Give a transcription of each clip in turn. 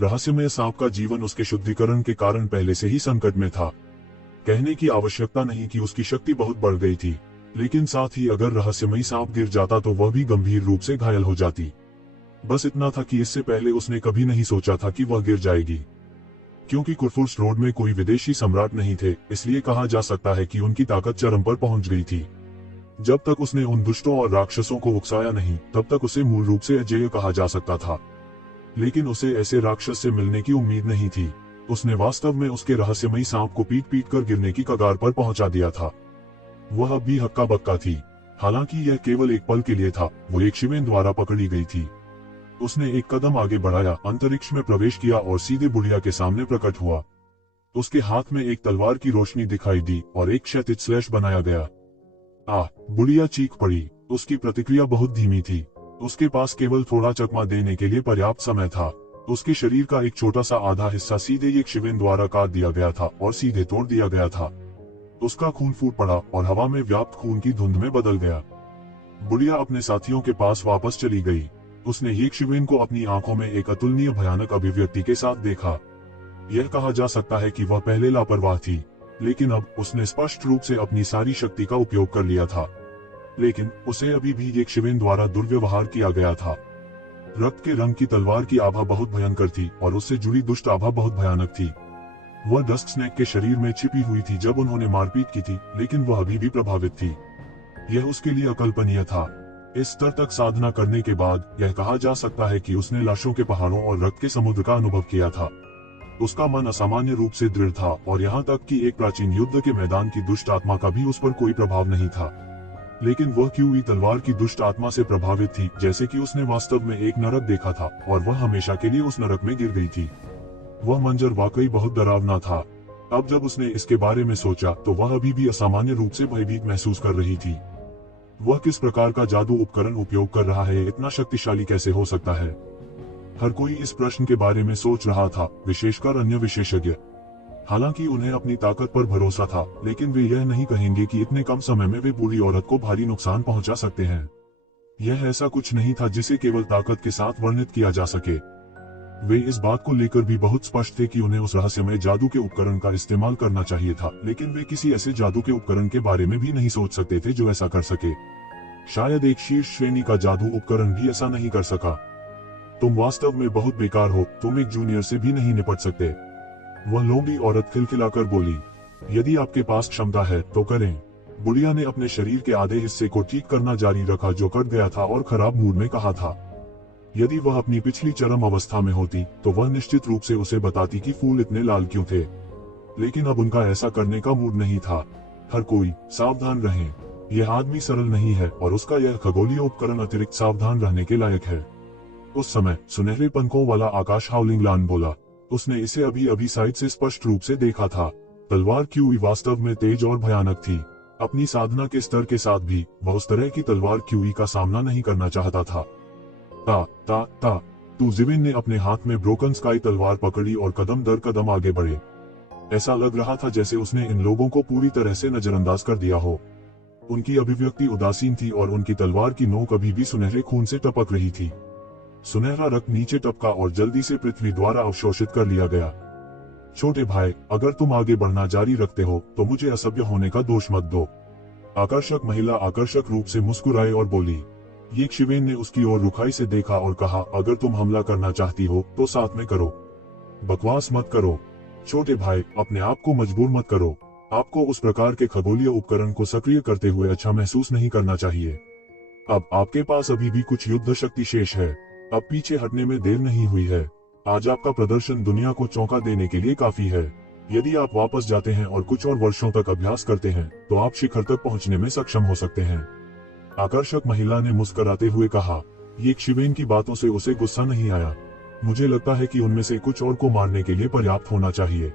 रहस्यमय सांप का जीवन उसके शुद्धिकरण के कारण पहले से ही संकट में था। कहने की आवश्यकता नहीं कि उसकी शक्ति बहुत बढ़ गई थी, लेकिन साथ ही अगर रहस्यमयी सांप गिर जाता तो वह भी गंभीर रूप से घायल हो जाती। बस इतना था कि इससे पहले उसने कभी नहीं सोचा था कि वह गिर जाएगी। क्योंकि कुरफुर्स रोड में कोई विदेशी सम्राट नहीं थे, इसलिए कहा जा सकता है कि उनकी ताकत चरम पर पहुंच गई थी। जब तक उसने उन दुष्टों और राक्षसों को उकसाया नहीं, तब तक उसे मूल रूप से अजेय कहा जा सकता था। लेकिन उसे ऐसे राक्षस से मिलने की उम्मीद नहीं थी। उसने वास्तव में उसके रहस्यमयी सांप को पीट पीट कर गिरने की कगार पर पहुंचा दिया था। वह अब भी हक्का बक्का थी। हालांकि यह केवल एक पल के लिए था। वो एक शिवेन द्वारा पकड़ी गई थी। उसने एक कदम आगे बढ़ाया, अंतरिक्ष में प्रवेश किया और सीधे बुढ़िया के सामने प्रकट हुआ। उसके हाथ में एक तलवार की रोशनी दिखाई दी और एक क्षैतिज स्लैश बनाया गया। बुढ़िया चीख पड़ी। उसकी प्रतिक्रिया बहुत धीमी थी। उसके पास केवल थोड़ा चकमा देने के लिए पर्याप्त समय था। उसके शरीर का एक छोटा सा आधा हिस्सा सीधे एक शिवेन द्वारा काट दिया गया था और सीधे तोड़ दिया गया था। उसका खून फूट पड़ा और हवा में व्याप्त खून की धुंध में बदल गया। बुढ़िया अपने साथियों के पास वापस चली गई। उसने एक शिवेन को अपनी आंखों में एक अतुलनीय भयानक अभिव्यक्ति के साथ देखा। यह कहा जा सकता है कि वह पहले लापरवाह थी, लेकिन अब उसने स्पष्ट रूप से अपनी सारी शक्ति का उपयोग कर लिया था। लेकिन उसे अभी भी एक शिवेन द्वारा दुर्व्यवहार किया गया था। रक्त के रंग की तलवार की आभा बहुत भयंकर थी और उससे जुड़ी दुष्ट आभा बहुत भयानक थी। वह डस्क स्नेक के शरीर में छिपी हुई थी जब उन्होंने मारपीट की थी, लेकिन वह अभी भी प्रभावित थी। यह उसके लिए अकल्पनीय था। इस स्तर तक साधना करने के बाद यह कहा जा सकता है कि उसने लाशों के पहाड़ों और रक्त के समुद्र का अनुभव किया था। उसका मन असामान्य रूप से दृढ़ था और यहाँ तक कि एक प्राचीन युद्ध के मैदान की दुष्ट आत्मा का भी उस पर कोई प्रभाव नहीं था। लेकिन वह क्यूई तलवार की दुष्ट आत्मा से प्रभावित थी, जैसे कि उसने वास्तव में एक नरक देखा था और वह हमेशा के लिए उस नरक में गिर गई थी। वह मंजर वाकई बहुत डरावना था। अब जब उसने इसके बारे में सोचा तो वह अभी भी असामान्य रूप से भयभीत महसूस कर रही थी। वह किस प्रकार का जादू उपकरण उपयोग कर रहा है, इतना शक्तिशाली कैसे हो सकता है? हर कोई इस प्रश्न के बारे में सोच रहा था, विशेषकर अन्य विशेषज्ञ। हालांकि उन्हें अपनी ताकत पर भरोसा था, लेकिन वे यह नहीं कहेंगे कि इतने कम समय में वे बूढ़ी औरत को भारी नुकसान पहुंचा सकते हैं। यह ऐसा कुछ नहीं था जिसे केवल ताकत के साथ वर्णित किया जा सके। वे इस बात को लेकर भी बहुत स्पष्ट थे कि उन्हें उस रहस्यमय जादू के उपकरण का इस्तेमाल करना चाहिए था, लेकिन वे किसी ऐसे जादू के उपकरण के बारे में भी नहीं सोच सकते थे जो ऐसा कर सके। शायद एक शीर्ष श्रेणी का जादू उपकरण भी ऐसा नहीं कर सका। तुम वास्तव में बहुत बेकार हो, तुम एक जूनियर से भी नहीं निपट सकते। वह लोमड़ी औरत खिलखिलाकर बोली। यदि आपके पास क्षमता है तो करें। बुढ़िया ने अपने शरीर के आधे हिस्से को ठीक करना जारी रखा जो कट गया था और खराब मूड में कहा था। यदि वह अपनी पिछली चरम अवस्था में होती तो वह निश्चित रूप से उसे बताती कि फूल इतने लाल क्यों थे, लेकिन अब उनका ऐसा करने का मूड नहीं था। हर कोई सावधान रहें। यह आदमी सरल नहीं है और उसका यह खगोलीय उपकरण अतिरिक्त सावधान रहने के लायक है। उस समय सुनहरे पंखों वाला आकाश हाउलिंग लान बोला। उसने इसे अभी अभी साइड से स्पष्ट रूप से देखा था। तलवार क्यूई वास्तव में तेज और भयानक थी। अपनी साधना के स्तर के साथ भी वह उस तरह की तलवार क्यूई का सामना नहीं करना चाहता था। तू जिविन ने अपने हाथ में ब्रोकन स्काई तलवार पकड़ी और कदम दर कदम आगे बढ़े। ऐसा लग रहा था जैसे उसने इन लोगों को पूरी तरह से नजरअंदाज कर दिया हो। उनकी अभिव्यक्ति उदासीन थी और उनकी तलवार की नोक अभी भी सुनहरे खून से टपक रही थी। सुनहरा रक्त नीचे टपका और जल्दी से पृथ्वी द्वारा अवशोषित कर लिया गया। छोटे भाई, अगर तुम आगे बढ़ना जारी रखते हो तो मुझे असभ्य होने का दोष मत दो। आकर्षक महिला आकर्षक रूप से मुस्कुराए और बोली। ये शिवेन ने उसकी ओर रुखाई से देखा और कहा, अगर तुम हमला करना चाहती हो तो साथ में करो, बकवास मत करो। छोटे भाई, अपने आप को मजबूर मत करो। आपको उस प्रकार के खगोलीय उपकरण को सक्रिय करते हुए अच्छा महसूस नहीं करना चाहिए। अब आपके पास अभी भी कुछ युद्ध शक्ति शेष है। अब पीछे हटने में देर नहीं हुई है। आज आपका प्रदर्शन दुनिया को चौंका देने के लिए काफी है। यदि आप वापस जाते हैं और कुछ और वर्षों तक अभ्यास करते हैं तो आप शिखर तक पहुंचने में सक्षम हो सकते हैं। आकर्षक महिला ने मुस्कुराते हुए कहा। ये शिवेन की बातों से उसे गुस्सा नहीं आया। मुझे लगता है कि उनमें से कुछ और को मारने के लिए पर्याप्त होना चाहिए।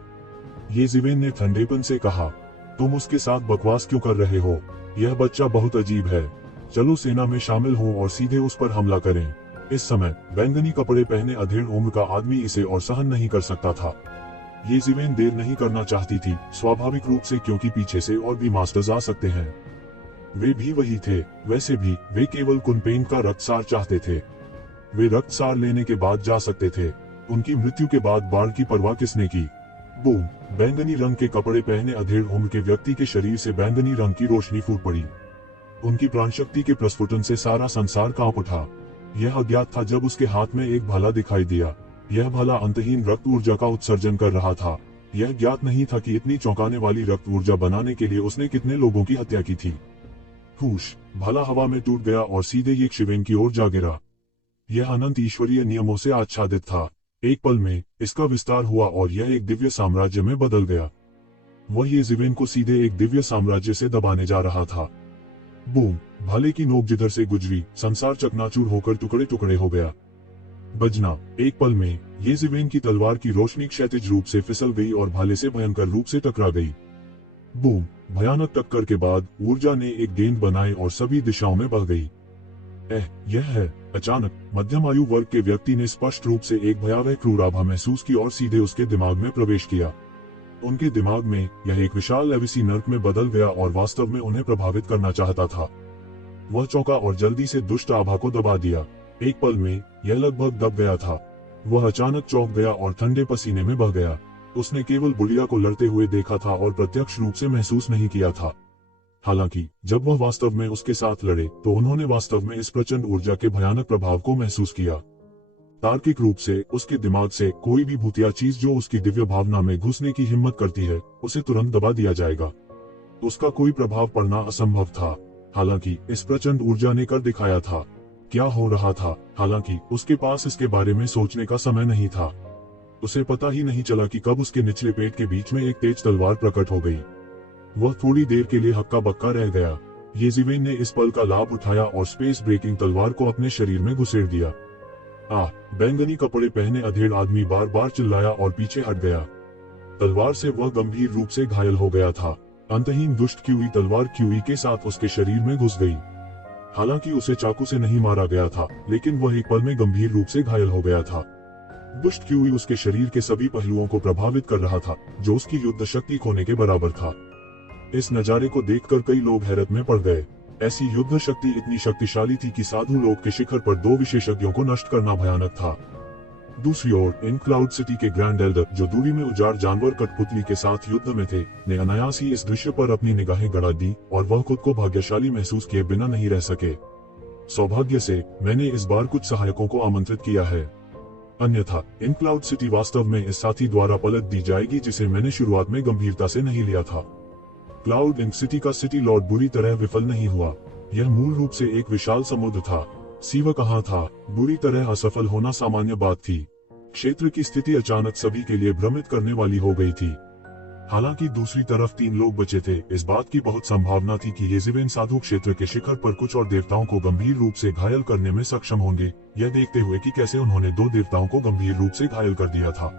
ये जिवेन ने ठंडेपन से कहा। तुम उसके साथ बकवास क्यों कर रहे हो? यह बच्चा बहुत अजीब है। चलो सेना में शामिल हो और सीधे उस पर हमला करें। इस समय बैंगनी कपड़े पहने अधेड़ उम्र का आदमी इसे और सहन नहीं कर सकता था। ये जिवेन देर नहीं करना चाहती थी, स्वाभाविक रूप से, क्योंकि पीछे से और भी मास्टर्स आ सकते हैं। वे भी वही थे। वैसे भी वे केवल कुनपेन का रक्तसार चाहते थे। वे रक्तसार लेने के बाद जा सकते थे। उनकी मृत्यु के बाद बाढ़ की परवाह किसने की? बूम! बैंगनी रंग के कपड़े पहने अधेड़ उम्र के व्यक्ति के शरीर से बैंगनी रंग की रोशनी फूट पड़ी। उनकी प्राणशक्ति के प्रस्फुटन से सारा संसार कांप उठा। यह अज्ञात था जब उसके हाथ में एक भाला दिखाई दिया। यह भाला अंतहीन रक्त ऊर्जा का उत्सर्जन कर रहा था। यह ज्ञात नहीं था कि इतनी चौंकाने वाली रक्त ऊर्जा बनाने के लिए उसने कितने लोगों की हत्या की थी। हुश! भाला हवा में टूट गया और सीधे एक शिवेन की ओर जा गिरा। यह अनंत ईश्वरीय नियमों से आच्छादित था। एक पल में इसका विस्तार हुआ और यह एक दिव्य साम्राज्य में बदल गया। वह ये जीवेन को सीधे एक दिव्य साम्राज्य से दबाने जा रहा था। बूम! भाले की नोक जिधर से गुजरी, संसार चकनाचूर होकर टुकड़े टुकड़े हो गया। बजना! एक पल में ये जीवेन की तलवार की रोशनी क्षैतिज रूप से फिसल गई और भाले से भयंकर रूप से टकरा गई। बूम! भयानक टक्कर के बाद ऊर्जा ने एक गेंद बनाई और सभी दिशाओं में बह गई। यह है। अचानक मध्यम आयु वर्ग के व्यक्ति ने स्पष्ट रूप से एक भयावह क्रूराभा महसूस की और सीधे उसके दिमाग में प्रवेश किया। उनके दिमाग में यह एक विशाल एविसी नर्क में बदल गया और वास्तव में उन्हें प्रभावित करना चाहता था। वह चौंका और जल्दी से दुष्ट आभा को दबा दिया। एक पल में यह लगभग दब गया था। वह अचानक चौंक गया और ठंडे पसीने में बह गया। उसने केवल बुढ़िया को लड़ते हुए देखा था और प्रत्यक्ष रूप से महसूस नहीं किया था। हालांकि जब वह वास्तव में उसके साथ लड़े तो उन्होंने वास्तव में इस प्रचंड ऊर्जा के भयानक प्रभाव को महसूस किया। तार्किक रूप से उसके दिमाग से कोई भी भूतिया चीज जो उसकी दिव्य भावना में घुसने की हिम्मत करती है, उसे तुरंत दबा दिया जाएगा। उसका कोई प्रभाव पड़ना असंभव था। हालांकि इस प्रचंड ऊर्जा ने कर दिखाया था। क्या हो रहा था? हालांकि उसके पास इसके बारे में सोचने का समय नहीं था। उसे पता ही नहीं चला कि कब उसके निचले पेट के बीच में एक तेज तलवार प्रकट हो गई। वह थोड़ी देर के लिए हक्का बक्का रह गया। ये जीवेन ने इस पल का लाभ उठाया और स्पेस ब्रेकिंग तलवार को अपने शरीर में घुसेड़ दिया। बैंगनी कपड़े पहने अधेड़ आदमी बार बार चिल्लाया और पीछे हट गया। तलवार से वह गंभीर रूप से घायल हो गया था। अंतहीन दुष्ट क्यूई तलवार क्यूई के साथ उसके शरीर में घुस गई। हालांकि उसे चाकू से नहीं मारा गया था, लेकिन वह एक पल में गंभीर रूप से घायल हो गया था। दुष्ट क्यूई उसके शरीर के सभी पहलुओं को प्रभावित कर रहा था, जो उसकी युद्ध शक्ति खोने के बराबर था। इस नजारे को देखकर कई लोग हैरत में पड़ गए। ऐसी युद्ध शक्ति इतनी शक्तिशाली थी कि साधु लोक के शिखर पर 2 विशेषज्ञों को नष्ट करना भयानक था। दूसरी ओर इन क्लाउड सिटी के ग्रैंड एल्डर, जो दूरी में उजाड़ जानवर कठपुतली के साथ युद्ध में थे, ने अनायास ही इस दृश्य पर अपनी निगाहें गड़ा दी और वह खुद को भाग्यशाली महसूस किए बिना नहीं रह सके। सौभाग्य से मैंने इस बार कुछ सहायकों को आमंत्रित किया है, अन्यथा इन क्लाउड सिटी वास्तव में इस साथी द्वारा पलट दी जाएगी जिसे मैंने शुरुआत में गंभीरता से नहीं लिया था। क्लाउड इंक सिटी का सिटी लॉर्ड बुरी तरह विफल नहीं हुआ। यह मूल रूप से एक विशाल समुद्र था। सीवा कहाँ था? बुरी तरह असफल होना सामान्य बात थी। क्षेत्र की स्थिति अचानक सभी के लिए भ्रमित करने वाली हो गई थी। हालांकि दूसरी तरफ 3 लोग बचे थे। इस बात की बहुत संभावना थी कि ये जीवेन साधु क्षेत्र के शिखर पर कुछ और देवताओं को गंभीर रूप से घायल करने में सक्षम होंगे, यह देखते हुए कि कैसे उन्होंने 2 देवताओं को गंभीर रूप से घायल कर दिया था।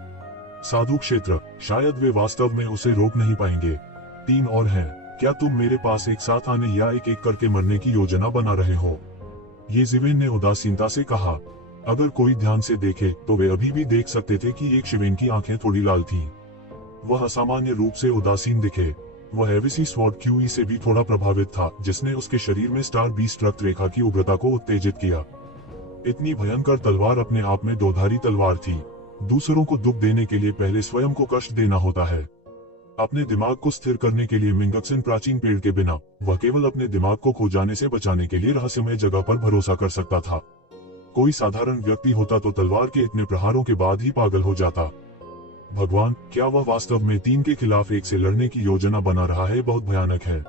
साधु क्षेत्र, शायद वे वास्तव में उसे रोक नहीं पाएंगे। 3 और हैं। क्या तुम मेरे पास एक साथ आने या एक एक करके मरने की योजना बना रहे हो? ये जीवेन ने उदासीनता से कहा। अगर कोई ध्यान से देखे तो वे अभी भी देख सकते थे कि एक शिवेन की आंखें थोड़ी लाल थीं। वह असामान्य रूप से उदासीन दिखे। वह एविसी स्वॉर्ड क्यूई से भी थोड़ा प्रभावित था, जिसने उसके शरीर में स्टार बीस्ट रक्त रेखा की उग्रता को उत्तेजित किया। इतनी भयंकर तलवार अपने आप में 2धारी तलवार थी। दूसरों को दुख देने के लिए पहले स्वयं को कष्ट देना होता है। अपने दिमाग को स्थिर करने के लिए मिंगक्सन प्राचीन पेड़ के बिना वह केवल अपने दिमाग को खो जाने से बचाने के लिए रहस्यमय जगह पर भरोसा कर सकता था। कोई साधारण व्यक्ति होता तो तलवार के इतने प्रहारों के बाद ही पागल हो जाता। भगवान, क्या वह वास्तव में 3 के खिलाफ 1 से लड़ने की योजना बना रहा है? बहुत भयानक है।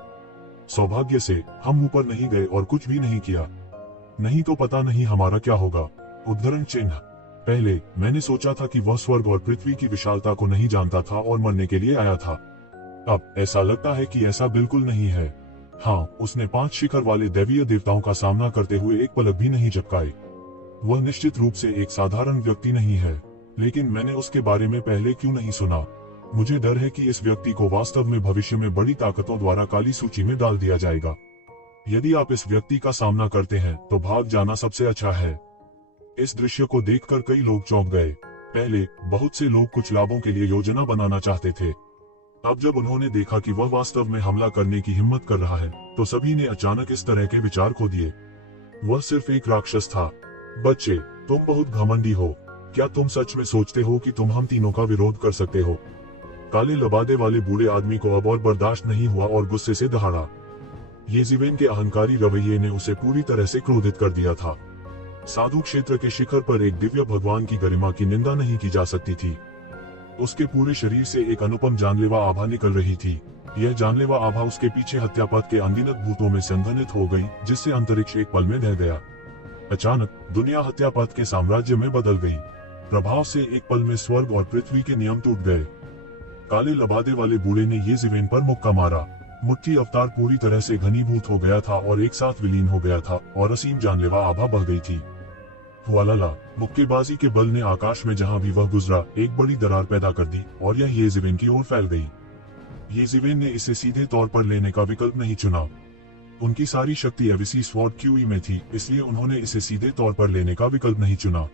सौभाग्य से हम ऊपर नहीं गए और कुछ भी नहीं किया, नहीं तो पता नहीं हमारा क्या होगा। उद्धरण चिन्ह। पहले मैंने सोचा था कि वह स्वर्ग और पृथ्वी की विशालता को नहीं जानता था और मरने के लिए आया था। अब ऐसा लगता है कि ऐसा बिल्कुल नहीं है। हाँ, उसने 5 शिखर वाले दैवीय देवताओं का सामना करते हुए एक पलक भी नहीं झपकाई। वह निश्चित रूप से एक साधारण व्यक्ति नहीं है, लेकिन मैंने उसके बारे में पहले क्यों नहीं सुना? मुझे डर है कि इस व्यक्ति को वास्तव में भविष्य में बड़ी ताकतों द्वारा काली सूची में डाल दिया जाएगा। यदि आप इस व्यक्ति का सामना करते हैं तो भाग जाना सबसे अच्छा है। इस दृश्य को देखकर कई लोग चौंक गए। पहले बहुत से लोग कुछ लाभों के लिए योजना बनाना चाहते थे। अब जब उन्होंने देखा कि वह वास्तव में हमला करने की हिम्मत कर रहा है, तो सभी ने अचानक इस तरह के विचार खो दिए। वह सिर्फ एक राक्षस था। बच्चे, तुम बहुत घमंडी हो। क्या तुम सच में सोचते हो कि तुम हम तीनों का विरोध कर सकते हो? काले लबादे वाले बूढ़े आदमी को अब और बर्दाश्त नहीं हुआ और गुस्से से दहाड़ा। येज़िवेन के अहंकारी रवैये ने उसे पूरी तरह से क्रोधित कर दिया था। साधु क्षेत्र के शिखर पर एक दिव्य भगवान की गरिमा की निंदा नहीं की जा सकती थी। उसके पूरे शरीर से एक अनुपम जानलेवा आभा निकल रही थी। यह जानलेवा आभा उसके पीछे हत्यापथ के अनगिनत भूतों में संघनित हो गई, जिससे अंतरिक्ष एक पल में ढह गया। अचानक दुनिया हत्यापथ के साम्राज्य में बदल गई। प्रभाव से एक पल में स्वर्ग और पृथ्वी के नियम टूट गए। काले लबादे वाले बूढ़े ने येज़िवेन पर मुक्का मारा। मुट्ठी अवतार पूरी तरह से घनीभूत हो गया था और एक साथ विलीन हो गया था और असीम जानलेवा आभा बह गई थी। हुआलाला, मुक्केबाजी के बल ने आकाश में जहां भी वह गुजरा एक बड़ी दरार पैदा कर दी और यह येज़िवेन की ओर फैल गई। येज़िवेन ने इसे सीधे तौर पर लेने का विकल्प नहीं चुना। उनकी सारी शक्ति एविसी स्वॉर्ड क्यूई में थी, इसलिए उन्होंने इसे सीधे तौर पर लेने का विकल्प नहीं चुना।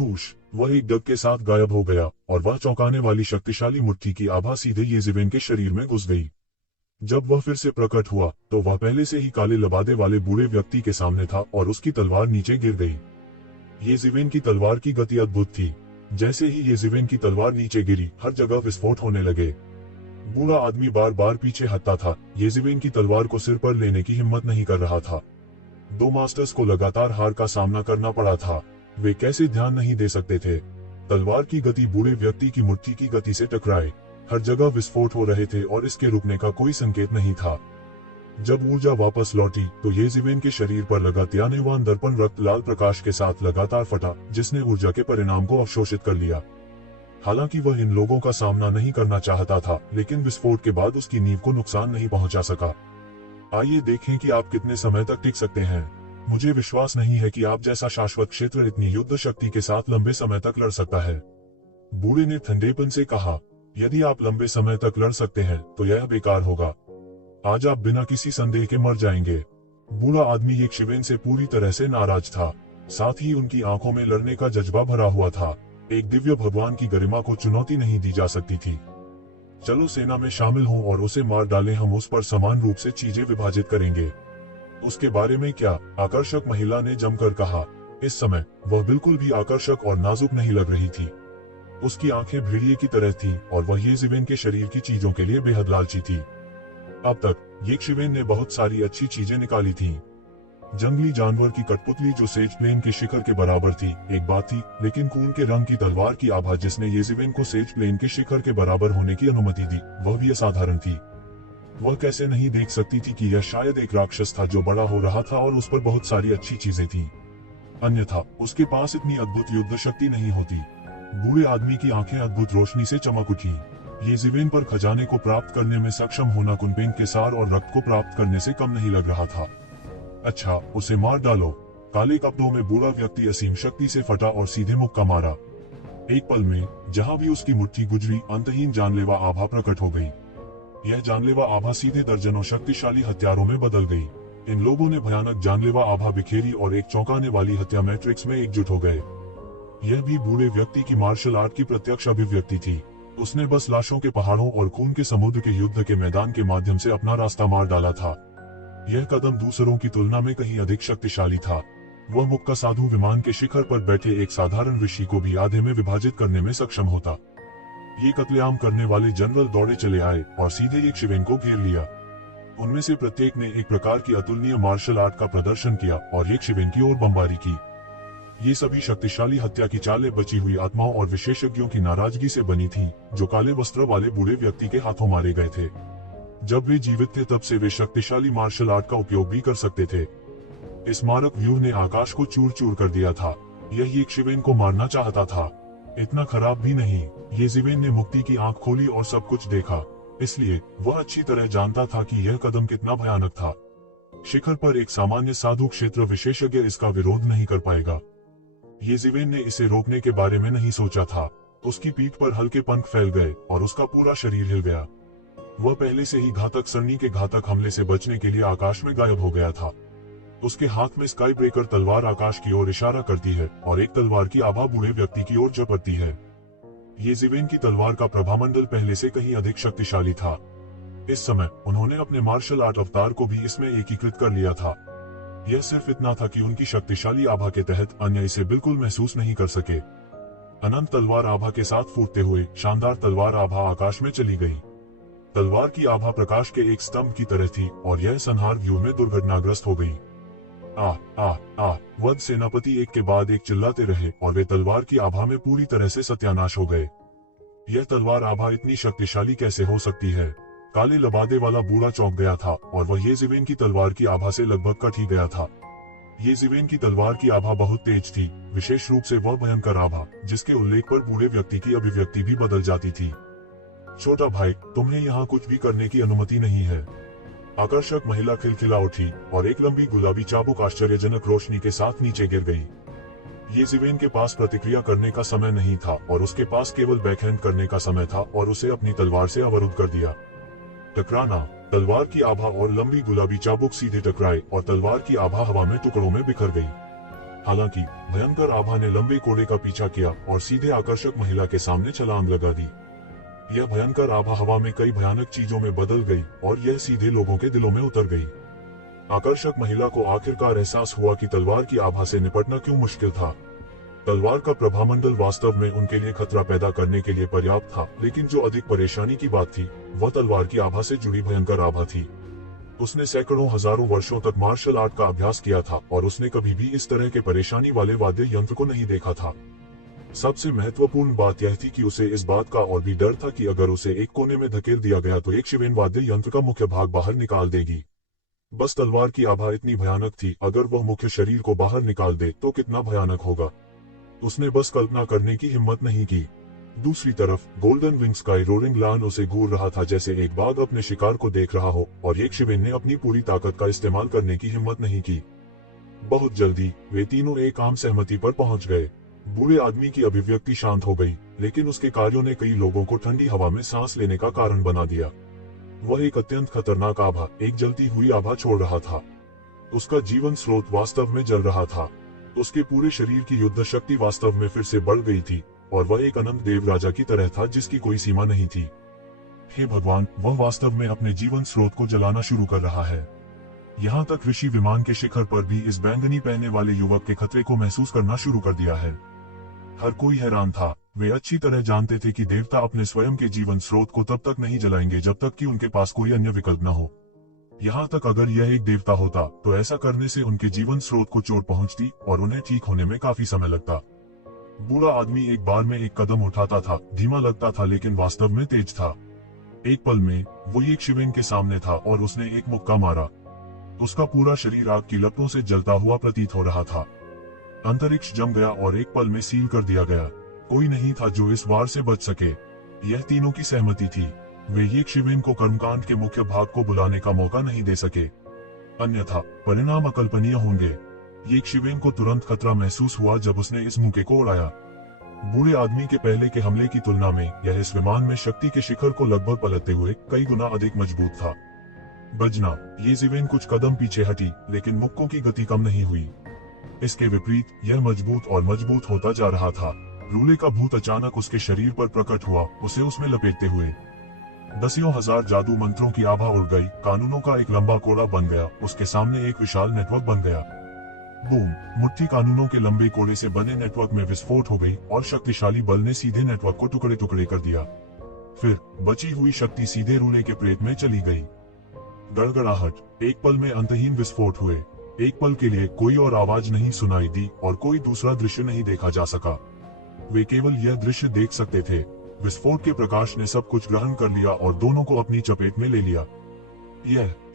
हुश, वह एक डग के साथ गायब हो गया और वह चौंकाने वाली शक्तिशाली मुट्ठी की आभा सीधे येज़िवेन के शरीर में घुस गई। जब वह फिर से प्रकट हुआ तो वह पहले से ही काले लबादे वाले बूढ़े व्यक्ति के सामने था और उसकी तलवार नीचे गिर गई। येज़िवेन की तलवार की गति अद्भुत थी। जैसे ही येज़िवेन की तलवार नीचे गिरी, हर जगह विस्फोट होने लगे। बूढ़ा आदमी बार बार पीछे हटता था, येज़िवेन की तलवार को सिर पर लेने की हिम्मत नहीं कर रहा था। दो मास्टर्स को लगातार हार का सामना करना पड़ा था। वे कैसे ध्यान नहीं दे सकते थे? तलवार की गति बूढ़े व्यक्ति की मुट्ठी की गति से टकराए। हर जगह विस्फोट हो रहे थे और इसके रुकने का कोई संकेत नहीं था। जब ऊर्जा वापस लौटी तो येज़िवेन के शरीर पर लगा त्यानेवान दर्पण रक्त लाल प्रकाश के साथ लगातार फटा, जिसने ऊर्जा के परिणाम को अवशोषित कर लिया। हालांकि वह इन लोगों का सामना नहीं करना चाहता था, लेकिन विस्फोट के बाद उसकी नींव को नुकसान नहीं पहुंचा सका। आइए देखें कि आप कितने समय तक टिक सकते हैं। मुझे विश्वास नहीं है कि आप जैसा शाश्वत क्षेत्र इतनी युद्ध शक्ति के साथ लंबे समय तक लड़ सकता है। बूढ़े ने ठंडेपन से कहा, यदि आप लंबे समय तक लड़ सकते हैं तो यह बेकार होगा। आज आप बिना किसी संदेह के मर जाएंगे। बूढ़ा आदमी येज़िवेन से पूरी तरह से नाराज था। साथ ही उनकी आंखों में लड़ने का जज्बा भरा हुआ था। एक दिव्य भगवान की गरिमा को चुनौती नहीं दी जा सकती थी। चलो सेना में शामिल हों और उसे मार डालें, हम उस पर समान रूप से चीजें विभाजित करेंगे। उसके बारे में क्या? आकर्षक महिला ने जमकर कहा। इस समय वह बिल्कुल भी आकर्षक और नाजुक नहीं लग रही थी। उसकी आंखें भेड़िए की तरह थी और वह येज़िवेन के शरीर की चीजों के लिए बेहद लालची थी। अब तक येज़िवेन ने बहुत सारी अच्छी चीजें निकाली थीं। जंगली जानवर की कठपुतली जो सेज प्लेन के शिखर के बराबर थी, एक बात थी, लेकिन खून के रंग की तलवार की आभा जिसने येज़िवेन को सेज प्लेन के शिखर के बराबर होने की अनुमति दी, वह भी असाधारण थी। वह कैसे नहीं देख सकती थी कि यह शायद एक राक्षस था जो बड़ा हो रहा था और उस पर बहुत सारी अच्छी चीजें थीं। अन्यथा उसके पास इतनी अद्भुत युद्ध शक्ति नहीं होती। बूढ़े आदमी की आंखें अद्भुत रोशनी से चमक उठी। येज़िवेन पर खजाने को प्राप्त करने में सक्षम होना कुनपेन के सार और रक्त को प्राप्त करने से कम नहीं लग रहा था। अच्छा, उसे मार डालो। काले कपड़ों में बूढ़ा व्यक्ति असीम शक्ति से फटा और सीधे मुक्का मारा। एक पल में जहां भी उसकी मुट्ठी गुजरी, अंतहीन जानलेवा आभा प्रकट हो गई। यह जानलेवा आभा सीधे दर्जनों शक्तिशाली हथियारों में बदल गई। इन लोगों ने भयानक जानलेवा आभा बिखेरी और एक चौंकाने वाली हत्या मैट्रिक्स में एकजुट हो गए। यह भी बूढ़े व्यक्ति की मार्शल आर्ट की प्रत्यक्ष अभिव्यक्ति थी। उसने बस लाशों के पहाड़ों और खून के समुद्र के युद्ध के मैदान के माध्यम से अपना रास्ता मार डाला था। यह कदम दूसरों की तुलना में कहीं अधिक शक्तिशाली था। वह मुक्का साधु विमान के शिखर पर बैठे एक साधारण ऋषि को भी आधे में विभाजित करने में सक्षम होता। ये कत्लेआम करने वाले जनरल दौड़े चले आए और सीधे येज़िवेन को घेर लिया। उनमें से प्रत्येक ने एक प्रकार की अतुलनीय मार्शल आर्ट का प्रदर्शन किया और येज़िवेन की ओर बमबारी की। ये सभी शक्तिशाली हत्या की चालें बची हुई आत्माओं और विशेषज्ञों की नाराजगी से बनी थीं, जो काले वस्त्र वाले बूढ़े व्यक्ति के हाथों मारे गए थे। जब वे जीवित थे तब से वे शक्तिशाली मार्शल आर्ट का उपयोग भी कर सकते थे। इस मारक व्यूह ने आकाश को चूर चूर कर दिया था। यह येज़िवेन को मारना चाहता था। इतना खराब भी नहीं। येज़िवेन ने मुक्ति की आंख खोली और सब कुछ देखा, इसलिए वह अच्छी तरह जानता था कि यह कदम कितना भयानक था। शिखर पर एक सामान्य साधु क्षेत्र विशेषज्ञ इसका विरोध नहीं कर पाएगा। येज़िवेन ने इसे रोकने के बारे में नहीं सोचा था। उसकी पीठ पर हल्के पंख फैल गए और उसका पूरा शरीर हिल गया। वह पहले से ही घातक सरनी के घातक हमले से बचने के लिए आकाश में गायब हो गया था। उसके हाथ में स्काई ब्रेकर तलवार आकाश की ओर इशारा करती है और एक तलवार की आभा बूढ़े व्यक्ति की ओर झपटती है। येज़िवेन की तलवार का प्रभामंडल पहले से कहीं अधिक शक्तिशाली था। इस समय उन्होंने अपने मार्शल आर्ट अवतार को भी इसमें एकीकृत कर लिया था। यह सिर्फ इतना था कि उनकी शक्तिशाली आभा के तहत अन्य इसे बिल्कुल महसूस नहीं कर सके। अनंत तलवार आभा के साथ फूटते हुए शानदार तलवार आभा आकाश में चली गई। तलवार की आभा प्रकाश के एक स्तंभ की तरह थी और यह संहार व्यू में दुर्घटनाग्रस्त हो गई। वध सेनापति एक के बाद एक चिल्लाते रहे और वे तलवार की आभा में पूरी तरह से सत्यानाश हो गए। यह तलवार आभा इतनी शक्तिशाली कैसे हो सकती है? काले लबादे वाला बूढ़ा चौंक गया था और वह येज़ेवेन की तलवार की आभा से लगभग कट ही गया था। येज़ेवेन की तलवार की आभा बहुत तेज थी, विशेष रूप से वह भयंकर आभा जिसके उल्लेख पर बूढ़े व्यक्ति की अभिव्यक्ति भी बदल जाती थी। छोटा भाई, तुम्हें यहाँ कुछ भी करने की अनुमति नहीं है। आकर्षक महिला खिलखिला उठी और एक लंबी गुलाबी चाबुक आश्चर्यजनक रोशनी के साथ नीचे गिर गई। येज़ेवेन के पास प्रतिक्रिया करने का समय नहीं था और उसके पास केवल बैकहैंड करने का समय था और उसे अपनी तलवार से अवरुद्ध कर दिया। टकराना। तलवार की आभा और लंबी गुलाबी चाबुक सीधे टकराए और तलवार की आभा हवा में टुकड़ों में बिखर गई। हालांकि भयंकर आभा ने लंबे कोड़े का पीछा किया और सीधे आकर्षक महिला के सामने छलांग लगा दी। यह भयंकर आभा हवा में कई भयानक चीजों में बदल गई और यह सीधे लोगों के दिलों में उतर गई। आकर्षक महिला को आखिरकार एहसास हुआ कि तलवार की आभा से निपटना क्यों मुश्किल था। तलवार का प्रभामंडल वास्तव में उनके लिए खतरा पैदा करने के लिए पर्याप्त था, लेकिन जो अधिक परेशानी की बात थी वह तलवार की आभा से जुड़ी भयंकर आभा थी। उसने सैकड़ों हजारों वर्षों तक मार्शल आर्ट का अभ्यास किया था और उसने कभी भी इस तरह के परेशानी वाले वाद्य यंत्र को नहीं देखा था। सबसे महत्वपूर्ण बात यह थी कि उसे इस बात का और भी डर था कि अगर उसे एक कोने में धकेल दिया गया तो येज़ेवेन वाद्य यंत्र का मुख्य भाग बाहर निकाल देगी। बस तलवार की आभा इतनी भयानक थी, अगर वह मुख्य शरीर को बाहर निकाल दे तो कितना भयानक होगा। उसने बस कल्पना करने की हिम्मत नहीं की। दूसरी तरफ गोल्डन विंग्स का रोरिंग लायन उसे घूर रहा था जैसे एक बाघ अपने शिकार को देख रहा हो और येज़ेवेन ने अपनी पूरी ताकत का इस्तेमाल करने की हिम्मत नहीं की। बहुत जल्दी वे तीनों एक आम सहमति पर पहुंच गए। बूढ़े आदमी की अभिव्यक्ति शांत हो गई, लेकिन उसके कार्यों ने कई लोगों को ठंडी हवा में सांस लेने का कारण बना दिया। वह एक अत्यंत खतरनाक आभा, एक जलती हुई आभा छोड़ रहा था। उसका जीवन स्रोत वास्तव में जल रहा था। उसके पूरे शरीर की युद्ध शक्ति वास्तव में फिर से बढ़ गई थी और वह एक अनंत देव राजा की तरह था जिसकी कोई सीमा नहीं थी। हे भगवान, वह वास्तव में अपने जीवन स्रोत को जलाना शुरू कर रहा है। यहाँ तक ऋषि विमान के शिखर पर भी इस बैंगनी पहने वाले युवक के खतरे को महसूस करना शुरू कर दिया है। हर कोई हैरान था। वे अच्छी तरह जानते थे कि देवता अपने स्वयं के जीवन स्रोत को तब तक नहीं जलाएंगे जब तक कि उनके पास कोई अन्य विकल्प न हो। यहाँ तक अगर यह एक देवता होता तो ऐसा करने से उनके जीवन स्रोत को चोट पहुंचती और उन्हें ठीक होने में काफी समय लगता। बूढ़ा आदमी एक बार में एक कदम उठाता था, धीमा लगता था लेकिन वास्तव में तेज था। एक पल में वो येज़ेवेन के सामने था और उसने एक मुक्का मारा। उसका पूरा शरीर आग की लपटों से जलता हुआ प्रतीत हो रहा था। अंतरिक्ष जम गया और एक पल में सील कर दिया गया। कोई नहीं था जो इस वार से बच सके। यह तीनों की सहमति थी। वे येज़ेवेन को कर्मकांड के मुख्य भाग को बुलाने का मौका नहीं दे सके, अन्यथा परिणाम अकल्पनीय होंगे। येज़ेवेन को तुरंत खतरा महसूस हुआ जब उसने इस मुक्के को उड़ाया। बूढ़े आदमी के पहले के हमले की तुलना में यह इस विमान में शक्ति के शिखर को लगभग पलटते हुए कई गुना अधिक मजबूत था। बजना। येज़ेवेन कुछ कदम पीछे हटी, लेकिन मुक्कों की गति कम नहीं हुई। इसके विपरीत यह मजबूत और मजबूत होता जा रहा था। रूले का भूत अचानक उसके शरीर पर प्रकट हुआ, उसे उसमें लपेटते हुए। दसियों हजार जादू मंत्रों की आभा उड़ गई। कानूनों का एक लंबा कोड़ा बन गया। उसके सामने एक विशाल नेटवर्क बन गया। बूम। मुट्ठी कानूनों के लंबे कोड़े से बने नेटवर्क में विस्फोट हो गई और शक्तिशाली बल ने सीधे नेटवर्क को टुकड़े टुकड़े कर दिया। फिर बची हुई शक्ति सीधे रूले के प्रेत में चली गई। गड़गड़ाहट। एक पल में अंतहीन विस्फोट हुए। एक पल के लिए कोई और आवाज नहीं सुनाई दी और कोई दूसरा दृश्य नहीं देखा जा सका। वे केवल यह दृश्य देख सकते थे। विस्फोट के प्रकाश ने सब कुछ ग्रहण कर लिया और दोनों को अपनी चपेट में ले लिया।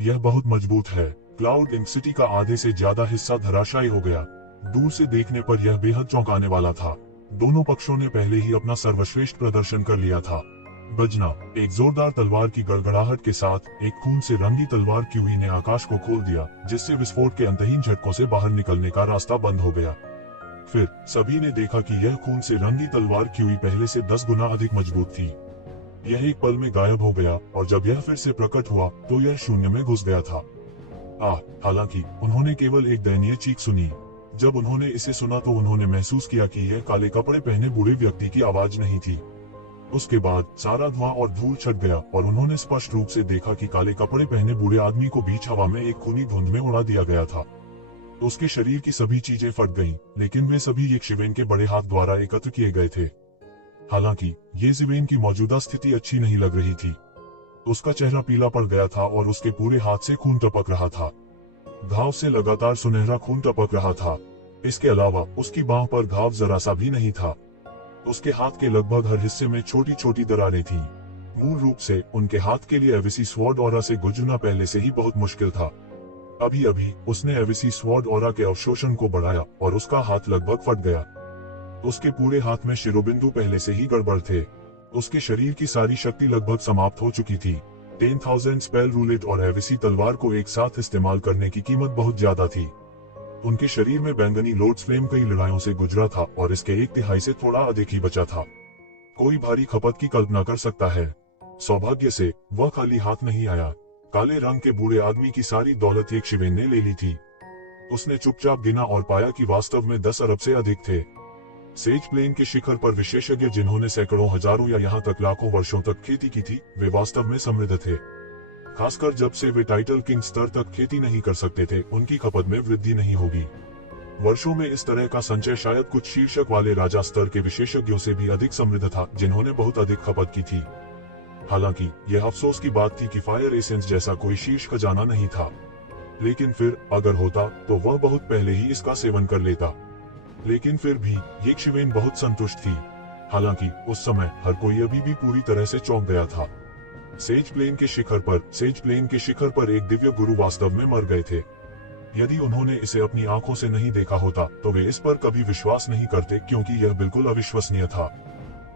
यह बहुत मजबूत है। क्लाउड इंक सिटी का आधे से ज्यादा हिस्सा धराशायी हो गया। दूर से देखने पर यह बेहद चौंकाने वाला था। दोनों पक्षों ने पहले ही अपना सर्वश्रेष्ठ प्रदर्शन कर लिया था। बजना। एक जोरदार तलवार की गड़गड़ाहट के साथ एक खून से रंगी तलवार क्यूई ने आकाश को खोल दिया, जिससे विस्फोट के अंतहीन झटकों से बाहर निकलने का रास्ता बंद हो गया। फिर सभी ने देखा कि यह खून से रंगी तलवार क्यूई पहले से 10 गुना अधिक मजबूत थी। यह एक पल में गायब हो गया और जब यह फिर से प्रकट हुआ तो यह शून्य में घुस गया था। हालांकि उन्होंने केवल एक दयनीय चीख सुनी। जब उन्होंने इसे सुना तो उन्होंने महसूस किया कि यह काले कपड़े पहने बूढ़े व्यक्ति की आवाज नहीं थी। उसके बाद सारा धुआं और धूल छट गया और उन्होंने स्पष्ट रूप से देखा कि काले कपड़े पहने बूढ़े आदमी को बीच हवा में एक खूनी धुंध में उड़ा दिया गया था। उसके शरीर की सभी चीजें फट गईं, लेकिन वे सभी येज़ेवेन के बड़े हाथ द्वारा एकत्र किए गए थे। हालांकि ये जिवेन की मौजूदा स्थिति अच्छी नहीं लग रही थी। उसका चेहरा पीला पड़ गया था और उसके पूरे हाथ से खून टपक रहा था। घाव से लगातार सुनहरा खून टपक रहा था। इसके अलावा उसकी बांह पर घाव जरा सा भी नहीं था। उसके हाथ के लगभग हर हिस्से में छोटी छोटी दरारें थीं। मूल रूप से उनके हाथ के लिए एविसी स्वॉर्ड ऑरा से गुजरना पहले से ही बहुत मुश्किल था। अभी अभी उसने एविसी स्वॉर्ड ऑरा के अवशोषण को बढ़ाया और उसका हाथ लगभग फट गया। उसके पूरे हाथ में शिरोबिंदु पहले से ही गड़बड़ थे। उसके शरीर की सारी शक्ति लगभग समाप्त हो चुकी थी। 10,000 स्पेल रूलेट और एविसी तलवार को एक साथ इस्तेमाल करने की कीमत बहुत ज्यादा थी। उनके शरीर में बैंगनी लॉर्ड्स फ्लेम कई लड़ाइयों से गुजरा था और इसके 1/3 से थोड़ा अधिक ही बचा था। कोई भारी खपत की कल्पना कर सकता है। सौभाग्य से वह खाली हाथ नहीं आया। काले रंग के बूढ़े आदमी की सारी दौलत यक्षविन ने ले ली थी। उसने चुपचाप गिना और पाया कि वास्तव में 10 अरब से अधिक थे। सेज प्लेन के शिखर पर विशेषज्ञ जिन्होंने सैकड़ों, हजारों या यहाँ तक लाखों वर्षों तक खेती की थी, वे वास्तव में समृद्ध थे। खासकर जब से वे टाइटल किंग स्तर तक खेती नहीं कर सकते थे, उनकी खपत में वृद्धि नहीं होगी। वर्षों में इस तरह का संचय शायद कुछ शीर्षक वाले राजा स्तर के विशेषज्ञों से भी अधिक समृद्ध था, जिन्होंने बहुत अधिक खपत की थी। हालांकि यह अफसोस की बात थी कि फायर एसेंस जैसा कोई शीर्ष खजाना नहीं था। लेकिन फिर अगर होता तो वह बहुत पहले ही इसका सेवन कर लेता। लेकिन फिर भी यक्षविन बहुत संतुष्ट थी। हालांकि उस समय हर कोई अभी भी पूरी तरह से चौंक गया था। सेज प्लेन के शिखर पर एक दिव्य गुरु वास्तव में मर गए थे। यदि उन्होंने इसे अपनी आंखों से नहीं देखा होता तो वे इस पर कभी विश्वास नहीं करते, क्योंकि यह बिल्कुल अविश्वसनीय था।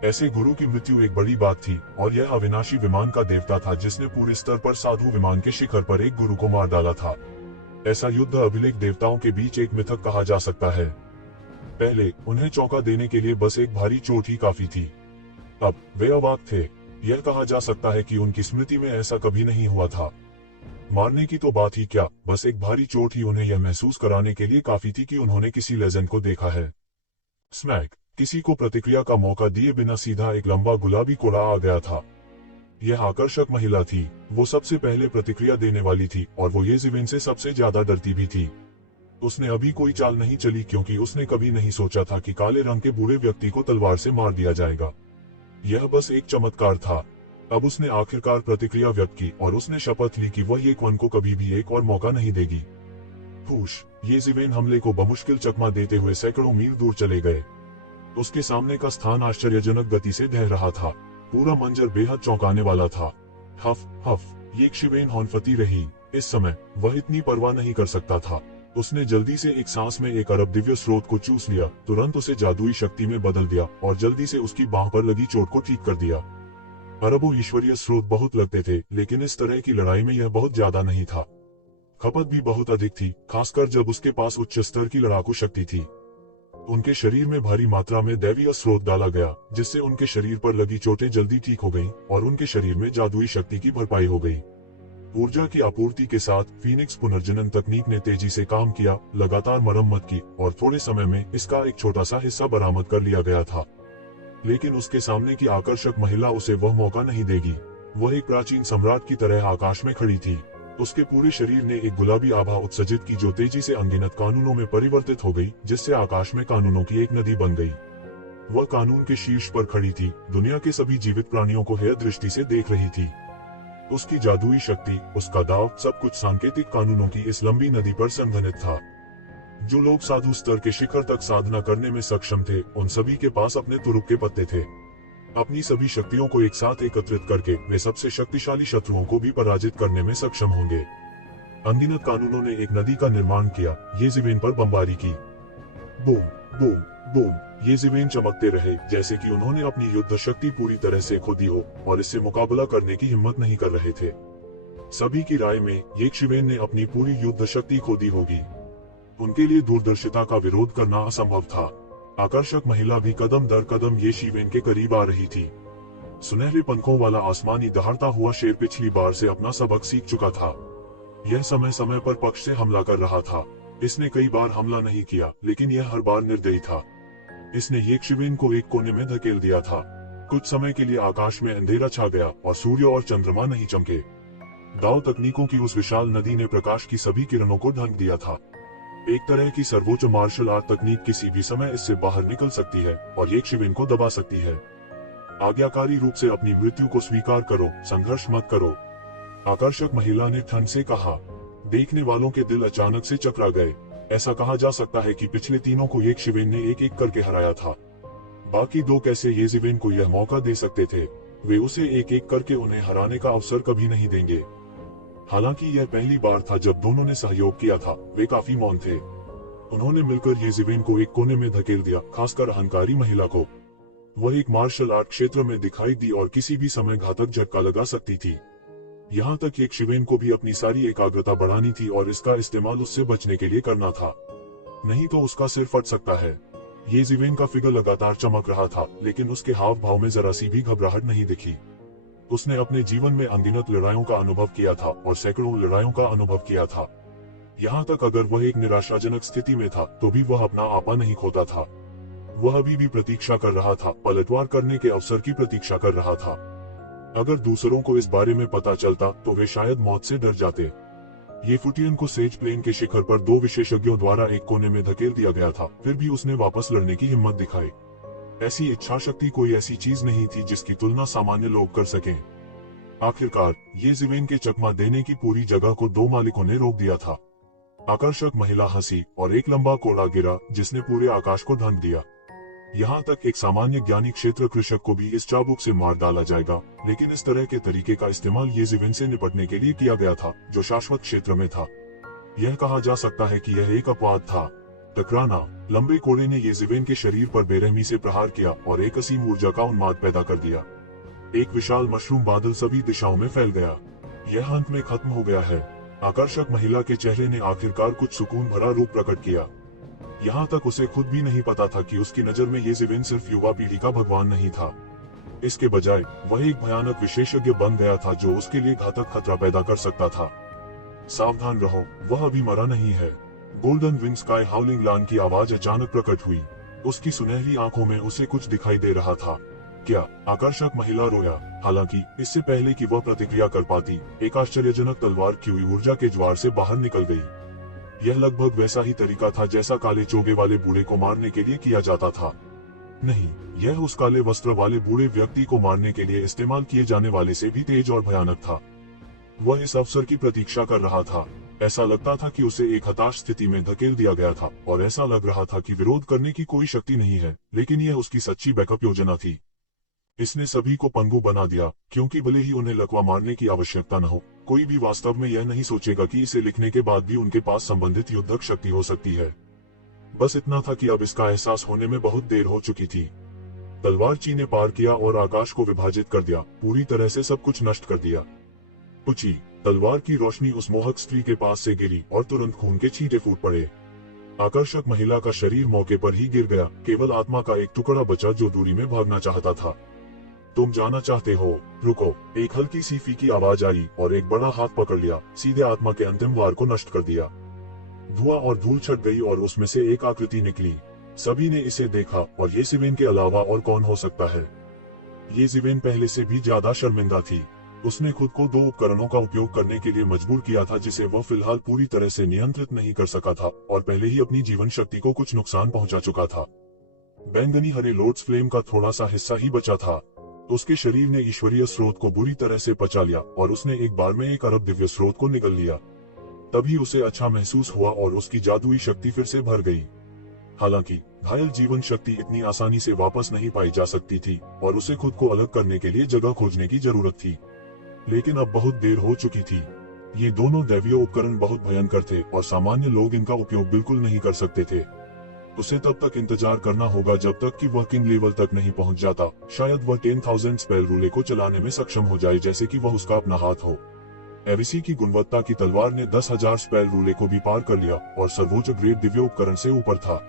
ऐसे गुरु की मृत्यु एक बड़ी बात थी, और यह अविनाशी विमान का देवता था जिसने पूरे स्तर पर साधु विमान के शिखर पर एक गुरु को मार डाला था। ऐसा युद्ध अभिलेख देवताओं के बीच एक मिथक कहा जा सकता है। पहले उन्हें चौंका देने के लिए बस एक भारी चोट ही काफी थी। अब वे अवाक थे। यह कहा जा सकता है कि उनकी स्मृति में ऐसा कभी नहीं हुआ था। मारने की तो बात ही क्या, बस एक भारी चोट ही उन्हें यह महसूस कराने के लिए काफी थी कि उन्होंने किसी लेजेंड को देखा है। स्मैक! किसी को प्रतिक्रिया का मौका दिए बिना सीधा एक लंबा गुलाबी कोड़ा आ गया था। यह आकर्षक महिला थी। वो सबसे पहले प्रतिक्रिया देने वाली थी और वो येज़िविन से सबसे ज्यादा डरती भी थी। उसने अभी कोई चाल नहीं चली, क्योंकि उसने कभी नहीं सोचा था कि काले रंग के बूढ़े व्यक्ति को तलवार से मार दिया जाएगा। यह बस एक चमत्कार था। अब उसने आखिरकार प्रतिक्रिया व्यक्त की और उसने शपथ ली कि वह येक्वन को कभी भी एक और मौका नहीं देगी। हुश! येज़िविन हमले को बमुश्किल चकमा देते हुए सैकड़ों मील दूर चले गए। उसके सामने का स्थान आश्चर्यजनक गति से ढह रहा था। पूरा मंजर बेहद चौंकाने वाला था। हफ हफ! येक्षविन हौनफती रही। इस समय वह इतनी परवाह नहीं कर सकता था। उसने जल्दी से एक सांस में एक अरब दिव्य स्रोत को चूस लिया, तुरंत उसे जादुई शक्ति में बदल दिया और जल्दी से उसकी बांह पर लगी चोट को ठीक कर दिया। अरबों ईश्वरीय स्रोत बहुत लगते थे, लेकिन इस तरह की लड़ाई में यह बहुत ज्यादा नहीं था। खपत भी बहुत अधिक थी, खासकर जब उसके पास उच्च स्तर की लड़ाकू शक्ति थी। उनके शरीर में भारी मात्रा में दैवीय स्रोत डाला गया, जिससे उनके शरीर पर लगी चोटें जल्दी ठीक हो गईं और उनके शरीर में जादुई शक्ति की भरपाई हो गई। ऊर्जा की आपूर्ति के साथ फीनिक्स पुनर्जनन तकनीक ने तेजी से काम किया, लगातार मरम्मत की और थोड़े समय में इसका एक छोटा सा हिस्सा बरामद कर लिया गया था। लेकिन उसके सामने की आकर्षक महिला उसे वह मौका नहीं देगी। वह एक प्राचीन सम्राट की तरह आकाश में खड़ी थी। उसके पूरे शरीर ने एक गुलाबी आभा उत्सर्जित की जो तेजी से अनगिनत कानूनों में परिवर्तित हो गई, जिससे आकाश में कानूनों की एक नदी बन गई। वह कानून के शीर्ष पर खड़ी थी, दुनिया के सभी जीवित प्राणियों को हेय दृष्टि से देख रही थी। उसकी जादुई शक्ति, उसका दाव, सब कुछ सांकेतिक कानूनों की इस लंबी नदी पर संघनित था। जो लोग साधु स्तर के शिखर तक साधना करने में सक्षम थे, उन सभी के पास अपने तुरुप के पत्ते थे। अपनी सभी शक्तियों को एक साथ एकत्रित करके वे सबसे शक्तिशाली शत्रुओं को भी पराजित करने में सक्षम होंगे। अनगिनत कानूनों ने एक नदी का निर्माण किया, येज़िविन पर बमबारी की। Boom boom boom! येज़िविन चमकते रहे, जैसे कि उन्होंने अपनी युद्ध शक्ति पूरी तरह से खो दी हो और इससे मुकाबला करने की हिम्मत नहीं कर रहे थे। सभी की राय में येक्षविन ने अपनी पूरी युद्ध शक्ति खो दी होगी। उनके लिए दूरदर्शिता का विरोध करना असंभव था। आकर्षक महिला भी कदम दर कदम येशिवेन के करीब आ रही थी। सुनहरे पंखों वाला आसमानी दहाड़ता हुआ शेर पिछली बार से अपना सबक सीख चुका था। यह समय समय पर पक्ष से हमला कर रहा था। इसने कई बार हमला नहीं किया, लेकिन यह हर बार निर्दयी था। इसने येक्षविन को एक कोने में धकेल दिया था। कुछ समय के लिए आकाश में अंधेरा छा गया और सूर्य और चंद्रमा नहीं चमके। दाव तकनीकों की उस विशाल नदी ने प्रकाश की सभी किरणों को ढक दिया था। एक तरह की सर्वोच्च मार्शल आर्ट तकनीक किसी भी समय इससे बाहर निकल सकती है और येक्षविन को दबा सकती है। आज्ञाकारी रूप से अपनी मृत्यु को स्वीकार करो, संघर्ष मत करो। आकर्षक महिला ने ठंड से कहा। देखने वालों के दिल अचानक से चकरा गए। ऐसा कहा जा सकता है कि पिछले तीनों को येशिवेन ने एक एक करके हराया था। बाकी दो कैसे येशिवेन को यह मौका दे सकते थे? वे उसे एक एक करके उन्हें हराने का अवसर कभी नहीं देंगे। हालांकि यह पहली बार था जब दोनों ने सहयोग किया था। वे काफी मौन थे। उन्होंने मिलकर येशिवेन को एक कोने में धकेल दिया, खासकर अहंकारी महिला को। वह एक मार्शल आर्ट क्षेत्र में दिखाई दी और किसी भी समय घातक झटका लगा सकती थी। यहाँ तक येशिवेन को भी अपनी सारी एकाग्रता बढ़ानी थी और इसका इस्तेमाल उससे बचने के लिए करना था, नहीं तो उसका सिर फट सकता है। येशिवेन का फिगर लगातार चमक रहा था, लेकिन उसके हाव भाव में जरा सी भी घबराहट नहीं दिखी। उसने अपने जीवन में अनगिनत लड़ाइयों का अनुभव किया था और सैकड़ों लड़ाइयों का अनुभव किया था। यहाँ तक अगर वह एक निराशाजनक स्थिति में था तो भी वह अपना आपा नहीं खोता था। वह अभी भी प्रतीक्षा कर रहा था, पलटवार करने के अवसर की प्रतीक्षा कर रहा था। अगर दूसरों को इस बारे में पता चलता तो वे शायद मौत से डर जाते। ये फुटियन को सेज प्लेन के शिखर पर दो विशेषज्ञों द्वारा एक कोने में धकेल दिया गया था, फिर भी उसने वापस लड़ने की हिम्मत दिखाई। ऐसी इच्छा शक्ति कोई ऐसी चीज नहीं थी जिसकी तुलना सामान्य लोग कर सकें। आखिरकार येशिवेन के चकमा देने की पूरी जगह को दो मालिकों ने रोक दिया था। आकर्षक महिला हंसी और एक लंबा कोड़ा गिरा जिसने पूरे आकाश को ढक दिया। यहाँ तक एक सामान्य ज्ञानी क्षेत्र कृषक को भी इस चाबुक से मार डाला जाएगा, लेकिन इस तरह के तरीके का इस्तेमाल येशिवेन से निपटने के लिए किया गया था जो शाश्वत क्षेत्र में था। यह कहा जा सकता है कि यह एक अपवाद था। टकराना। लंबे कोड़े ने येशिवेन के शरीर पर बेरहमी से प्रहार किया और एक असीम ऊर्जा का उन्माद पैदा कर दिया। एक विशाल मशरूम बादल सभी दिशाओं में फैल गया। यह अंत में खत्म हो गया है। आकर्षक महिला के चेहरे ने आखिरकार कुछ सुकून भरा रूप प्रकट किया। यहाँ तक उसे खुद भी नहीं पता था कि उसकी नजर में येशिवेन सिर्फ युवा पीढ़ी का भगवान नहीं था। इसके बजाय वह एक भयानक विशेषज्ञ बन गया था जो उसके लिए घातक खतरा पैदा कर सकता था। सावधान रहो, वह अभी मरा नहीं है। गोल्डन विंग स्काई हाउलिंग लान की आवाज अचानक प्रकट हुई। उसकी सुनहरी आंखों में उसे कुछ दिखाई दे रहा था। क्या? आकर्षक महिला रोया। हालांकि इससे पहले कि वह प्रतिक्रिया कर पाती, एक आश्चर्यजनक तलवार की हुई ऊर्जा के ज्वार से बाहर निकल गई। यह लगभग वैसा ही तरीका था जैसा काले चोगे वाले बूढ़े को मारने के लिए किया जाता था। नहीं, यह उस काले वस्त्र वाले बूढ़े व्यक्ति को मारने के लिए इस्तेमाल किए जाने वाले से भी तेज और भयानक था। वह इस अवसर की प्रतीक्षा कर रहा था। ऐसा लगता था कि उसे एक हताश स्थिति में धकेल दिया गया था और ऐसा लग रहा था कि विरोध करने की कोई शक्ति नहीं है, लेकिन यह उसकी सच्ची बैकअप योजना थी। इसने सभी को पंगु बना दिया, क्योंकि भले ही उन्हें लकवा मारने की आवश्यकता न हो, कोई भी वास्तव में यह नहीं सोचेगा कि इसे लिखने के बाद भी उनके पास संबंधित युद्धक शक्ति हो सकती है। बस इतना था कि अब इसका एहसास होने में बहुत देर हो चुकी थी। तलवार ची ने पार किया और आकाश को विभाजित कर दिया, पूरी तरह से सब कुछ नष्ट कर दिया। पुची। तलवार की रोशनी उस मोहक स्त्री के पास से गिरी और तुरंत खून के छींटे फूट पड़े। आकर्षक महिला का शरीर मौके पर ही गिर गया, केवल आत्मा का एक टुकड़ा बचा जो दूरी में भागना चाहता था। तुम जाना चाहते हो? रुको। एक हल्की सी फीकी आवाज आई और एक बड़ा हाथ पकड़ लिया, सीधे आत्मा के अंतिम वार को नष्ट कर दिया। धुआं और धूल छट गई और उसमें से एक आकृति निकली। सभी ने इसे देखा और येशिवेन के अलावा और कौन हो सकता है। येशिवेन पहले से भी ज्यादा शर्मिंदा थी। उसने खुद को दो उपकरणों का उपयोग करने के लिए मजबूर किया था जिसे वह फिलहाल पूरी तरह से नियंत्रित नहीं कर सका था और पहले ही अपनी जीवन शक्ति को कुछ नुकसान पहुंचा चुका था। बैंगनी हरे लॉर्ड्स फ्लेम का थोड़ा सा हिस्सा ही बचा था। उसके शरीर ने ईश्वरीय स्रोत को बुरी तरह से पचा लिया और उसने एक बार में 1 अरब दिव्य स्रोत को निगल लिया। तभी उसे अच्छा महसूस हुआ और उसकी जादुई शक्ति फिर से भर गई। हालांकि घायल जीवन शक्ति इतनी आसानी से वापस नहीं पाई जा सकती थी और उसे खुद को अलग करने के लिए जगह खोजने की जरूरत थी। लेकिन अब बहुत देर हो चुकी थी। ये दोनों दैवीय उपकरण बहुत भयंकर थे और सामान्य लोग इनका उपयोग बिल्कुल नहीं कर सकते थे। उसे तब तक इंतजार करना होगा जब तक कि वह किंग लेवल तक नहीं पहुंच जाता। शायद वह 10,000 स्पेल रूले को चलाने में सक्षम हो जाए जैसे कि वह उसका अपना हाथ हो। एविसी की गुणवत्ता की तलवार ने 10,000 स्पेल रूले को भी पार कर लिया और सर्वोच्च ग्रेड दिव्य उपकरण से ऊपर था।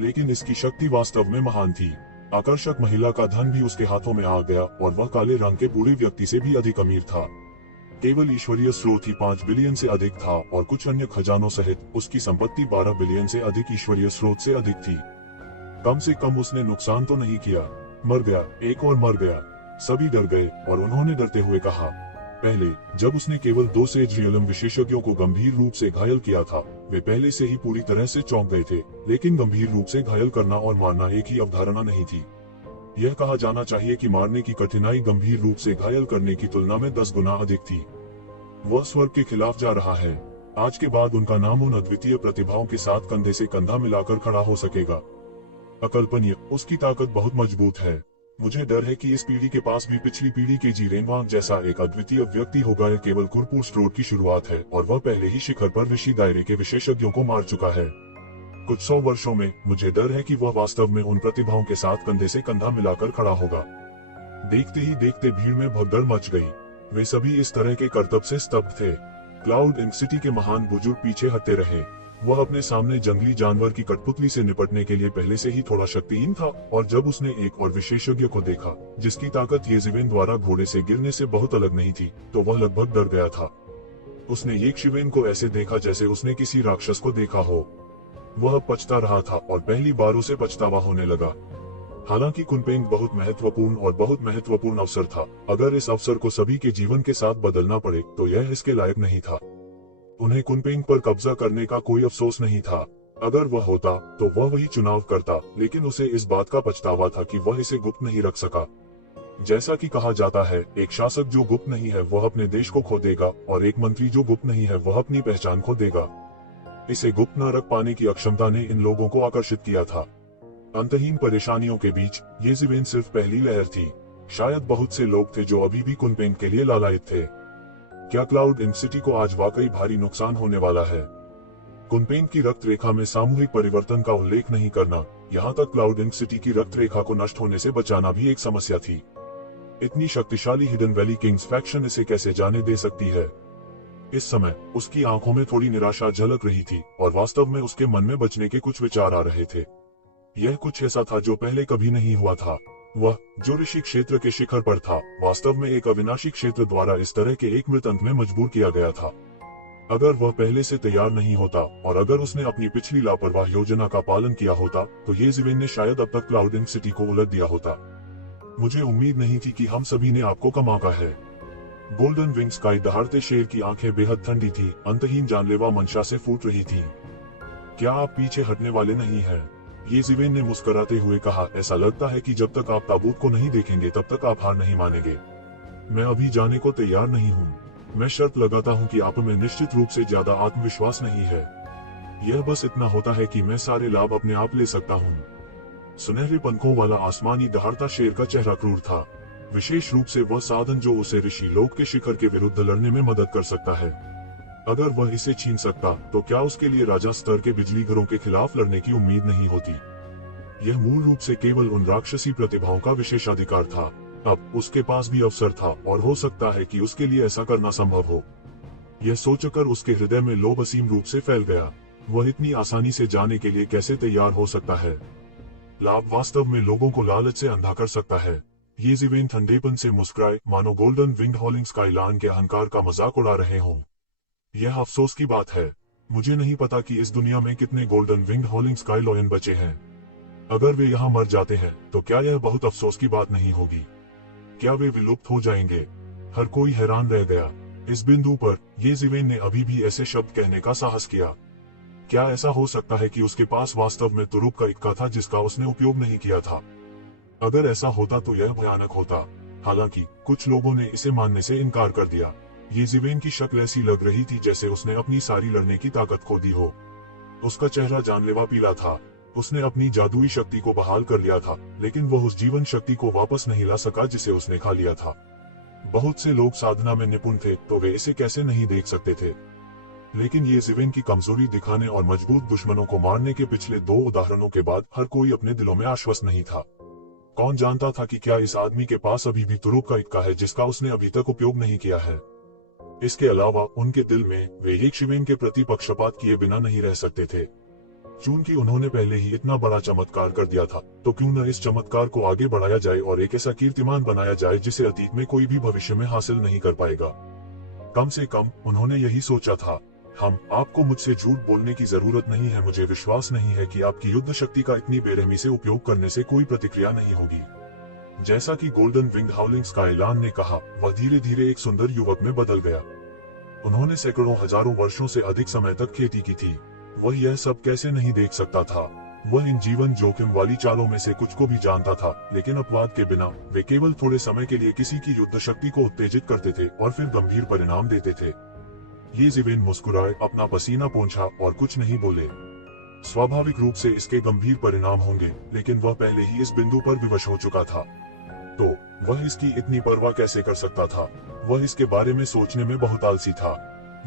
लेकिन इसकी शक्ति वास्तव में महान थी। आकर्षक महिला का धन भी उसके हाथों में आ गया और वह काले रंग के बूढ़े व्यक्ति से भी अधिक अमीर था। केवल ईश्वरीय स्रोत ही 5 बिलियन से अधिक था और कुछ अन्य खजानों सहित उसकी संपत्ति 12 बिलियन से अधिक ईश्वरीय स्रोत से अधिक थी। कम से कम उसने नुकसान तो नहीं किया। मर गया, एक और मर गया। सभी डर गए और उन्होंने डरते हुए कहा। पहले जब उसने केवल 2 सेज रियलम विशेषज्ञों को गंभीर रूप से घायल किया था, वे पहले से ही पूरी तरह से चौंक गए थे। लेकिन गंभीर रूप से घायल करना और मारना एक ही अवधारणा नहीं थी। यह कहा जाना चाहिए कि मारने की कठिनाई गंभीर रूप से घायल करने की तुलना में 10 गुना अधिक थी। वह स्वर्ग के खिलाफ जा रहा है। आज के बाद उनका नाम उन अद्वितीय प्रतिभाओं के साथ कंधे से कंधा मिलाकर खड़ा हो सकेगा। अकल्पनीय, उसकी ताकत बहुत मजबूत है। मुझे डर है कि इस पीढ़ी के पास भी पिछली पीढ़ी के जीरेन वांग जैसा एक अद्वितीय व्यक्ति होगा। यह केवल कुरपुर स्ट्रोड की शुरुआत है और वह पहले ही शिखर पर ऋषि दायरे के विशेषज्ञों को मार चुका है। कुछ 100 वर्षों में मुझे डर है कि वह वास्तव में उन प्रतिभाओं के साथ कंधे से कंधा मिलाकर खड़ा होगा। देखते ही देखते भीड़ में भगदड़ मच गई। वे सभी इस तरह के करतब से स्तब्ध थे। क्लाउड इंक सिटी के महान बुजुर्ग पीछे हटते रहे। वह अपने सामने जंगली जानवर की कठपुतली से निपटने के लिए पहले से ही थोड़ा शक्तिहीन था, और जब उसने एक और विशेषज्ञ को देखा जिसकी ताकत येज़िवेन द्वारा घोड़े से गिरने से बहुत अलग नहीं थी, तो वह लगभग डर गया था। उसने येज़िवेन को ऐसे देखा जैसे उसने किसी राक्षस को देखा हो। वह पछता रहा था और पहली बार उसे पछतावा होने लगा। हालांकि कुनपेंग बहुत महत्वपूर्ण अवसर था। अगर इस अवसर को सभी के जीवन के साथ बदलना पड़े तो यह इसके लायक नहीं था। उन्हें कुनपेंग पर कब्जा करने का कोई अफसोस नहीं था। अगर वह होता तो वह वही चुनाव करता, लेकिन उसे इस बात का पछतावा था कि वह इसे गुप्त नहीं रख सका। जैसा कि कहा जाता है, एक शासक जो गुप्त नहीं है वह अपने देश को खो देगा, और एक मंत्री जो गुप्त नहीं है वह अपनी पहचान खो देगा। इसे गुप्त न रख पाने की अक्षमता ने इन लोगों को आकर्षित किया था। अंतहीन परेशानियों के बीच येज़िवेन सिर्फ पहली लहर थी। शायद बहुत से लोग थे जो अभी भी कुनपेंग के लिए लालायित थे। क्या क्लाउड इंक सिटी को आज वाकई भारी नुकसान होने वाला है? कुनपेंग की रक्त रेखा में सामूहिक परिवर्तन का उल्लेख नहीं करना, यहाँ तक क्लाउड इंक सिटी की रक्त रेखा को नष्ट होने से बचाना भी एक समस्या थी। इतनी शक्तिशाली हिडन वैली किंग्स फैक्शन इसे कैसे जाने दे सकती है? इस समय उसकी आंखों में थोड़ी निराशा झलक रही थी, और वास्तव में उसके मन में बचने के कुछ विचार आ रहे थे। यह कुछ ऐसा था जो पहले कभी नहीं हुआ था। वह जो ऋषि क्षेत्र के शिखर पर था, वास्तव में एक अविनाशी क्षेत्र द्वारा इस तरह के एक मृत अंत में मजबूर किया गया था। अगर वह पहले से तैयार नहीं होता, और अगर उसने अपनी पिछली लापरवाह योजना का पालन किया होता, तो येज़िवेन ने शायद अब तक क्लाउड इंक सिटी को उलट दिया होता। मुझे उम्मीद नहीं थी कि हम सभी ने आपको कमाका है। गोल्डन विंग स्काई दहाड़ते शेर की आंखें बेहद ठंडी थी, अंतहीन जानलेवा मंशा से फूट रही थी। क्या आप पीछे हटने वाले नहीं हैं? येज़िवेन ने मुस्कुराते हुए कहा, ऐसा लगता है कि जब तक आप ताबूत को नहीं देखेंगे तब तक आप हार नहीं मानेंगे। मैं अभी जाने को तैयार नहीं हूँ। मैं शर्त लगाता हूँ कि आप में निश्चित रूप से ज्यादा आत्मविश्वास नहीं है। यह बस इतना होता है कि मैं सारे लाभ अपने आप ले सकता हूँ। सुनहरे पंखों वाला आसमानी दहाड़ता शेर का चेहरा क्रूर था, विशेष रूप से वह साधन जो उसे ऋषि लोक के शिखर के विरुद्ध लड़ने में मदद कर सकता है। अगर वह इसे छीन सकता तो क्या उसके लिए राजा स्तर के बिजली घरों के खिलाफ लड़ने की उम्मीद नहीं होती? यह मूल रूप से केवल उन राक्षसी प्रतिभाओं का विशेषाधिकार था। अब उसके पास भी अवसर था, और हो सकता है कि उसके लिए ऐसा करना संभव हो। यह सोचकर उसके हृदय में लोभ असीम रूप से फैल गया। वह इतनी आसानी से जाने के लिए कैसे तैयार हो सकता है? लाभ वास्तव में लोगों को लालच से अंधा कर सकता है। येज़िवेन ठंडेपन से मुस्कुराए, मानो गोल्डन विंग्ड हॉलिंग स्काईलान के अहंकार का मजाक उड़ा रहे हों। यह अफसोस की बात है। मुझे नहीं पता कि इस दुनिया में कितने गोल्डन विंग्ड हॉलिंग स्काईलॉयन बचे हैं। अगर वे यहाँ मर जाते हैं तो क्या यह बहुत अफसोस की बात नहीं होगी? क्या वे विलुप्त हो जाएंगे? हर कोई हैरान रह गया। इस बिंदु पर येज़िवेन ने अभी भी ऐसे शब्द कहने का साहस किया। क्या ऐसा हो सकता है कि उसके पास वास्तव में तुरुप का इक्का था जिसका उसने उपयोग नहीं किया था? अगर ऐसा होता तो यह भयानक होता। हालांकि कुछ लोगों ने इसे मानने से इनकार कर दिया। येज़िवेन की शक्ल ऐसी लग रही थी जैसे उसने अपनी सारी लड़ने की ताकत खो दी हो। उसका चेहरा जानलेवा पीला था। उसने अपनी जादुई शक्ति को बहाल कर लिया था, लेकिन वह उस जीवन शक्ति को वापस नहीं ला सका जिसे उसने खा लिया था। बहुत से लोग साधना में निपुण थे, तो वे इसे कैसे नहीं देख सकते थे? लेकिन येज़िवेन की कमजोरी दिखाने और मजबूत दुश्मनों को मारने के पिछले 2 उदाहरणों के बाद हर कोई अपने दिलों में आश्वस्त नहीं था। कौन जानता था कि क्या इस आदमी के पास अभी भी तुरुप का इक्का है जिसका उसने अभी तक उपयोग नहीं किया है। इसके अलावा उनके दिल में वे येज़िवेन के प्रति पक्षपात किए बिना नहीं रह सकते थे। चूंकि उन्होंने पहले ही इतना बड़ा चमत्कार कर दिया था, तो क्यों न इस चमत्कार को आगे बढ़ाया जाए और एक ऐसा कीर्तिमान बनाया जाए जिसे अतीत में कोई भी भविष्य में हासिल नहीं कर पाएगा। कम से कम उन्होंने यही सोचा था। आपको मुझसे झूठ बोलने की जरूरत नहीं है। मुझे विश्वास नहीं है कि आपकी युद्ध शक्ति का इतनी बेरहमी से उपयोग करने से कोई प्रतिक्रिया नहीं होगी। जैसा कि गोल्डन विंग्ड हाउलिंग स्काईलान ने कहा, वह धीरे धीरे एक सुंदर युवक में बदल गया। उन्होंने सैकड़ों हजारों वर्षों से अधिक समय तक खेती की थी। वह यह सब कैसे नहीं देख सकता था? वह इन जीवन जोखिम वाली चालों में से कुछ को भी जानता था, लेकिन अपवाद के बिना वे केवल थोड़े समय के लिए किसी की युद्ध शक्ति को उत्तेजित करते थे और फिर गंभीर परिणाम देते थे। ये ज़िवेन मुस्कुराए, अपना पसीना पोंछा और कुछ नहीं बोले। स्वाभाविक रूप से इसके गंभीर परिणाम होंगे, लेकिन वह पहले ही इस बिंदु पर विवश हो चुका था। तो वह इसकी इतनी परवाह कैसे कर सकता था? वह इसके बारे में सोचने में बहुत आलसी था।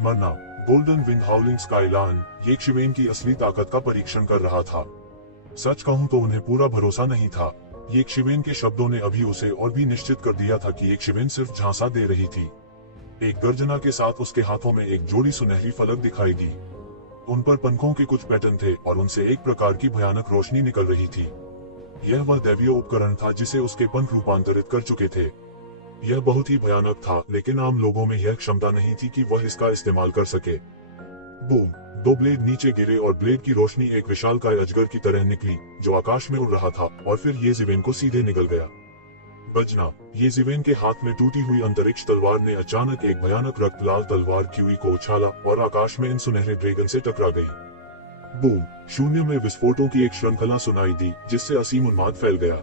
मरना। गोल्डन विंग हाउलिंग स्काईलार्न ये शिवेन की असली ताकत का परीक्षण कर रहा था। सच कहूं तो उन्हें पूरा भरोसा नहीं था। ये शिवेन के शब्दों ने अभी उसे और भी निश्चित कर दिया था कि एक शिवेन सिर्फ झांसा दे रही थी। एक गर्जना के साथ उसके हाथों में एक जोड़ी सुनहरी फलक दिखाई दी। उन पर पंखों के कुछ पैटर्न थे और उनसे एक प्रकार की भयानक रोशनी निकल रही थी। यह वह दैवीय उपकरण था जिसे उसके पंख रूपांतरित कर चुके थे। यह बहुत ही भयानक था, लेकिन आम लोगों में यह क्षमता नहीं थी कि वह इसका इस्तेमाल कर सके। बूम! 2 ब्लेड नीचे गिरे और ब्लेड की रोशनी एक विशालकाय अजगर की तरह निकली जो आकाश में उड़ रहा था, और फिर ये ज़िवेन को सीधे निगल गया। बजना। ये ज़िवेन के हाथ में टूटी हुई अंतरिक्ष तलवार ने अचानक एक भयानक रक्त लाल तलवार क्यूई को उछाला और आकाश में इन सुनहरे ड्रैगन से टकरा गई। बूम! शून्य में विस्फोटों की एक श्रृंखला सुनाई दी, जिससे असीम उन्माद फैल गया।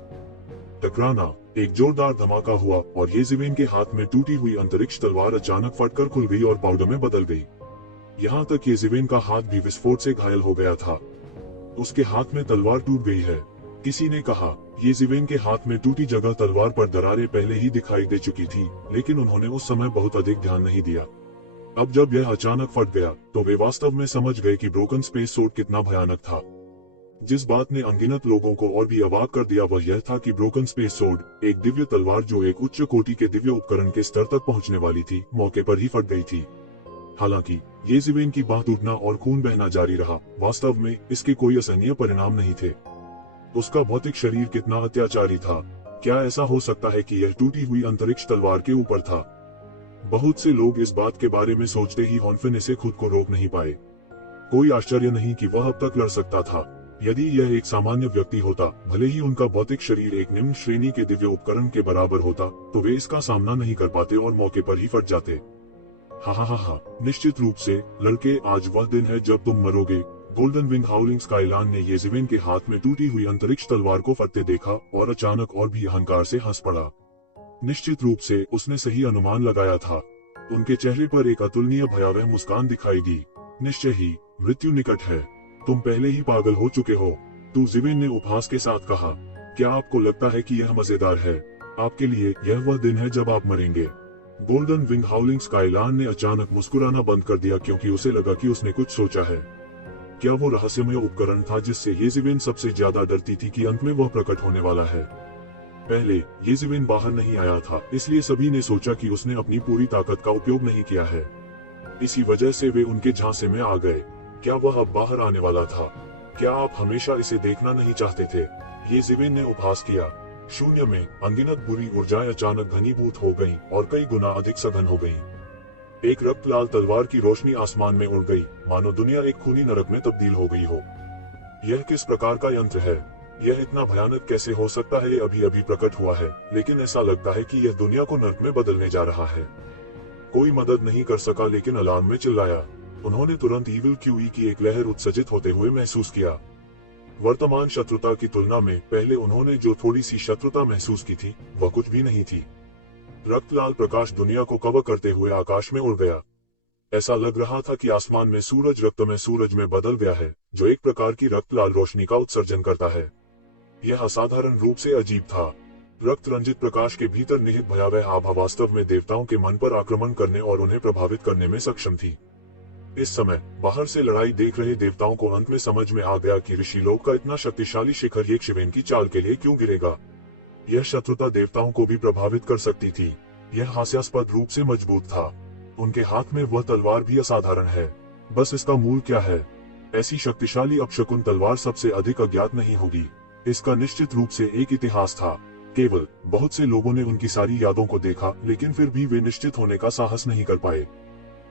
टकराना। एक जोरदार धमाका हुआ और ये ज़िवेन के हाथ में टूटी हुई अंतरिक्ष तलवार अचानक फटकर खुल गई और पाउडर में बदल गई। यहाँ तक ये ज़िवेन का हाथ भी विस्फोट से घायल हो गया था। उसके हाथ में तलवार टूट गई है। किसी ने कहा। ये ज़िवेन के हाथ में टूटी जगह तलवार पर दरारें पहले ही दिखाई दे चुकी थी, लेकिन उन्होंने उस समय बहुत अधिक ध्यान नहीं दिया। अब जब यह अचानक फट गया तो वे वास्तव में समझ गए कि ब्रोकन स्पेस सूट कितना भयानक था। जिस बात ने अनगिनत लोगों को और भी अवाक कर दिया वह यह था कि ब्रोकन स्पेस सोर्ड, एक दिव्य तलवार जो एक उच्च कोटि के दिव्य उपकरण के स्तर तक पहुंचने वाली थी, मौके पर ही फट गई थी। हालांकि ये ज़िवेन की बाह टूटना और खून बहना जारी रहा, वास्तव में इसके कोई असहनीय परिणाम नहीं थे। उसका भौतिक शरीर कितना अत्याचारी था। क्या ऐसा हो सकता है कि यह टूटी हुई अंतरिक्ष तलवार के ऊपर था? बहुत से लोग इस बात के बारे में सोचते ही हॉर्नफिन इसे खुद को रोक नहीं पाए। कोई आश्चर्य नहीं कि वह अब तक लड़ सकता था। यदि यह एक सामान्य व्यक्ति होता, भले ही उनका भौतिक शरीर एक निम्न श्रेणी के दिव्य उपकरण के बराबर होता, तो वे इसका सामना नहीं कर पाते और मौके पर ही फट जाते। हा, निश्चित रूप से लड़के, आज वह दिन है जब तुम मरोगे। गोल्डन विंग हाउलिंग स्काईलार्न ने ये ज़िवेन के हाथ में टूटी हुई अंतरिक्ष तलवार को फटते देखा और अचानक और भी अहंकार से हंस पड़ा। निश्चित रूप से उसने सही अनुमान लगाया था। उनके चेहरे पर एक अतुलनीय भयावह मुस्कान दिखाई दी। निश्चय ही मृत्यु निकट है। तुम पहले ही पागल हो चुके हो, तू ज़िवेन ने उपहास के साथ कहा। क्या आपको लगता है कि यह मजेदार है? आपके लिए यह वह दिन है जब आप मरेंगे। गोल्डन विंग हाउलिंग स्काईलार्न ने अचानक मुस्कुराना बंद कर दिया, क्योंकि उसे लगा कि उसने कुछ सोचा है। क्या वो रहस्यमय उपकरण था जिससे ये ज़िवेन सबसे ज्यादा डरती थी कि अंत में वह प्रकट होने वाला है? पहले ये ज़िवेन बाहर नहीं आया था, इसलिए सभी ने सोचा कि उसने अपनी पूरी ताकत का उपयोग नहीं किया है। इसी वजह से वे उनके झांसे में आ गए। क्या वह अब बाहर आने वाला था? क्या आप हमेशा इसे देखना नहीं चाहते थे? ये ज़िवेन ने उपहास किया। शून्य में अनगिनत बुरी ऊर्जाएं अचानक घनीभूत हो गईं और कई गुना अधिक सघन हो गईं। एक रक्त लाल तलवार की रोशनी आसमान में उड़ गई, मानो दुनिया एक खूनी नरक में तब्दील हो गई हो। यह किस प्रकार का यंत्र है? यह इतना भयानक कैसे हो सकता है? अभी अभी प्रकट हुआ है, लेकिन ऐसा लगता है कि यह दुनिया को नरक में बदलने जा रहा है। कोई मदद नहीं कर सका, लेकिन अलार्म में चिल्लाया। उन्होंने तुरंत ईविल क्यूई की एक लहर उत्सर्जित होते हुए महसूस किया। वर्तमान शत्रुता की तुलना में पहले उन्होंने जो थोड़ी सी शत्रुता महसूस की थी, वह कुछ भी नहीं थी। रक्त लाल प्रकाश दुनिया को कवर करते हुए आकाश में उड़ गया। ऐसा लग रहा था कि आसमान में सूरज रक्तमय सूरज में बदल गया है, जो एक प्रकार की रक्त लाल रोशनी का उत्सर्जन करता है। यह असाधारण रूप से अजीब था। रक्त रंजित प्रकाश के भीतर निहित भयावह आभा वास्तव में देवताओं के मन पर आक्रमण करने और उन्हें प्रभावित करने में सक्षम थी। इस समय बाहर से लड़ाई देख रहे देवताओं को अंत में समझ में आ गया कि ऋषिलोक का इतना शक्तिशाली शिखर ये शिवेन की चाल के लिए क्यों गिरेगा। यह शत्रुता देवताओं को भी प्रभावित कर सकती थी। यह हास्यास्पद रूप से मजबूत था। उनके हाथ में वह तलवार भी असाधारण है। बस इसका मूल क्या है? ऐसी शक्तिशाली अपशकुन तलवार सबसे अधिक अज्ञात नहीं होगी। इसका निश्चित रूप से एक इतिहास था। केवल बहुत से लोगों ने उनकी सारी यादों को देखा, लेकिन फिर भी वे निश्चित होने का साहस नहीं कर पाए।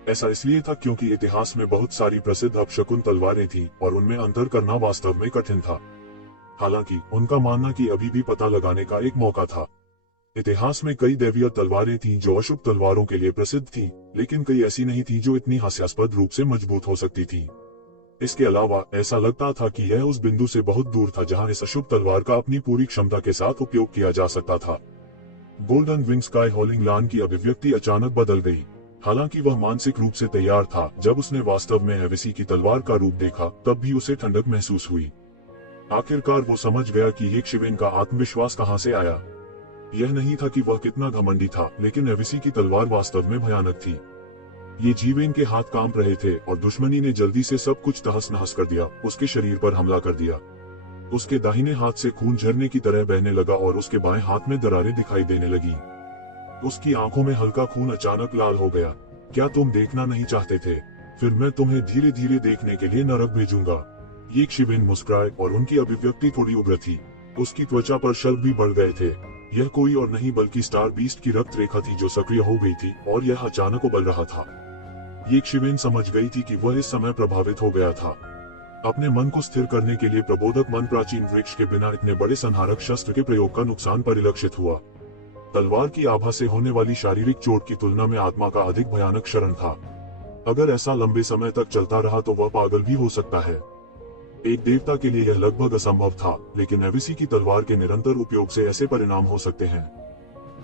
ऐसा इसलिए था क्योंकि इतिहास में बहुत सारी प्रसिद्ध अपशकुन तलवारें थीं और उनमें अंतर करना वास्तव में कठिन था। हालांकि उनका मानना कि अभी भी पता लगाने का एक मौका था। इतिहास में कई दैवीय तलवारें थीं जो अशुभ तलवारों के लिए प्रसिद्ध थीं, लेकिन कई ऐसी नहीं थीं जो इतनी हास्यास्पद रूप से मजबूत हो सकती थीं। इसके अलावा ऐसा लगता था कि यह उस बिंदु से बहुत दूर था जहां इस अशुभ तलवार का अपनी पूरी क्षमता के साथ उपयोग किया जा सकता था। गोल्डन विंग स्काई हॉलिंग लान की अभिव्यक्ति अचानक बदल गई। हालांकि वह मानसिक रूप से तैयार था, जब उसने वास्तव में एविसी की तलवार का रूप देखा तब भी उसे ठंडक महसूस हुई। आखिरकार वो समझ गया कि ये शिवेन का आत्मविश्वास कहां से आया। यह नहीं था कि वह कितना घमंडी था, लेकिन एविसी की तलवार वास्तव में भयानक थी। ये जीवेन के हाथ कांप रहे थे और दुश्मनी ने जल्दी से सब कुछ तहस नहस कर दिया, उसके शरीर पर हमला कर दिया। उसके दाहिने हाथ से खून झरने की तरह बहने लगा और उसके बाएं हाथ में दरारें दिखाई देने लगी। उसकी आंखों में हल्का खून अचानक लाल हो गया। क्या तुम देखना नहीं चाहते थे? फिर मैं तुम्हें धीरे धीरे देखने के लिए नरक भेजूंगा। ये शिवेन मुस्कुराए और उनकी अभिव्यक्ति थोड़ी उग्र थी। उसकी त्वचा पर शल्क भी बढ़ गए थे। यह कोई और नहीं बल्कि स्टार बीस्ट की रक्त रेखा थी जो सक्रिय हो गई थी और यह अचानक उबल रहा था। ये शिवेन समझ गई थी कि वह इस समय प्रभावित हो गया था। अपने मन को स्थिर करने के लिए प्रबोधक मन प्राचीन वृक्ष के बिना इतने बड़े संहारक शस्त्र के प्रयोग का नुकसान परिलक्षित हुआ। तलवार की आभा से होने वाली शारीरिक चोट की तुलना में आत्मा का अधिक भयानक क्षरण था। अगर ऐसा लंबे समय तक चलता रहा तो वह पागल भी हो सकता है। एक देवता के लिए यह लगभग असंभव था, लेकिन एविसी की तलवार के निरंतर उपयोग से ऐसे परिणाम हो सकते हैं।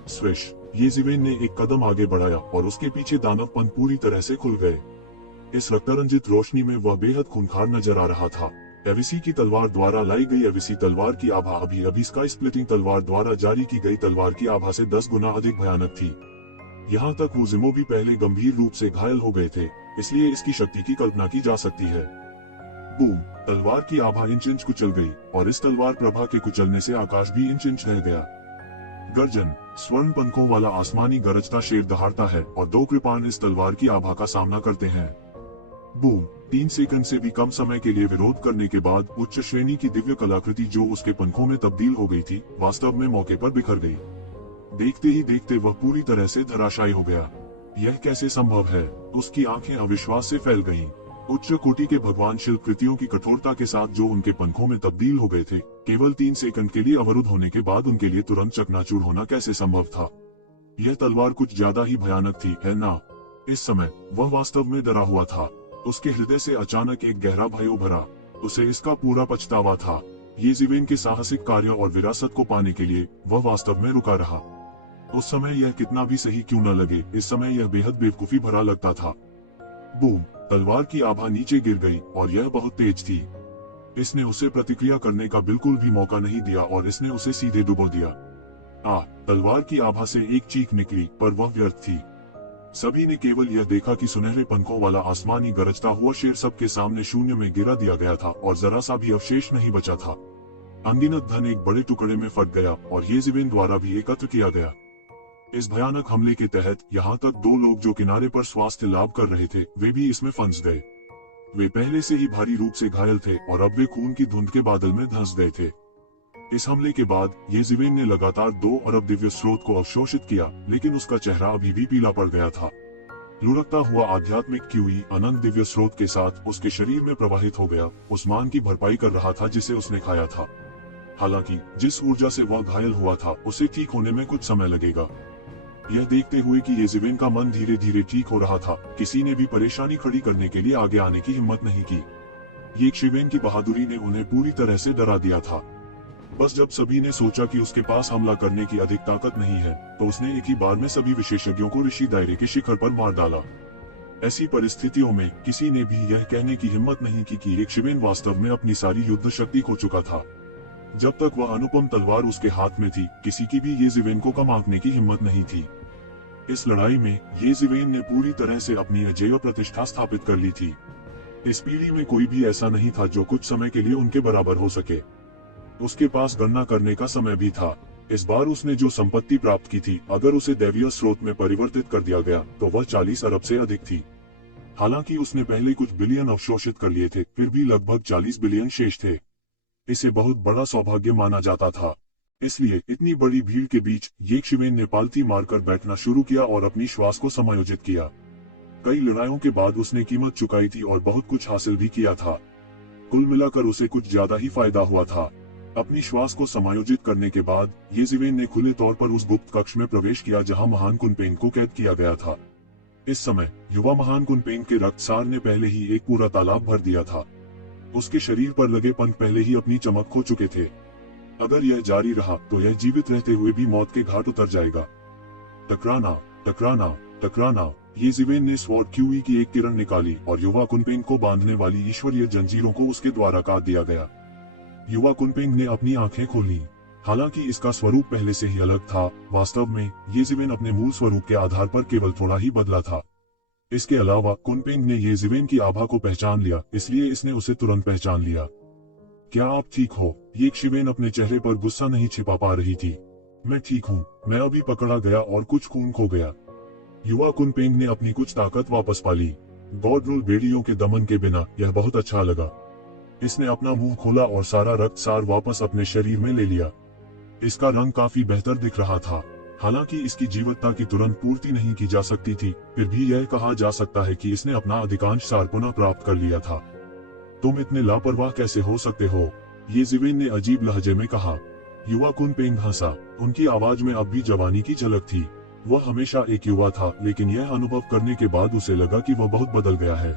स्विश! येजीवेन ने एक कदम आगे बढ़ाया और उसके पीछे दानवपंथ पूरी तरह से खुल गए। इस रक्तरंजित रोशनी में वह बेहद खूंखार नजर आ रहा था। एविसी की तलवार द्वारा लाई गई एविसी तलवार की आभा अभी स्काई स्प्लिटिंग तलवार द्वारा जारी की गई तलवार की आभा से 10 गुना अधिक भयानक थी। यहाँ तक वुजिमो भी पहले गंभीर रूप से घायल हो गए थे, इसलिए इसकी शक्ति की कल्पना की जा सकती है। बूम! तलवार की आभा इंच कुचल गई और इस तलवार प्रभा के कुचलने से आकाश भी इंच रह गया। गर्जन! स्वर्ण पंखों वाला आसमानी गरजता शेर दहाड़ता है और 2 कृपाण इस तलवार की आभा का सामना करते हैं। बूम! 3 सेकंड से भी कम समय के लिए विरोध करने के बाद उच्च श्रेणी की दिव्य कलाकृति जो उसके पंखों में तब्दील हो गई थी, वास्तव में मौके पर बिखर गई। देखते ही देखते वह पूरी तरह से धराशायी हो गया। यह कैसे संभव है? उसकी आंखें अविश्वास से फैल गईं। उच्च कोटि के भगवान शिल्प कृतियों की कठोरता के साथ जो उनके पंखों में तब्दील हो गए थे, केवल 3 सेकंड के लिए अवरुद्ध होने के बाद उनके लिए तुरंत चकनाचूर होना कैसे संभव था? यह तलवार कुछ ज्यादा ही भयानक थी, है ना? इस समय वह वास्तव में डरा हुआ था। उसके हृदय से अचानक एक गहरा भय उभरा। उसे इसका पूरा पछतावा था। येजीवेन के साहसिक कार्य और विरासत को पाने के लिए वह वास्तव में रुका रहा। उस समय यह कितना भी सही क्यों न लगे, इस समय यह बेहद बेवकूफी भरा लगता था। बूम! तलवार की आभा नीचे गिर गई और यह बहुत तेज थी। इसने उसे प्रतिक्रिया करने का बिल्कुल भी मौका नहीं दिया और इसने उसे सीधे डुबो दिया। तलवार की आभा से एक चीख निकली, पर वह व्यर्थ थी। सभी ने केवल यह देखा कि सुनहरे पंखों वाला आसमानी गरजता हुआ शेर सबके सामने शून्य में गिरा दिया गया था और जरा सा भी अवशेष नहीं बचा था। अनगिनत धन एक बड़े टुकड़े में फट गया और येजीवेन द्वारा भी एकत्र किया गया। इस भयानक हमले के तहत यहाँ तक 2 लोग जो किनारे पर स्वास्थ्य लाभ कर रहे थे, वे भी इसमें फंस गए। वे पहले से ही भारी रूप से घायल थे और अब वे खून की धुंध के बादल में धंस गए थे। इस हमले के बाद येजीवेन ने लगातार 2 अरब दिव्य स्रोत को अवशोषित किया, लेकिन उसका चेहरा अभी भी पीला पड़ गया था। लुढ़कता हुआ आध्यात्मिक क्यूई अनंत दिव्य स्रोत के साथ उसके शरीर में प्रवाहित हो गया, उस मान की भरपाई कर रहा था जिसे उसने खाया था। हालांकि जिस ऊर्जा से वह घायल हुआ था, उसे ठीक होने में कुछ समय लगेगा। यह देखते हुए कि येजीवेन का मन धीरे धीरे ठीक हो रहा था, किसी ने भी परेशानी खड़ी करने के लिए आगे आने की हिम्मत नहीं की। येजीवेन की बहादुरी ने उन्हें पूरी तरह से डरा दिया था। बस जब सभी ने सोचा कि उसके पास हमला करने की अधिक ताकत नहीं है, तो उसने एक ही बार में सभी विशेषज्ञों को ऋषि दायरे के शिखर पर मार डाला। ऐसी परिस्थितियों में किसी ने भी यह कहने की हिम्मत नहीं की कि येजीवेन वास्तव में अपनी सारी युद्ध शक्ति खो चुका था। जब तक वह अनुपम तलवार उसके हाथ में थी, किसी की भी येजीवेन को कम आंकने की हिम्मत नहीं थी। इस लड़ाई में येजीवेन ने पूरी तरह से अपनी अजेय प्रतिष्ठा स्थापित कर ली थी। इस पीढ़ी में कोई भी ऐसा नहीं था जो कुछ समय के लिए उनके बराबर हो सके। उसके पास गणना करने का समय भी था। इस बार उसने जो संपत्ति प्राप्त की थी, अगर उसे दैवीय स्रोत में परिवर्तित कर दिया गया तो वह 40 अरब से अधिक थी। हालांकि उसने पहले कुछ बिलियन अवशोषित कर लिए थे, फिर भी लगभग 40 बिलियन शेष थे। इसे बहुत बड़ा सौभाग्य माना जाता था। इसलिए इतनी बड़ी भीड़ के बीच येजीवेन ने पालती मारकर बैठना शुरू किया और अपनी श्वास को समायोजित किया। कई लड़ाइयों के बाद उसने कीमत चुकाई थी और बहुत कुछ हासिल भी किया था। कुल मिलाकर उसे कुछ ज्यादा ही फायदा हुआ था। अपनी श्वास को समायोजित करने के बाद येजीवेन ने खुले तौर पर उस गुप्त कक्ष में प्रवेश किया जहां महान कुनपेन को कैद किया गया था। इस समय युवा महान कुनपेन के रक्तसार ने पहले ही एक पूरा तालाब भर दिया था। उसके शरीर पर लगे पंख पहले ही अपनी चमक खो चुके थे। अगर यह जारी रहा तो यह जीवित रहते हुए भी मौत के घाट उतर जाएगा। टकराना, टकराना, टकराना। येज़िवेन ने स्वॉर्ड क्यूई की एक किरण निकाली और युवा कुनपेंग को बांधने वाली ईश्वरीय जंजीरों को उसके द्वारा काट दिया गया। युवा कुनपेंग ने अपनी आंखें खोली। हालांकि इसका स्वरूप पहले से ही अलग था, वास्तव में येज़िवेन अपने मूल स्वरूप के आधार पर केवल थोड़ा ही बदला था। इसके अलावा कुनपेंग ने येज़िवेन की आभा को पहचान लिया, इसलिए इसने उसे तुरंत पहचान लिया। क्या आप ठीक हो? येज़िवेन अपने चेहरे पर गुस्सा नहीं छिपा पा रही थी। मैं ठीक हूँ, मैं अभी पकड़ा गया और कुछ खून खो गया। युवा कुनपेंग ने अपनी कुछ ताकत वापस पा ली। गॉड रूल बेड़ियों के दमन के बिना यह बहुत अच्छा लगा। इसने अपना मुंह खोला और सारा रक्त सार वापस अपने शरीर में ले लिया। इसका रंग काफी बेहतर दिख रहा था। हालांकि इसकी जीवटता की तुरंत पूर्ति नहीं की जा सकती थी, फिर भी यह कहा जा सकता है कि इसने अपना अधिकांश सार पुनः प्राप्त कर लिया था। तुम इतने लापरवाह कैसे हो सकते हो? येज़िवेन ने अजीब लहजे में कहा। युवा कुनपेंग हंसा। उनकी आवाज में अब भी जवानी की झलक थी। वह हमेशा एक युवा था, लेकिन यह अनुभव करने के बाद उसे लगा कि वह बहुत बदल गया है।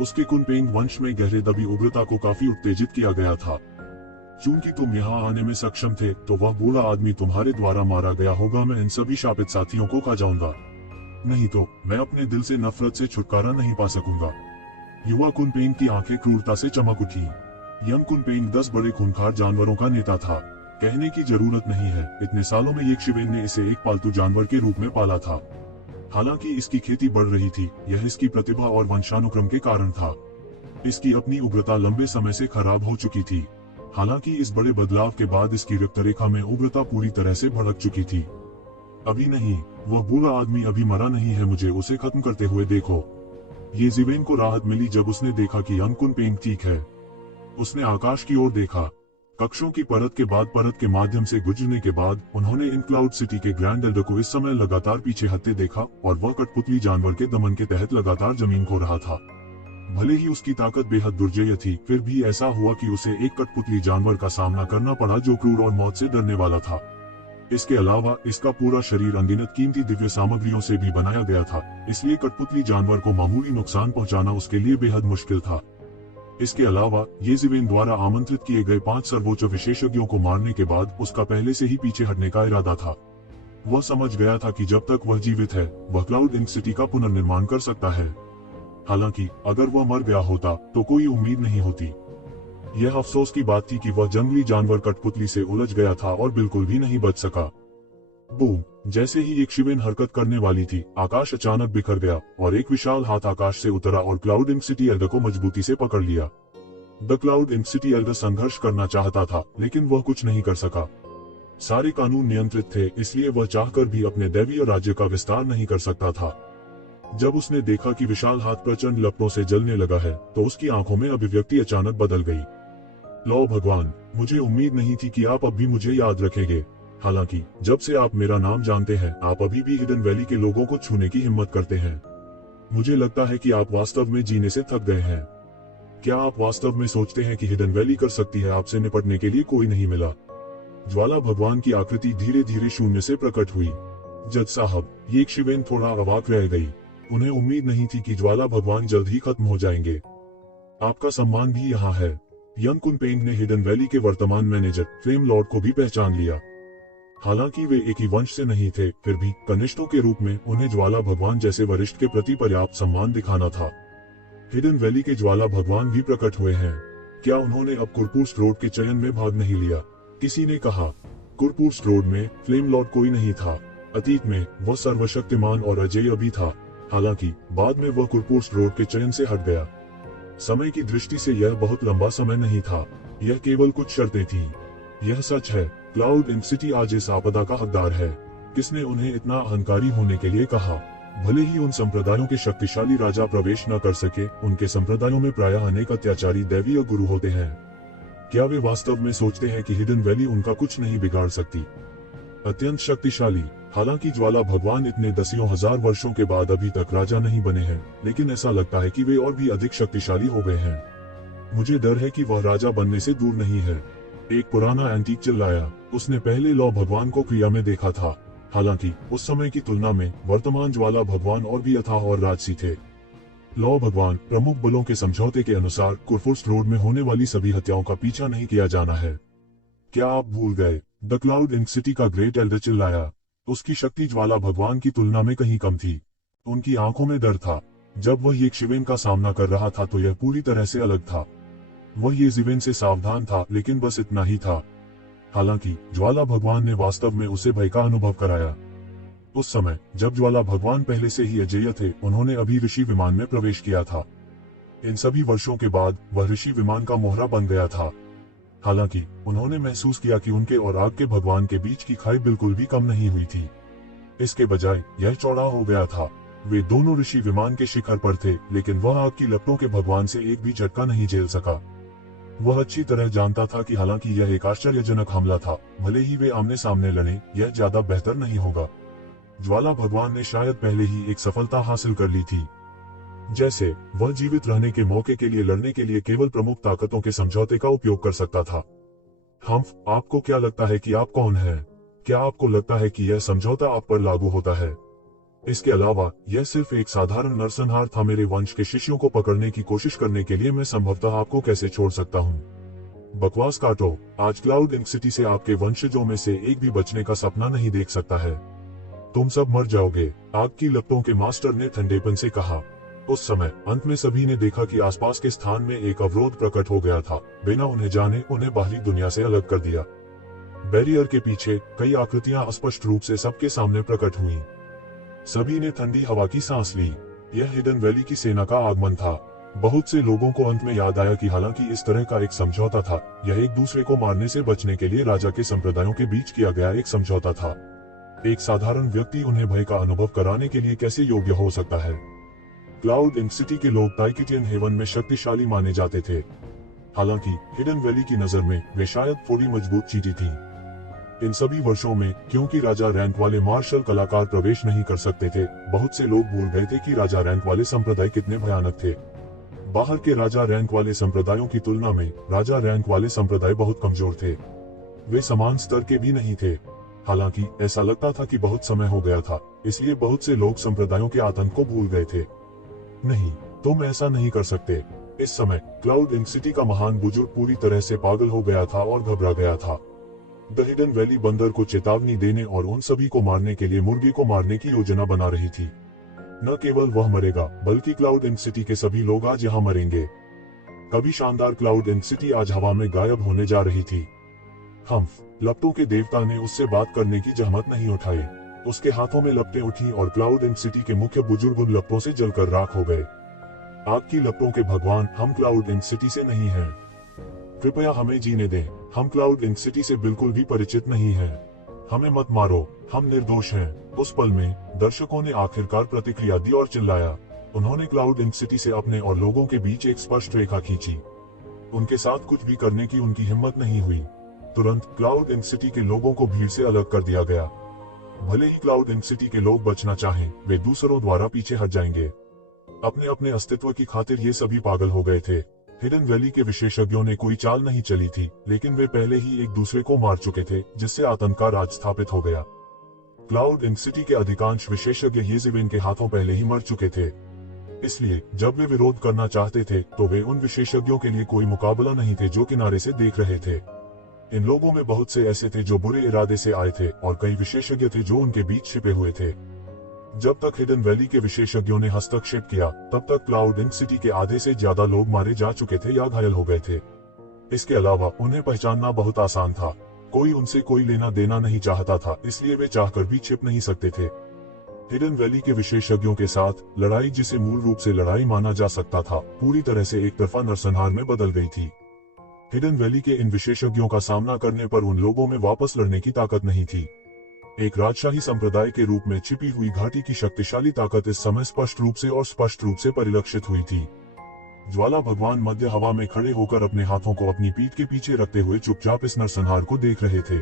उसके कुनपेंग वंश में गहरे दबी उग्रता को काफी उत्तेजित किया गया था। चूंकि तुम यहाँ आने में सक्षम थे, तो वह बूढ़ा आदमी तुम्हारे द्वारा मारा गया होगा। मैं इन सभी शापित साथियों को खा जाऊंगा, नहीं तो मैं अपने दिल से नफरत से छुटकारा नहीं पा सकूंगा। युवा कुनपेंग की आंखें क्रूरता से चमक उठी। यंग कुनपेंग 10 बड़े खूंखार जानवरों का नेता था। कहने की जरूरत नहीं है, इतने सालों में येज़िवेन ने इसे एक पालतू जानवर के रूप में पाला था। हालांकि इसकी खेती बढ़ रही थी, यह इसकी प्रतिभा और वंशानुक्रम के कारण था। इसकी अपनी उग्रता लंबे समय से खराब हो चुकी थी। हालांकि इस बड़े बदलाव के बाद इसकी रक्तरेखा में उग्रता पूरी तरह से भड़क चुकी थी। अभी नहीं, वह बूढ़ा आदमी अभी मरा नहीं है, मुझे उसे खत्म करते हुए देखो। येज़िवेन को राहत मिली जब उसने देखा कि यंग कुनपेंग ठीक है। उसने आकाश की ओर देखा। कक्षों की परत के बाद परत के माध्यम से गुजरने के बाद उन्होंने इन क्लाउड सिटी के ग्रैंड एल्डर को इस समय लगातार पीछे हटते देखा, और वह कठपुतली जानवर के दमन के तहत लगातार जमीन खो रहा था। भले ही उसकी ताकत बेहद दुर्जेय थी, फिर भी ऐसा हुआ कि उसे एक कठपुतली जानवर का सामना करना पड़ा जो क्रूर और मौत से डरने वाला था। इसके अलावा इसका पूरा शरीर अनगिनत कीमती दिव्य सामग्रियों से भी बनाया गया था, इसलिए कठपुतली जानवर को मामूली नुकसान पहुंचाना उसके लिए बेहद मुश्किल था। इसके अलावा येज़िवेन द्वारा आमंत्रित किए गए 5 सर्वोच्च विशेषज्ञों को मारने के बाद उसका पहले से ही पीछे हटने का इरादा था। वह समझ गया था कि जब तक वह जीवित है, वह क्लाउड इंक सिटी का पुनर्निर्माण कर सकता है। हालांकि अगर वह मर गया होता तो कोई उम्मीद नहीं होती। यह अफसोस की बात थी कि वह जंगली जानवर कठपुतली से उलझ गया था और बिल्कुल भी नहीं बच सका। बूम! जैसे ही येज़िवेन हरकत करने वाली थी, आकाश अचानक बिखर गया और एक विशाल हाथ आकाश से उतरा और क्लाउड इंक सिटी एल्डर को मजबूती से पकड़ लिया। The cloud ink city elder संघर्ष करना चाहता था, लेकिन वह कुछ नहीं कर सका। सारे कानून नियंत्रित थे, इसलिए वह चाहकर भी अपने दैवीय राज्य का विस्तार नहीं कर सकता था। जब उसने देखा कि विशाल हाथ प्रचंड लपटों से जलने लगा है, तो उसकी आंखों में अभिव्यक्ति अचानक बदल गई। लो भगवान, मुझे उम्मीद नहीं थी कि आप अब भी मुझे याद रखेंगे। हालांकि जब से आप मेरा नाम जानते हैं, आप अभी भी हिडन वैली के लोगों को छूने की हिम्मत करते हैं। मुझे लगता है कि आप वास्तव में जीने से थक गए हैं। क्या आप वास्तव में सोचते हैं कि हिडन वैली कर सकती है? आपसे निपटने के लिए कोई नहीं मिला। ज्वाला भगवान की आकृति धीरे धीरे शून्य से प्रकट हुई। जज साहब, येज़िवेन थोड़ा अवाक रह गई। उन्हें उम्मीद नहीं थी कि ज्वाला भगवान जल्द ही खत्म हो जाएंगे। आपका सम्मान भी यहाँ है। यंग कुनपेंग ने हिडन वैली के वर्तमान मैनेजर फ्लेम लॉर्ड को भी पहचान लिया। हालांकि वे एक ही वंश से नहीं थे, फिर भी कनिष्ठों के रूप में उन्हें ज्वाला भगवान जैसे वरिष्ठ के प्रति पर्याप्त सम्मान दिखाना था। हिडन वैली के ज्वाला भगवान भी प्रकट हुए हैं। क्या उन्होंने अब कुरपुर्स रोड के चयन में भाग नहीं लिया? किसी ने कहा। कुरपुर्स रोड में फ्लेम लॉर्ड कोई नहीं था। अतीत में वह सर्वशक्तिमान और अजेय भी था। हालांकि बाद में वह कुरपुर्स रोड के चयन से हट गया। समय की दृष्टि से यह बहुत लंबा समय नहीं था, यह केवल कुछ शर्तें थीं। यह सच है, क्लाउड इंक सिटी आज इस आपदा का हकदार है। किसने उन्हें इतना अहंकारी होने के लिए कहा? भले ही उन संप्रदायों के शक्तिशाली राजा प्रवेश न कर सके, उनके संप्रदायों में प्रायः अनेक अत्याचारी दैवीय गुरु होते हैं। क्या वे वास्तव में सोचते हैं कि हिडन वैली उनका कुछ नहीं बिगाड़ सकती? अत्यंत शक्तिशाली। हालांकि ज्वाला भगवान इतने दसियों हजार वर्षों के बाद अभी तक राजा नहीं बने हैं, लेकिन ऐसा लगता है कि वे और भी अधिक शक्तिशाली हो गए हैं। मुझे डर है कि वह राजा बनने से दूर नहीं है। एक पुराना एंटीक चिल्लाया। उसने पहले लौ भगवान को क्रिया में देखा था। हालांकि उस समय की तुलना में वर्तमान ज्वाला भगवान और भी अथाह और राजसी थे। लॉ भगवान प्रमुख बलों के समझौते के अनुसार कुरफुर्स्ट रोड में होने वाली सभी हत्याओं का पीछा नहीं किया जाना है। क्या आप भूल गए? द क्लाउड इंक सिटी का ग्रेट एल्डर चिल्लाया। उसकी शक्ति ज्वाला भगवान की तुलना में कहीं कम थी। उनकी आंखों में डर था। जब वह एक शिवेन का सामना कर रहा था तो यह पूरी तरह से अलग था। वह ये जीवेन से सावधान था, लेकिन बस इतना ही था। हालांकि ज्वाला भगवान ने वास्तव में उसे भय का अनुभव कराया। उस समय जब ज्वाला भगवान पहले से ही अजेय थे, उन्होंने अभी ऋषि विमान में प्रवेश किया था। इन सभी वर्षों के बाद वह ऋषि विमान का मोहरा बन गया था। हालांकि उन्होंने महसूस किया कि उनके और आग के भगवान के बीच की खाई बिल्कुल भी कम नहीं हुई थी। इसके बजाय यह चौड़ा हो गया था। वे दोनों ऋषि विमान के शिखर पर थे, लेकिन वह आग की लपटों के भगवान से एक भी झटका नहीं झेल सका। वह अच्छी तरह जानता था कि हालांकि यह एक आश्चर्यजनक हमला था, भले ही वे आमने सामने लड़े, यह ज्यादा बेहतर नहीं होगा। ज्वाला भगवान ने शायद पहले ही एक सफलता हासिल कर ली थी। जैसे वह जीवित रहने के मौके के लिए लड़ने के लिए केवल प्रमुख ताकतों के समझौते का उपयोग कर सकता था। आपको क्या लगता है कि आप कौन हैं? क्या आपको लगता है कि यह समझौता आप पर लागू होता है? इसके अलावा यह सिर्फ एक साधारण नरसंहार था। मेरे वंश के शिष्यों को पकड़ने की कोशिश करने के लिए मैं संभवतः आपको कैसे छोड़ सकता हूँ? बकवास काटो। आज क्लाउड इंक सिटी से आपके वंशजों में से एक भी बचने का सपना नहीं देख सकता है। तुम सब मर जाओगे, आग की लपटों के मास्टर ने ठंडेपन से कहा। उस समय अंत में सभी ने देखा कि आसपास के स्थान में एक अवरोध प्रकट हो गया था। बिना उन्हें जाने उन्हें बाहरी दुनिया से अलग कर दिया। बैरियर के पीछे कई आकृतियां स्पष्ट रूप से सबके सामने प्रकट हुईं। सभी ने ठंडी हवा की सांस ली। यह हिडन वैली की सेना का आगमन था। बहुत से लोगों को अंत में याद आया कि हालांकि इस तरह का एक समझौता था, यह एक दूसरे को मारने से बचने के लिए राजा के संप्रदायों के बीच किया गया एक समझौता था। एक साधारण व्यक्ति उन्हें भय का अनुभव कराने के लिए कैसे योग्य हो सकता है? क्लाउड इंक सिटी के लोग टाइकिटियन हेवन में शक्तिशाली माने जाते थे। हालांकि हिडन वैली की नजर में वे शायद थोड़ी मजबूत चीटी थी। इन सभी वर्षों में क्योंकि राजा रैंक वाले मार्शल कलाकार प्रवेश नहीं कर सकते थे, बहुत से लोग भूल गए थे कि राजा रैंक वाले संप्रदाय कितने भयानक थे। बाहर के राजा रैंक वाले संप्रदायों की तुलना में राजा रैंक वाले संप्रदाय बहुत कमजोर थे। वे समान स्तर के भी नहीं थे। हालांकि ऐसा लगता था कि बहुत समय हो गया था, इसलिए बहुत से लोग संप्रदायों के आतंक को भूल गए थे। नहीं, तुम ऐसा नहीं कर सकते। इस समय क्लाउड इंक सिटी का महान बुजुर्ग पूरी तरह से पागल हो गया था और घबरा गया था। द हिडन वैली बंदर को चेतावनी देने और उन सभी को मारने के लिए मुर्गी को मारने की योजना बना रही थी। न केवल वह मरेगा, बल्कि क्लाउड इंक सिटी के सभी लोग आज यहाँ मरेंगे। कभी शानदार क्लाउड इंक सिटी आज हवा में गायब होने जा रही थी। लपटों के देवता ने उससे बात करने की जहमत नहीं उठाई। उसके हाथों में लपटें उठी और क्लाउड इंक सिटी के मुख्य बुजुर्ग उन लपटों से जलकर राख हो गए। आग की लपटों के भगवान, हम क्लाउड इंक सिटी से नहीं हैं। कृपया हमें जीने दें। हम क्लाउड इंक सिटी से बिल्कुल भी परिचित नहीं हैं। हमें मत मारो, हम निर्दोष हैं। उस पल में दर्शकों ने आखिरकार प्रतिक्रिया दी और चिल्लाया। उन्होंने क्लाउड इंक सिटी से अपने और लोगों के बीच एक स्पष्ट रेखा खींची। उनके साथ कुछ भी करने की उनकी हिम्मत नहीं हुई। तुरंत क्लाउड इंक सिटी के लोगों को भीड़ से अलग कर दिया गया। भले ही क्लाउड इंक सिटी के लोग बचना चाहें, वे दूसरों द्वारा पीछे हट जाएंगे। अपने अपने अस्तित्व की खातिर ये सभी पागल हो गए थे। हिडन वैली के विशेषज्ञों ने कोई चाल नहीं चली थी, लेकिन वे पहले ही एक दूसरे को मार चुके थे, जिससे आतंक का राज स्थापित हो गया। क्लाउड इंक सिटी के अधिकांश विशेषज्ञ येज़ेबेल के हाथों पहले ही मर चुके थे। इसलिए जब वे विरोध करना चाहते थे, तो वे उन विशेषज्ञों के लिए कोई मुकाबला नहीं थे जो किनारे से देख रहे थे। इन लोगों में बहुत से ऐसे थे जो बुरे इरादे से आए थे, और कई विशेषज्ञ थे जो उनके बीच छिपे हुए थे। जब तक हिडन वैली के विशेषज्ञों ने हस्तक्षेप किया, तब तक क्लाउड इंक सिटी के आधे से ज्यादा लोग मारे जा चुके थे या घायल हो गए थे। इसके अलावा उन्हें पहचानना बहुत आसान था। कोई उनसे कोई लेना देना नहीं चाहता था, इसलिए वे चाहकर भी छिप नहीं सकते थे। हिडन वैली के विशेषज्ञों के साथ लड़ाई, जिसे मूल रूप से लड़ाई माना जा सकता था, पूरी तरह से एक तरफा नरसंहार में बदल गई थी। हिडन वैली के इन विशेषज्ञों का सामना करने पर उन लोगों में वापस लड़ने की ताकत नहीं थी। एक राजशाही संप्रदाय के रूप में छिपी हुई घाटी की शक्तिशाली ताकत इस समय स्पष्ट रूप से परिलक्षित हुई थी। ज्वाला भगवान मध्य हवा में खड़े होकर अपने हाथों को अपनी पीठ के पीछे रखते हुए चुपचाप इस नरसंहार को देख रहे थे।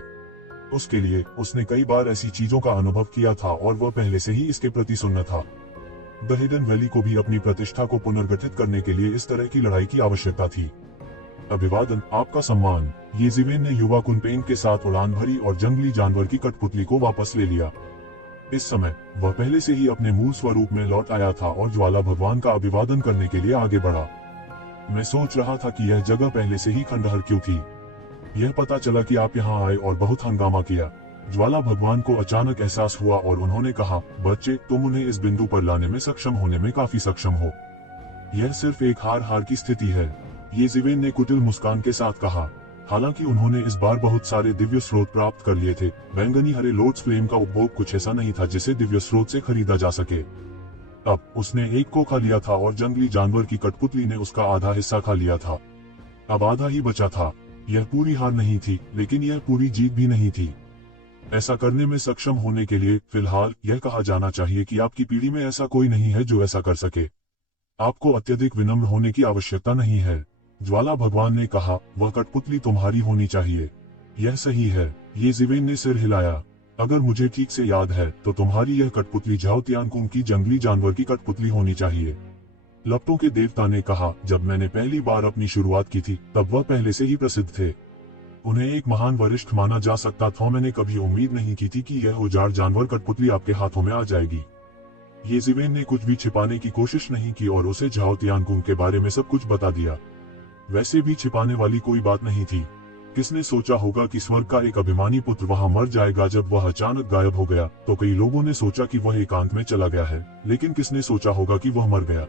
उसके लिए उसने कई बार ऐसी चीजों का अनुभव किया था और वह पहले से ही इसके प्रति सुन्न था। द हिडन वैली को भी अपनी प्रतिष्ठा को पुनर्गठित करने के लिए इस तरह की लड़ाई की आवश्यकता थी। अभिवादन, आपका सम्मान। येज़ेबेल ने युवा कुनपेंग के साथ उड़ान भरी और जंगली जानवर की कठपुतली को वापस ले लिया। इस समय वह पहले से ही अपने मूल स्वरूप में लौट आया था और ज्वाला भगवान का अभिवादन करने के लिए आगे बढ़ा। मैं सोच रहा था कि यह जगह पहले से ही खंडहर क्यों थी। यह पता चला कि आप यहाँ आए और बहुत हंगामा किया। ज्वाला भगवान को अचानक एहसास हुआ और उन्होंने कहा, बच्चे, तुम उन्हें इस बिंदु पर लाने में सक्षम होने में काफी सक्षम हो। यह सिर्फ एक हार की स्थिति है। ये जिवेन ने कुटिल मुस्कान के साथ कहा। हालांकि उन्होंने इस बार बहुत सारे दिव्य स्रोत प्राप्त कर लिए थे, बैंगनी हरे लोड्स फ्लेम का उपभोग कुछ ऐसा नहीं था जिसे दिव्य स्रोत से खरीदा जा सके। अब उसने एक को खा लिया था और जंगली जानवर की कठपुतली ने उसका आधा हिस्सा खा लिया था। अब आधा ही बचा था। यह पूरी हार नहीं थी, लेकिन यह पूरी जीत भी नहीं थी। ऐसा करने में सक्षम होने के लिए फिलहाल यह कहा जाना चाहिए कि आपकी पीढ़ी में ऐसा कोई नहीं है जो ऐसा कर सके। आपको अत्यधिक विनम्र होने की आवश्यकता नहीं है। ज्वाला भगवान ने कहा, वह कठपुतली तुम्हारी होनी चाहिए। यह सही है। ये जिवेन ने सिर हिलाया। अगर मुझे ठीक से याद है तो तुम्हारी यह कठपुतली झाओ तियानकुंग की जंगली जानवर की कठपुतली होनी चाहिए। लपटों के देवता ने कहा, जब मैंने पहली बार अपनी शुरुआत की थी तब वह पहले से ही प्रसिद्ध थे। उन्हें एक महान वरिष्ठ माना जा सकता था। मैंने कभी उम्मीद नहीं की थी कि यह उजाड़ जानवर कठपुतली आपके हाथों में आ जाएगी। ये जिवेन ने कुछ भी छिपाने की कोशिश नहीं की और उसे झाओ तियानकुंग के बारे में सब कुछ बता दिया। वैसे भी छिपाने वाली कोई बात नहीं थी। किसने सोचा होगा कि स्वर्ग का एक अभिमानी पुत्र वहां मर जाएगा। जब वह अचानक गायब हो गया तो कई लोगों ने सोचा कि वह एकांत में चला गया है, लेकिन किसने सोचा होगा कि वह मर गया।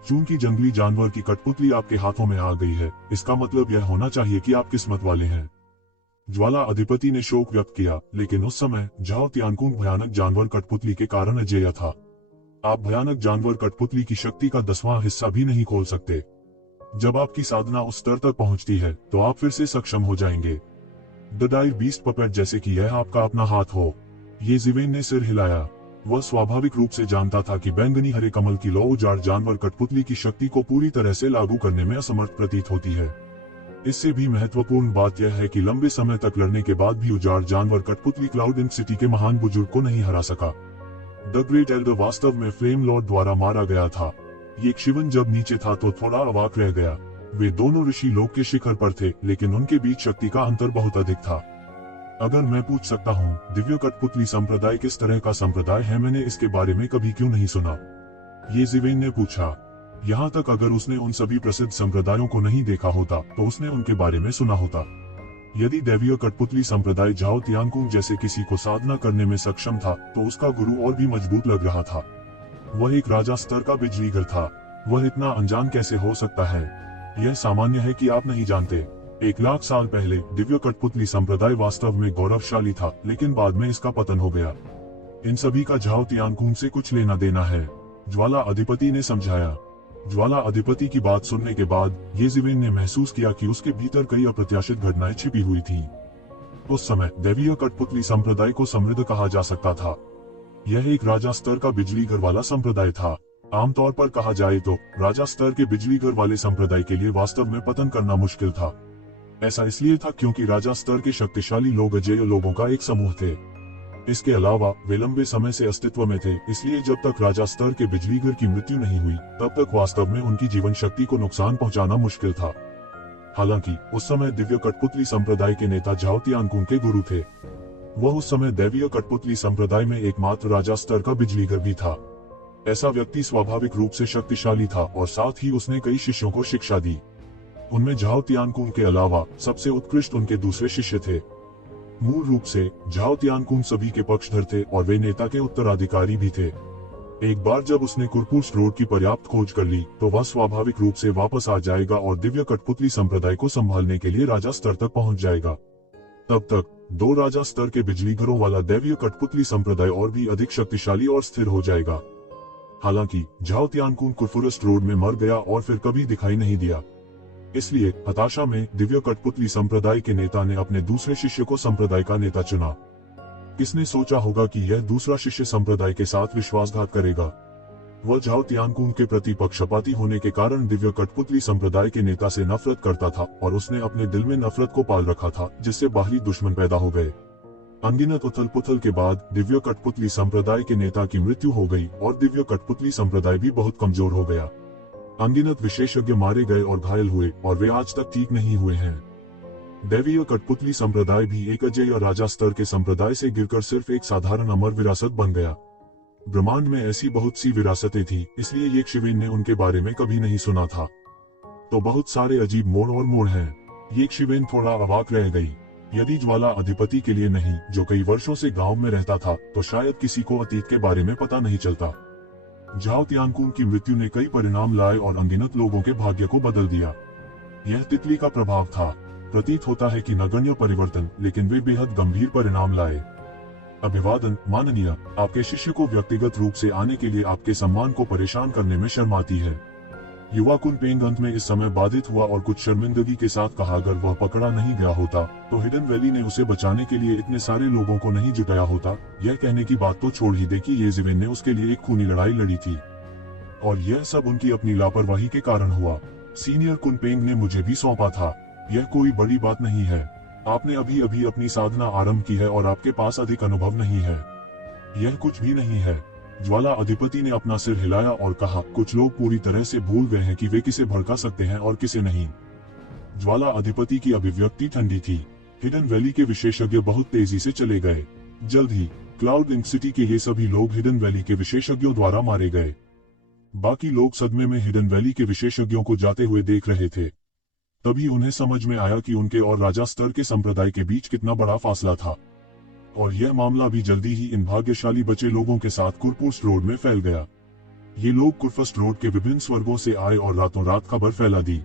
चूंकि जंगली जानवर की कठपुतली आपके हाथों में आ गई है, इसका मतलब यह होना चाहिए कि आप किस्मत वाले हैं। ज्वाला अधिपति ने शोक व्यक्त किया, लेकिन उस समय झाओ तियानकुंग भयानक जानवर कठपुतली के कारण अजेय था। आप भयानक जानवर कठपुतली की शक्ति का 10वां हिस्सा भी नहीं खोल सकते। जब आपकी साधना उस स्तर तक पहुंचती है तो आप फिर से सक्षम हो जाएंगे। द डायर बीस्ट पपेट, जैसे कि यह आपका अपना हाथ हो। ये जिवेन ने सिर हिलाया। वह स्वाभाविक रूप से जानता था कि बैंगनी हरे कमल की लौ उजाड़ जानवर कठपुतली की शक्ति को पूरी तरह से लागू करने में असमर्थ प्रतीत होती है। इससे भी महत्वपूर्ण बात यह है कि लंबे समय तक लड़ने के बाद भी उजाड़ जानवर कठपुतली क्लाउड इंक सिटी के महान बुजुर्ग को नहीं हरा सका। द ग्रेट एल्डर वास्तव में फ्लेम लॉर्ड द्वारा मारा गया था। ये शिवन जब नीचे था तो थोड़ा अवाक रह गया। वे दोनों ऋषि लोक के शिखर पर थे, लेकिन उनके बीच शक्ति का अंतर बहुत अधिक था। अगर मैं पूछ सकता हूँ, दिव्य कठपुतली संप्रदाय किस तरह का संप्रदाय है? मैंने इसके बारे में कभी क्यों नहीं सुना? ये जिवेन ने पूछा। यहाँ तक अगर उसने उन सभी प्रसिद्ध संप्रदायों को नहीं देखा होता तो उसने उनके बारे में सुना होता। यदि दैवीय कठपुतली संप्रदाय झाओ तियानकुंग जैसे किसी को साधना करने में सक्षम था तो उसका गुरु और भी मजबूत लग रहा था। वह एक राजा स्तर का बिजली घर था। वह इतना अनजान कैसे हो सकता है? यह सामान्य है कि आप नहीं जानते। 1,00,000 साल पहले दिव्य कठपुतली संप्रदाय वास्तव में गौरवशाली था, लेकिन बाद में इसका पतन हो गया। इन सभी का झाओ तियानकुंग से कुछ लेना देना है, ज्वाला अधिपति ने समझाया। ज्वाला अधिपति की बात सुनने के बाद ये जिवेन ने महसूस किया कि उसके भीतर कई अप्रत्याशित घटनाएं छिपी हुई थीं। उस समय दैवीय कठपुतली संप्रदाय को समृद्ध कहा जा सकता था। यह एक राजा स्तर का बिजली घर वाला संप्रदाय था। आमतौर पर कहा जाए तो राजा स्तर के बिजली घर वाले संप्रदाय के लिए वास्तव में पतन करना मुश्किल था। ऐसा इसलिए था क्योंकि राजा स्तर के शक्तिशाली लोग अजेय लोगों का एक समूह थे। इसके अलावा वे लंबे समय से अस्तित्व में थे, इसलिए जब तक राजा स्तर के बिजली घर की मृत्यु नहीं हुई तब तक वास्तव में उनकी जीवन शक्ति को नुकसान पहुंचाना मुश्किल था। हालांकि उस समय दिव्य कठपुतली संप्रदाय के नेता झाओ तियानकुंग के गुरु थे। वह उस समय दैवीय कठपुतली संप्रदाय में एकमात्र राजा स्तर का बिजली घर भी था। ऐसा व्यक्ति स्वाभाविक रूप से शक्तिशाली था और साथ ही उसने कई शिष्यों को शिक्षा दी। उनमें झाओ तियानकुंग के अलावा सबसे उत्कृष्ट उनके दूसरे शिष्य थे। मूल रूप से झाओ तियानकुंग सभी के पक्षधर थे और वे नेता के उत्तराधिकारी भी थे। एक बार जब उसने कुरपुर स्रोत की पर्याप्त खोज कर ली तो वह स्वाभाविक रूप से वापस आ जाएगा और दिव्य कठपुतली संप्रदाय को संभालने के लिए राजा स्तर तक पहुंच जाएगा। तब तक 2 राजा स्तर के बिजली घरों वाला दैवीय कठपुतली संप्रदाय और भी अधिक शक्तिशाली और स्थिर हो जाएगा। हालांकि झाओ तियानकुंग कुरफुरस्ट रोड में मर गया और फिर कभी दिखाई नहीं दिया। इसलिए हताशा में दिव्य कठपुतली संप्रदाय के नेता ने अपने दूसरे शिष्य को संप्रदाय का नेता चुना। किसने सोचा होगा कि यह दूसरा शिष्य संप्रदाय के साथ विश्वासघात करेगा? वह झाओ तियानकुंग के प्रति पक्षपाती होने के कारण दिव्य कठपुतली संप्रदाय के नेता से नफरत करता था और उसने अपने दिल में नफरत को पाल रखा था, जिससे बाहरी दुश्मन पैदा हो गए। अनगिनत उथल पुथल के बाद दिव्य कठपुतली संप्रदाय के नेता की मृत्यु हो गई और दिव्य कठपुतली संप्रदाय भी बहुत कमजोर हो गया। अनगिनत विशेषज्ञ मारे गए और घायल हुए और वे आज तक ठीक नहीं हुए हैं। दैवीय कठपुतली संप्रदाय भी एक अजेय राजा स्तर के संप्रदाय से गिरकर सिर्फ एक साधारण अमर विरासत बन गया। ब्रह्मांड में ऐसी बहुत सी विरासतें थी, इसलिए येक्षिवेन ने उनके बारे में कभी नहीं सुना था। तो बहुत सारे अजीब मोड़ और मोड़ हैं। येक्षिवेन थोड़ा अवाक रह गई। यदि ज्वाला अधिपति के लिए नहीं, जो कई वर्षों से गांव में रहता था, तो शायद किसी को अतीत के बारे में पता नहीं चलता। झाओ तियानकुन की मृत्यु ने कई परिणाम लाए और अनगिनत लोगों के भाग्य को बदल दिया। यह तितली का प्रभाव था। प्रतीत होता है कि नगण्य परिवर्तन, लेकिन वे बेहद गंभीर परिणाम लाए। अभिवादन माननीय, आपके शिष्य को व्यक्तिगत रूप से आने के लिए आपके सम्मान को परेशान करने में शर्म आती है। युवा कुनपेंग अंत में इस समय बाधित हुआ और कुछ शर्मिंदगी के साथ कहा, अगर वह पकड़ा नहीं गया होता तो हिडन वैली ने उसे बचाने के लिए इतने सारे लोगों को नहीं जुटाया होता। यह कहने की बात तो छोड़ ही दे कि येज़िवेन ने उसके लिए एक खूनी लड़ाई लड़ी थी, और यह सब उनकी अपनी लापरवाही के कारण हुआ। सीनियर कुनपेंग ने मुझे भी सौंपा था। यह कोई बड़ी बात नहीं है। आपने अभी अभी अपनी साधना आरंभ की है और आपके पास अधिक अनुभव नहीं है। यह कुछ भी नहीं है। ज्वाला अधिपति ने अपना सिर हिलाया और कहा, कुछ लोग पूरी तरह से भूल गए हैं कि वे किसे भड़का सकते हैं और किसे नहीं। ज्वाला अधिपति की अभिव्यक्ति ठंडी थी। हिडन वैली के विशेषज्ञ बहुत तेजी से चले गए। जल्द ही क्लाउड इंक सिटी के ये सभी लोग हिडन वैली के विशेषज्ञों द्वारा मारे गए। बाकी लोग सदमे में हिडन वैली के विशेषज्ञों को जाते हुए देख रहे थे। तभी उन्हें समझ में आया कि उनके और राजा स्तर के संप्रदाय के बीच कितना बड़ा फासला था, और यह मामला भी जल्दी ही इन भाग्यशाली बचे लोगों के साथ कुरफुस्ट रोड में फैल गया। ये लोग कुरफुस्ट रोड के विभिन्न स्वर्गों से आए और रातों रात खबर फैला दी।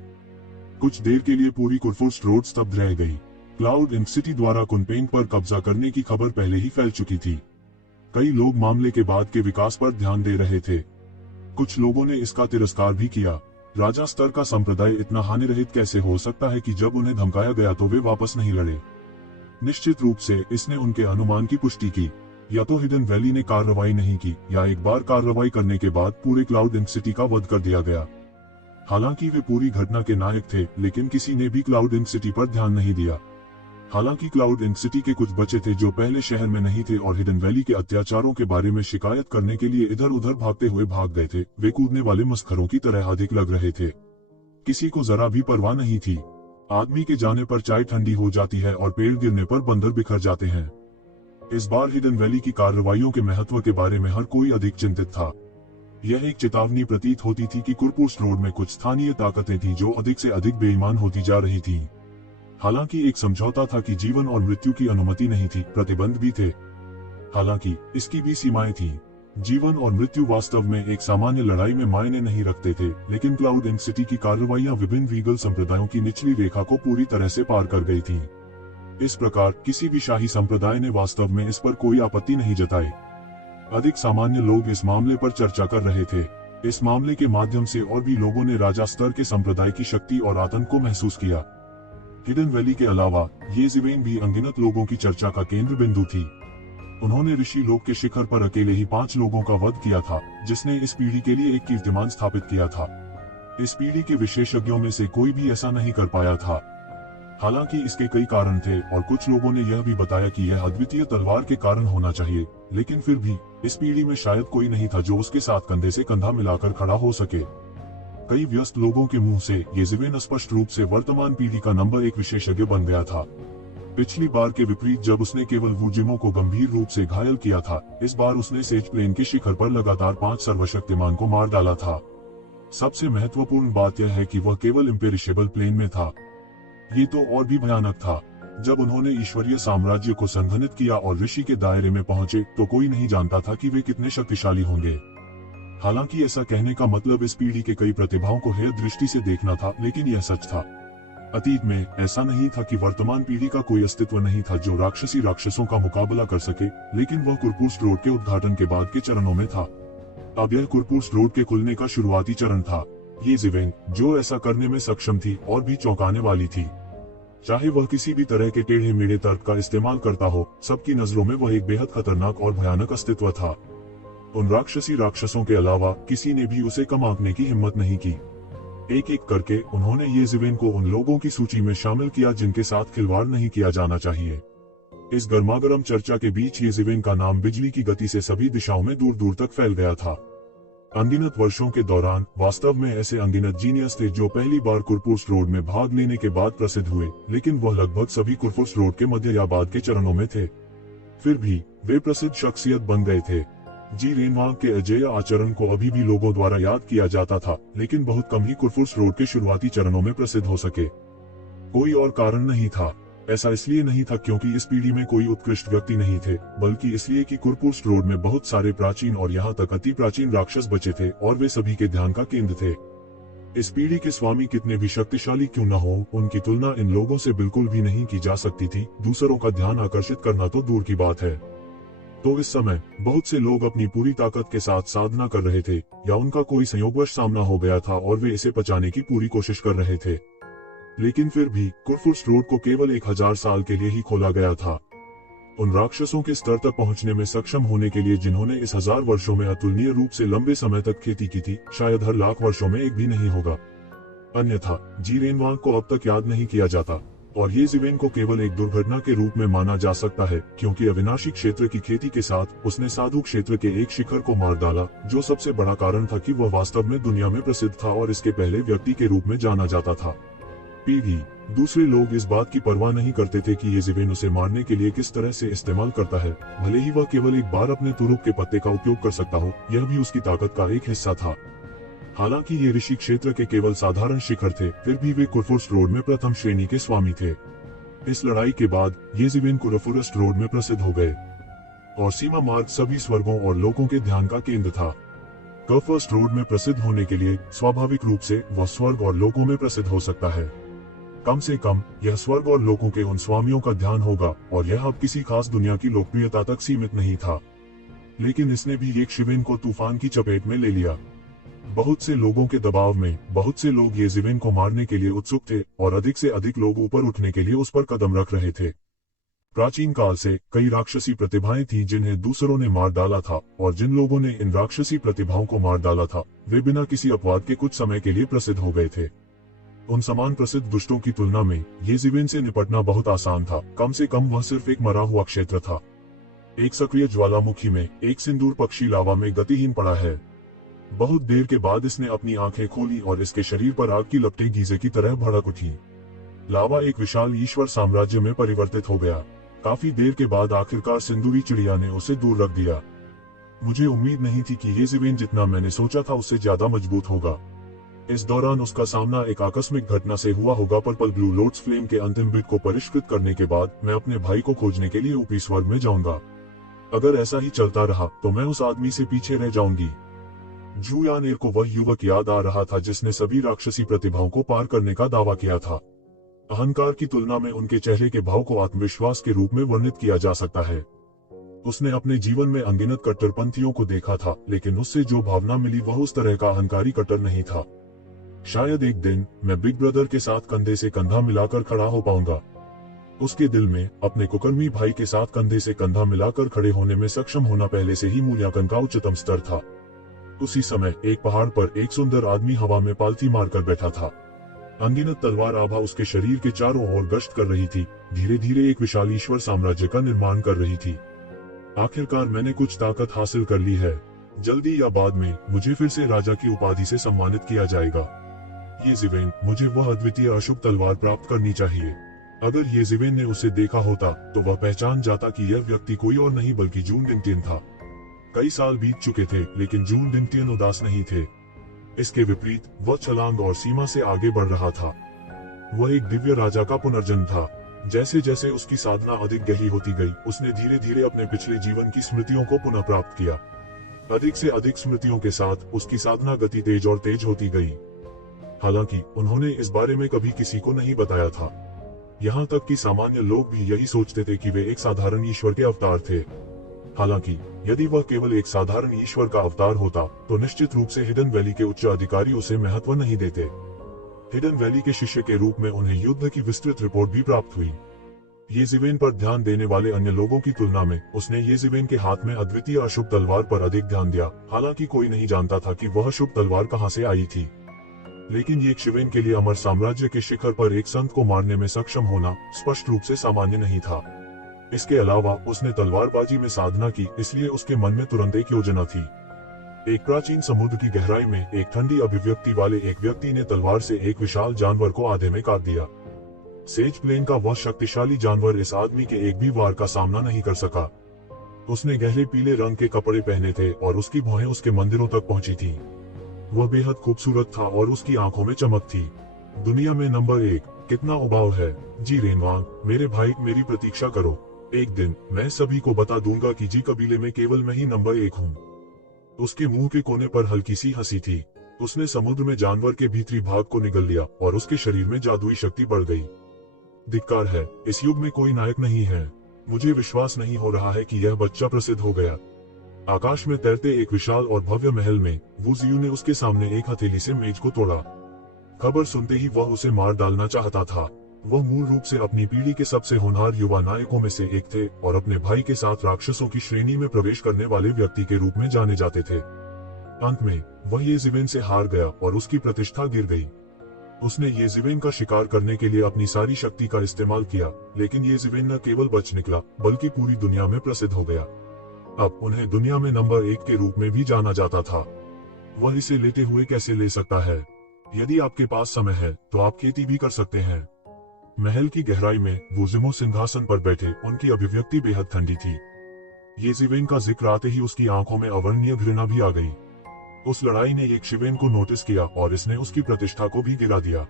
कुछ देर के लिए पूरी कुरफुस्ट रोड स्तब्ध रह गई। क्लाउड इंक सिटी द्वारा कुनपेंग पर कब्जा करने की खबर पहले ही फैल चुकी थी। कई लोग मामले के बाद के विकास पर ध्यान दे रहे थे। कुछ लोगों ने इसका तिरस्कार भी किया। राजा स्तर का संप्रदाय इतना हानिरहित कैसे हो सकता है कि जब उन्हें धमकाया गया तो वे वापस नहीं लड़े। निश्चित रूप से इसने उनके अनुमान की पुष्टि की। या तो हिडन वैली ने कार्रवाई नहीं की, या एक बार कार्रवाई करने के बाद पूरे क्लाउड इंक सिटी का वध कर दिया गया। हालांकि वे पूरी घटना के नायक थे, लेकिन किसी ने भी क्लाउड इंक सिटी पर ध्यान नहीं दिया। हालांकि क्लाउड इंक सिटी के कुछ बच्चे थे जो पहले शहर में नहीं थे और हिडन वैली के अत्याचारों के बारे में शिकायत करने के लिए इधर उधर भागते हुए भाग गए थे। वे कूदने वाले मस्खरों की तरह अधिक लग रहे थे। किसी को जरा भी परवाह नहीं थी। आदमी के जाने पर चाय ठंडी हो जाती है और पेड़ गिरने पर बंदर बिखर जाते हैं। इस बार हिडन वैली की कार्रवाइयों के महत्व के बारे में हर कोई अधिक चिंतित था। यह एक चेतावनी प्रतीत होती थी कि कुरफुस्ट रोड में कुछ स्थानीय ताकतें थीं जो अधिक से अधिक बेईमान होती जा रही थीं। हालांकि एक समझौता था कि जीवन और मृत्यु की अनुमति नहीं थी, प्रतिबंध भी थे। हालांकि इसकी भी सीमाएं थीं। जीवन और मृत्यु वास्तव में एक सामान्य लड़ाई में मायने नहीं रखते थे, लेकिन क्लाउड इंक सिटी की कार्रवाइयां विभिन्न वीगल संप्रदायों की निचली रेखा को पूरी तरह से पार कर गई थीं। इस प्रकार किसी भी शाही संप्रदाय ने वास्तव में इस पर कोई आपत्ति नहीं जताई। अधिक सामान्य लोग इस मामले पर चर्चा कर रहे थे। इस मामले के माध्यम से और भी लोगों ने राजा स्तर के संप्रदाय की शक्ति और आतंक को महसूस किया। हिडन वैली के अलावा येज़िवेन भी अनगिनत लोगों की चर्चा का केंद्र बिंदु थी। उन्होंने ऋषि लोक के शिखर पर अकेले ही 5 लोगों का वध किया था, जिसने इस पीढ़ी के लिए एक कीर्तिमान स्थापित किया था। इस पीढ़ी के विशेषज्ञों में से कोई भी ऐसा नहीं कर पाया था। हालांकि इसके कई कारण थे और कुछ लोगों ने यह भी बताया कि यह अद्वितीय तलवार के कारण होना चाहिए, लेकिन फिर भी इस पीढ़ी में शायद कोई नहीं था जो उसके साथ कंधे से कंधा मिलाकर खड़ा हो सके। कई व्यस्त लोगों के मुंह से येज़िवेन स्पष्ट रूप से वर्तमान पीढ़ी का नंबर 1 विशेषज्ञ बन गया था। पिछली बार के विपरीत जब उसने केवल वूजिमो को गंभीर रूप से घायल किया था, इस बार उसने सेज प्लेन के शिखर पर लगातार 5 सर्वशक्तिमान को मार डाला था। सबसे महत्वपूर्ण बात यह है कि वह केवल इम्पेरिशेबल प्लेन में था। ये तो और भी भयानक था। जब उन्होंने ईश्वरीय साम्राज्य को संघनित किया और ऋषि के दायरे में पहुंचे, तो कोई नहीं जानता था कि वे कितने शक्तिशाली होंगे। हालांकि ऐसा कहने का मतलब इस पीढ़ी के कई प्रतिभाओं को हेय दृष्टि से देखना था, लेकिन यह सच था। अतीत में ऐसा नहीं था कि वर्तमान पीढ़ी का कोई अस्तित्व नहीं था जो राक्षसी राक्षसों का मुकाबला कर सके, लेकिन वह कुरफुस्ट रोड के उद्घाटन के बाद के चरणों में था। अब यह कुरफुस्ट रोड के खुलने का शुरुआती चरण था। येज़िवेन, जो ऐसा करने में सक्षम थी, और भी चौंकाने वाली थी। चाहे वह किसी भी तरह के टेढ़े मेढ़े तर्क का इस्तेमाल करता हो, सबकी नजरों में वह एक बेहद खतरनाक और भयानक अस्तित्व था। उन राक्षसी राक्षसों के अलावा किसी ने भी उसे कम आंकने की हिम्मत नहीं की। एक एक करके उन्होंने येज़िवेन को उन लोगों की सूची में शामिल किया जिनके साथ खिलवाड़ नहीं किया जाना चाहिए। इस गर्मागर्म चर्चा के बीच येज़िवेन का नाम बिजली की गति से सभी दिशाओं में दूर दूर तक फैल गया था। अनगिनत वर्षों के दौरान वास्तव में ऐसे अनगिनत जीनियस थे जो पहली बार कुरफुर्स रोड में भाग लेने के बाद प्रसिद्ध हुए, लेकिन वह लगभग सभी कुरफुर्स रोड के मध्य या बाद के चरणों में थे। फिर भी वे प्रसिद्ध शख्सियत बन गए थे। जी रेनवांग के अजेय आचरण को अभी भी लोगों द्वारा याद किया जाता था, लेकिन बहुत कम ही कुरफुर्स रोड के शुरुआती चरणों में प्रसिद्ध हो सके। कोई और कारण नहीं था। ऐसा इसलिए नहीं था क्योंकि इस पीढ़ी में कोई उत्कृष्ट व्यक्ति नहीं थे, बल्कि इसलिए कि कुरफुर्स रोड में बहुत सारे प्राचीन और यहाँ तक अति प्राचीन राक्षस बचे थे और वे सभी के ध्यान का केंद्र थे। इस पीढ़ी के स्वामी कितने भी शक्तिशाली क्यों न हो, उनकी तुलना इन लोगों से बिल्कुल भी नहीं की जा सकती थी। दूसरों का ध्यान आकर्षित करना तो दूर की बात है। तो इस समय बहुत से लोग अपनी पूरी ताकत के साथ साधना कर रहे थे, या उनका कोई संयोगवश सामना हो गया था और वे इसे पचाने की पूरी कोशिश कर रहे थे। लेकिन फिर भी कुरफुर्स रोड को केवल 1000 साल के लिए ही खोला गया था। उन राक्षसों के स्तर तक पहुंचने में सक्षम होने के लिए जिन्होंने इस 1000 वर्षों में अतुलनीय रूप से लंबे समय तक खेती की थी, शायद हर लाख वर्षों में एक भी नहीं होगा। अन्यथा जी रेनवांग को अब तक याद नहीं किया जाता, और ये जीवेन को केवल एक दुर्घटना के रूप में माना जा सकता है, क्योंकि अविनाशी क्षेत्र की खेती के साथ उसने साधु क्षेत्र के एक शिखर को मार डाला, जो सबसे बड़ा कारण था कि वह वास्तव में दुनिया में प्रसिद्ध था और इसके पहले व्यक्ति के रूप में जाना जाता था। पीढ़ी दूसरे लोग इस बात की परवाह नहीं करते थे कि ये जीवेन उसे मारने के लिए किस तरह से इस्तेमाल करता है, भले ही वह केवल एक बार अपने तुरुप के पत्ते का उपयोग कर सकता हो, यह भी उसकी ताकत का एक हिस्सा था। हालांकि ये ऋषि क्षेत्र के केवल साधारण शिखर थे, फिर भी वे कुरफुर्स रोड में प्रथम श्रेणी के स्वामी थे। इस लड़ाई के बाद ये जीवेन कुरफुर्स रोड में प्रसिद्ध हो गए, और सीमा मार्ग सभी स्वर्गों और लोगों के ध्यान का केंद्र था। कुरफुर्स रोड में प्रसिद्ध होने के लिए स्वाभाविक रूप से वह स्वर्ग और लोगों में प्रसिद्ध हो सकता है। कम से कम यह स्वर्ग और लोगों के उन स्वामियों का ध्यान होगा, और यह अब किसी खास दुनिया की लोकप्रियता तक सीमित नहीं था। लेकिन इसने भी एक शिवेन को तूफान की चपेट में ले लिया। बहुत से लोगों के दबाव में बहुत से लोग ये जीवेन को मारने के लिए उत्सुक थे, और अधिक से अधिक लोग ऊपर उठने के लिए उस पर कदम रख रहे थे। प्राचीन काल से कई राक्षसी प्रतिभाएं थीं जिन्हें दूसरों ने मार डाला था, और जिन लोगों ने इन राक्षसी प्रतिभाओं को मार डाला था, वे बिना किसी अपवाद के कुछ समय के लिए प्रसिद्ध हो गए थे। उन समान प्रसिद्ध दुष्टों की तुलना में ये जीवेन से निपटना बहुत आसान था। कम से कम वह सिर्फ एक मरा हुआ क्षेत्र था। एक सक्रिय ज्वालामुखी में एक सिंदूर पक्षी लावा में गतिहीन पड़ा है। बहुत देर के बाद इसने अपनी आंखें खोली और इसके शरीर पर आग की लपटें गीजे की तरह भड़क उठी। लावा एक विशाल ईश्वर साम्राज्य में परिवर्तित हो गया। काफी देर के बाद आखिरकार सिंदूरी चिड़िया ने उसे दूर रख दिया। मुझे उम्मीद नहीं थी कि ये जीवेन जितना मैंने सोचा था उससे ज्यादा मजबूत होगा। इस दौरान उसका सामना एक आकस्मिक घटना से हुआ होगा। पर्पल ब्लू लोड्स फ्लेम के अंतिम बिट को परिष्कृत करने के बाद मैं अपने भाई को खोजने के लिए ऊपरी स्वर्ग में जाऊंगा। अगर ऐसा ही चलता रहा तो मैं उस आदमी से पीछे रह जाऊंगी। जू यानेर को वह युवक याद आ रहा था जिसने सभी राक्षसी प्रतिभाओं को पार करने का दावा किया था। अहंकार की तुलना में उनके चेहरे के भाव को आत्मविश्वास के रूप में वर्णित किया जा सकता है। उसने अपने जीवन में अनगिनत कट्टरपंथियों को देखा था, लेकिन उससे जो भावना मिली वह उस तरह का अहंकारी कट्टर नहीं था। शायद एक दिन मैं बिग ब्रदर के साथ कंधे से कंधा मिलाकर खड़ा हो पाऊंगा। उसके दिल में अपने कुकर्मी भाई के साथ कंधे से कंधा मिलाकर खड़े होने में सक्षम होना पहले से ही मूल्यांकन का उच्चतम स्तर था। उसी समय एक पहाड़ पर एक सुंदर आदमी हवा में पालथी मारकर बैठा था। अनगिनत तलवार आभा उसके शरीर के चारों ओर गश्त कर रही थी, धीरे धीरे एक विशाल ईश्वर साम्राज्य का निर्माण कर रही थी। आखिरकार मैंने कुछ ताकत हासिल कर ली है। जल्दी या बाद में मुझे फिर से राजा की उपाधि से सम्मानित किया जाएगा। ये जीवेन, मुझे वह अद्वितीय अशुभ तलवार प्राप्त करनी चाहिए। अगर ये जीवेन ने उसे देखा होता तो वह पहचान जाता कि यह व्यक्ति कोई और नहीं बल्कि जून डिंगटियन था। कई साल बीत चुके थे, लेकिन जून डिंगटियन उदास नहीं थे। इसके विपरीत वह छलांग और सीमा से आगे बढ़ रहा था। वह एक दिव्य राजा का पुनर्जन्म था। जैसे जैसे उसकी साधना अधिक गहरी होती गई, उसने धीरे धीरे अपने पिछले जीवन की स्मृतियों को पुनः प्राप्त किया। अधिक से अधिक स्मृतियों के साथ उसकी साधना गति तेज और तेज होती गई। हालांकि उन्होंने इस बारे में कभी किसी को नहीं बताया था। यहाँ तक कि सामान्य लोग भी यही सोचते थे कि वे एक साधारण ईश्वर के अवतार थे। हालांकि यदि वह केवल एक साधारण ईश्वर का अवतार होता तो निश्चित रूप से हिडन वैली के उच्च अधिकारी उसे महत्व नहीं देते। हिडन वैली के शिष्य के रूप में उन्हें युद्ध की विस्तृत रिपोर्ट भी प्राप्त हुई। ये जीवेन पर ध्यान देने वाले अन्य लोगों की तुलना में उसने ये जीवेन के हाथ में अद्वितीय अशुभ तलवार पर अधिक ध्यान दिया। हालांकि कोई नहीं जानता था कि वह शुभ तलवार कहां से आई थी। लेकिन ये शिवेन के लिए अमर साम्राज्य के शिखर पर एक संत को मारने में सक्षम होना स्पष्ट रूप से सामान्य नहीं था। इसके अलावा उसने तलवारबाजी में साधना की, इसलिए उसके मन में तुरंत एक योजना थी। एक प्राचीन समुद्र की गहराई में एक ठंडी अभिव्यक्ति वाले एक व्यक्ति ने तलवार से एक विशाल जानवर को आधे में काट दिया। सेज प्लेन का वह शक्तिशाली जानवर इस आदमी के एक भी वार का सामना नहीं कर सका। उसने गहरे पीले रंग के कपड़े पहने थे और उसकी भौहें उसके मंदिरों तक पहुंची थीं। वह बेहद खूबसूरत था और उसकी आंखों में चमक थी। दुनिया में नंबर 1, कितना उबाऊ है। जी रेनवांग, मेरे भाई, मेरी प्रतीक्षा करो। एक दिन मैं सभी को बता दूंगा कि जी कबीले में केवल मैं ही नंबर 1 हूँ। उसके मुंह के कोने पर हल्की सी हंसी थी। उसने समुद्र में जानवर के भीतरी भाग को निगल लिया और उसके शरीर में जादुई शक्ति बढ़ गई। धिक्कार है, इस युग में कोई नायक नहीं है। मुझे विश्वास नहीं हो रहा है कि यह बच्चा प्रसिद्ध हो गया। आकाश में तैरते एक विशाल और भव्य महल में वू जियू ने उसके सामने एक हथेली से मेज को तोड़ा। खबर सुनते ही वह उसे मार डालना चाहता था। वह मूल रूप से अपनी पीढ़ी के सबसे होनहार युवा नायकों में से एक थे और अपने भाई के साथ राक्षसों की श्रेणी में प्रवेश करने वाले व्यक्ति के रूप में जाने जाते थे। अंत में वह येजिवेन से हार गया और उसकी प्रतिष्ठा गिर गई। उसने येजिवेन का शिकार करने के लिए अपनी सारी शक्ति का इस्तेमाल किया, लेकिन येजिवेन न केवल बच निकला बल्कि पूरी दुनिया में प्रसिद्ध हो गया। अब उन्हें दुनिया में नंबर 1 के रूप में भी जाना जाता था। वह इसे लेते हुए कैसे ले सकता है? यदि आपके पास समय है तो आप खेती भी कर सकते हैं। महल की गहराई में वू जिमो सिंहासन पर बैठे, उनकी अभिव्यक्ति बेहद ठंडी थी। येजिवेन का जिक्र आते ही उसकी आंखों में अवर्णनीय घृणा भी आ गई। उस लड़ाई ने एक शिवेन को नोटिस किया और इसने उसकी प्रतिष्ठा को भी गिरा दिया।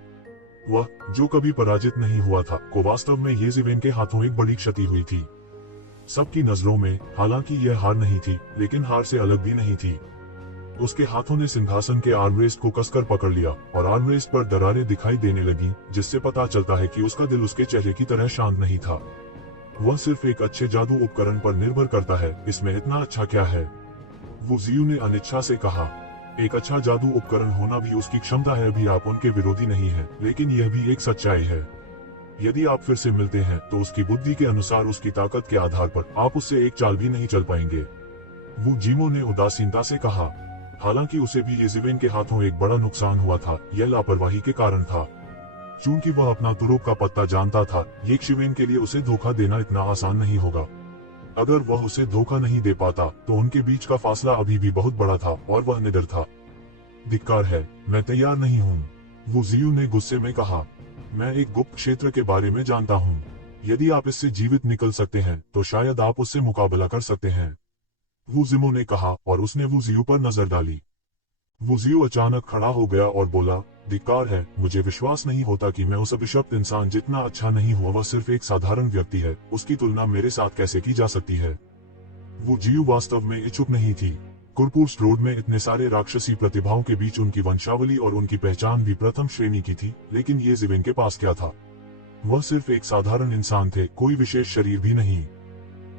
वह जो कभी पराजित नहीं हुआ था को वास्तव में येजिवेन के हाथों एक बड़ी क्षति हुई थी। सबकी नजरों में हालांकि यह हार नहीं थी, लेकिन हार से अलग भी नहीं थी। उसके हाथों ने सिंहासन के आर्मरेस्ट को कसकर पकड़ लिया और आर्मरेस्ट पर दरारें दिखाई देने लगी, जिससे पता चलता है कि उसका दिल उसके चेहरे की तरह शांत नहीं था। वह सिर्फ एक अच्छे जादू उपकरण पर निर्भर करता है, इसमें इतना अच्छा क्या है? वू जियू ने अनिच्छा से कहा। एक अच्छा जादू उपकरण होना भी उसकी क्षमता है। अभी आप उनके विरोधी नहीं हैं, लेकिन यह भी एक सच्चाई है। यदि आप फिर से मिलते हैं तो उसकी बुद्धि के अनुसार, उसकी ताकत के आधार पर आप उससे एक चाल भी नहीं चल पाएंगे। वू जिमो ने उदासीनता से कहा। हालांकि उसे भी येजिवेन के हाथों एक बड़ा नुकसान हुआ था। यह लापरवाही के कारण था। चूंकि वह अपना तुरुप का पत्ता जानता था, ये शिवेन के लिए उसे धोखा देना इतना आसान नहीं होगा। अगर वह उसे धोखा नहीं दे पाता तो उनके बीच का फासला अभी भी बहुत बड़ा था और वह निडर था। धिक्कार है, मैं तैयार नहीं हूँ, वू जियू ने गुस्से में कहा। मैं एक गुप्त क्षेत्र के बारे में जानता हूँ। यदि आप इससे जीवित निकल सकते हैं तो शायद आप उससे मुकाबला कर सकते हैं, वू जिमो ने कहा और उसने वू जियू पर नजर डाली। वू जियू अचानक खड़ा हो गया और बोला, धिक्कार है, मुझे विश्वास नहीं होता कि मैं उस अभिशप्त इंसान जितना अच्छा नहीं हुआ। वह सिर्फ एक साधारण व्यक्ति है, उसकी तुलना मेरे साथ कैसे की जा सकती है? वू जियू वास्तव में इच्छुक नहीं थी। कुरपुर्स रोड में इतने सारे राक्षसी प्रतिभाओं के बीच उनकी वंशावली और उनकी पहचान भी प्रथम श्रेणी की थी, लेकिन येजिवेन के पास क्या था? वह सिर्फ एक साधारण इंसान थे, कोई विशेष शरीर भी नहीं।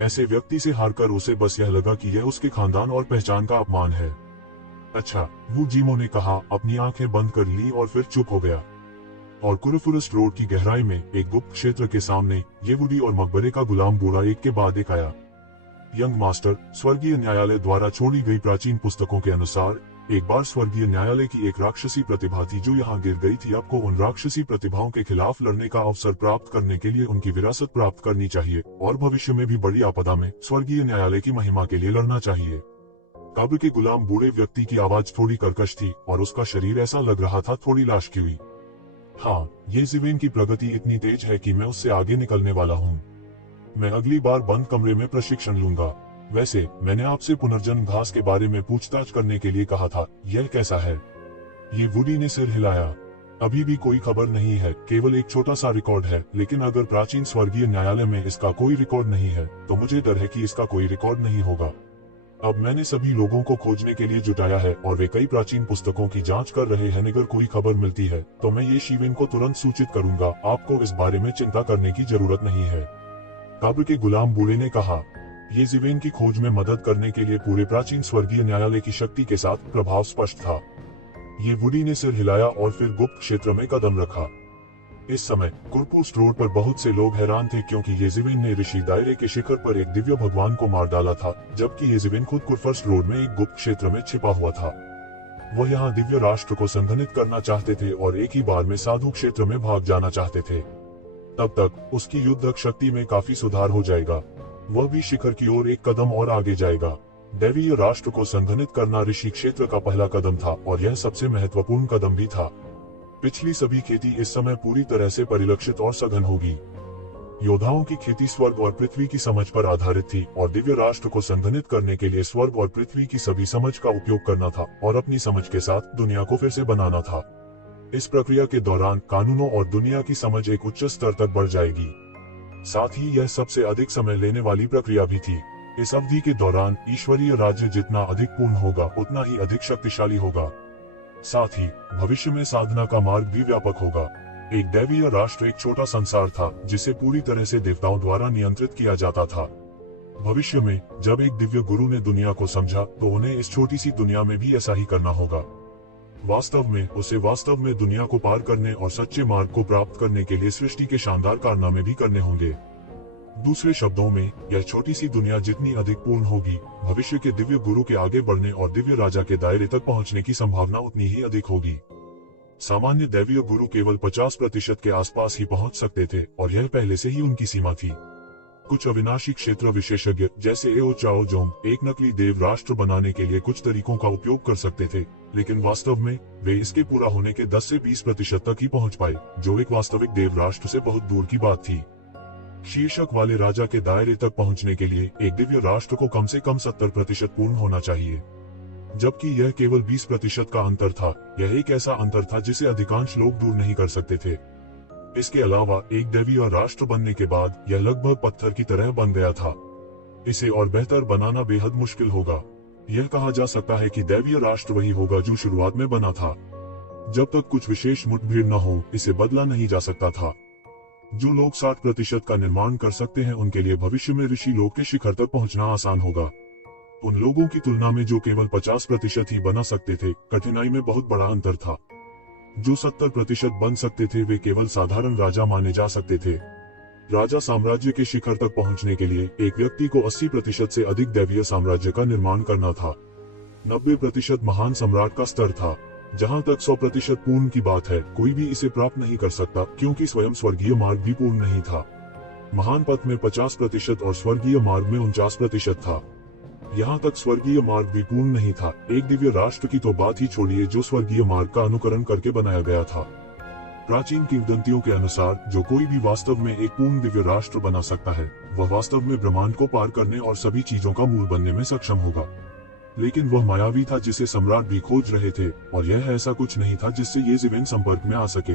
ऐसे व्यक्ति से हारकर उसे बस यह लगा कि यह उसके खानदान और पहचान का अपमान है। अच्छा, वू जिमो ने कहा, अपनी आंखें बंद कर ली और फिर चुप हो गया। और कुरफुरस रोड की गहराई में एक गुप्त क्षेत्र के सामने येवुडी और मकबरे का गुलाम बूढ़ा एक के बाद एक आया। यंग मास्टर, स्वर्गीय न्यायालय द्वारा छोड़ी गई प्राचीन पुस्तकों के अनुसार एक बार स्वर्गीय न्यायालय की एक राक्षसी प्रतिभा थी जो यहाँ गिर गई थी। आपको उन राक्षसी प्रतिभाओं के खिलाफ लड़ने का अवसर प्राप्त करने के लिए उनकी विरासत प्राप्त करनी चाहिए और भविष्य में भी बड़ी आपदा में स्वर्गीय न्यायालय की महिमा के लिए लड़ना चाहिए। कब्र के गुलाम बूढ़े व्यक्ति की आवाज थोड़ी कर्कश थी और उसका शरीर ऐसा लग रहा था थोड़ी लाश की हुई। हाँ, येजिवेन की प्रगति इतनी तेज है कि मैं उससे आगे निकलने वाला हूँ। मैं अगली बार बंद कमरे में प्रशिक्षण लूंगा। वैसे मैंने आपसे पुनर्जन्म घास के बारे में पूछताछ करने के लिए कहा था, यह कैसा है? ये वुडी ने सिर हिलाया। अभी भी कोई खबर नहीं है, केवल एक छोटा सा रिकॉर्ड है, लेकिन अगर प्राचीन स्वर्गीय न्यायालय में इसका कोई रिकॉर्ड नहीं है तो मुझे डर है कि इसका कोई रिकॉर्ड नहीं होगा। अब मैंने सभी लोगों को खोजने के लिए जुटाया है और वे कई प्राचीन पुस्तकों की जांच कर रहे हैं। अगर कोई खबर मिलती है तो मैं ये शिवेन को तुरंत सूचित करूंगा। आपको इस बारे में चिंता करने की जरूरत नहीं है, कब्र के गुलाम बूढ़े ने कहा। येजिवेन की खोज में मदद करने के लिए पूरे प्राचीन स्वर्गीय न्यायालय की शक्ति के साथ प्रभाव स्पष्ट था। ये वुडी ने सिर हिलाया और फिर गुप्त क्षेत्र में कदम रखा। इस समय कुरपुस रोड पर बहुत से लोग हैरान थे क्योंकि येजिवेन ने ऋषि दायरे के शिखर पर एक दिव्य भगवान को मार डाला था, जबकि येजिवेन खुद कुरफर्स रोड में एक गुप्त क्षेत्र में छिपा हुआ था। वह यहाँ दिव्य राष्ट्र को संघनित करना चाहते थे और एक ही बार में साधु क्षेत्र में भाग जाना चाहते थे। तब तक उसकी युद्धक शक्ति में काफी सुधार हो जाएगा। वह भी शिखर की ओर एक कदम और आगे जाएगा। दैवीय राष्ट्र को संघनित करना ऋषि क्षेत्र का पहला कदम था और यह सबसे महत्वपूर्ण कदम भी था। पिछली सभी खेती इस समय पूरी तरह से परिलक्षित और सघन होगी। योद्धाओं की खेती स्वर्ग और पृथ्वी की समझ पर आधारित थी और दिव्य राष्ट्र को संघनित करने के लिए स्वर्ग और पृथ्वी की सभी समझ का उपयोग करना था और अपनी समझ के साथ दुनिया को फिर से बनाना था। इस प्रक्रिया के दौरान कानूनों और दुनिया की समझ एक उच्च स्तर तक बढ़ जाएगी। साथ ही यह सबसे अधिक समय लेने वाली प्रक्रिया भी थी। इस अवधि के दौरान ईश्वरीय राज्य जितना अधिक पूर्ण होगा उतना ही अधिक शक्तिशाली होगा। साथ ही भविष्य में साधना का मार्ग भी व्यापक होगा। एक दैवीय राष्ट्र एक छोटा संसार था जिसे पूरी तरह से देवताओं द्वारा नियंत्रित किया जाता था। भविष्य में जब एक दिव्य गुरु ने दुनिया को समझा तो उन्हें इस छोटी सी दुनिया में भी ऐसा ही करना होगा। वास्तव में उसे वास्तव में दुनिया को पार करने और सच्चे मार्ग को प्राप्त करने के लिए सृष्टि के शानदार कारनामे भी करने होंगे। दूसरे शब्दों में, यह छोटी सी दुनिया जितनी अधिक पूर्ण होगी, भविष्य के दिव्य गुरु के आगे बढ़ने और दिव्य राजा के दायरे तक पहुंचने की संभावना उतनी ही अधिक होगी। सामान्य दैवीय गुरु केवल 50% के आसपास ही पहुंच सकते थे और यह पहले से ही उनकी सीमा थी। कुछ अविनाशी क्षेत्र विशेषज्ञ जैसे एओ चाओ जोंग एक नकली देव राष्ट्र बनाने के लिए कुछ तरीकों का उपयोग कर सकते थे, लेकिन वास्तव में वे इसके पूरा होने के 10 से 20% तक ही पहुंच पाए, जो एक वास्तविक देव राष्ट्र से बहुत दूर की बात थी। शीर्षक वाले राजा के दायरे तक पहुंचने के लिए एक दिव्य राष्ट्र को कम से कम 70% पूर्ण होना चाहिए, जबकि यह केवल 20% का अंतर था। यह एक ऐसा अंतर था जिसे अधिकांश लोग दूर नहीं कर सकते थे। इसके अलावा एक दैवीय राष्ट्र बनने के बाद यह लगभग पत्थर की तरह बन गया था। इसे और बेहतर बनाना बेहद मुश्किल होगा। यह कहा जा सकता है कि दैवीय राष्ट्र वही होगा जो शुरुआत में बना था। जब तक कुछ विशेष मुठभेड़ न हो, इसे बदला नहीं जा सकता था। जो लोग 60% का निर्माण कर सकते हैं उनके लिए भविष्य में ऋषि लोक के शिखर तक पहुंचना आसान होगा। उन लोगों की तुलना में जो केवल 50% ही बना सकते थे, कठिनाई में बहुत बड़ा अंतर था। जो 70% बन सकते थे वे केवल साधारण राजा माने जा सकते थे। राजा साम्राज्य के शिखर तक पहुंचने के लिए एक व्यक्ति को 80% से अधिक दैवीय साम्राज्य का निर्माण करना था। 90% महान सम्राट का स्तर था। जहां तक 100% पूर्ण की बात है, कोई भी इसे प्राप्त नहीं कर सकता क्योंकि स्वयं स्वर्गीय मार्ग भी पूर्ण नहीं था। महान पथ में 50% और स्वर्गीय मार्ग में 49% था। यहाँ तक स्वर्गीय मार्ग भी पूर्ण नहीं था। एक दिव्य राष्ट्र की तो बात ही छोड़िए जो स्वर्गीय मार्ग का अनुकरण करके बनाया गया था। प्राचीन किंवदंतियों के अनुसार जो कोई भी वास्तव में एक पूर्ण दिव्य राष्ट्र बना सकता है, वह वास्तव में ब्रह्मांड को पार करने और सभी चीजों का मूल बनने में सक्षम होगा। लेकिन वह मायावी था जिसे सम्राट भी खोज रहे थे, और यह ऐसा कुछ नहीं था जिससे येज़ेवेन संपर्क में आ सके।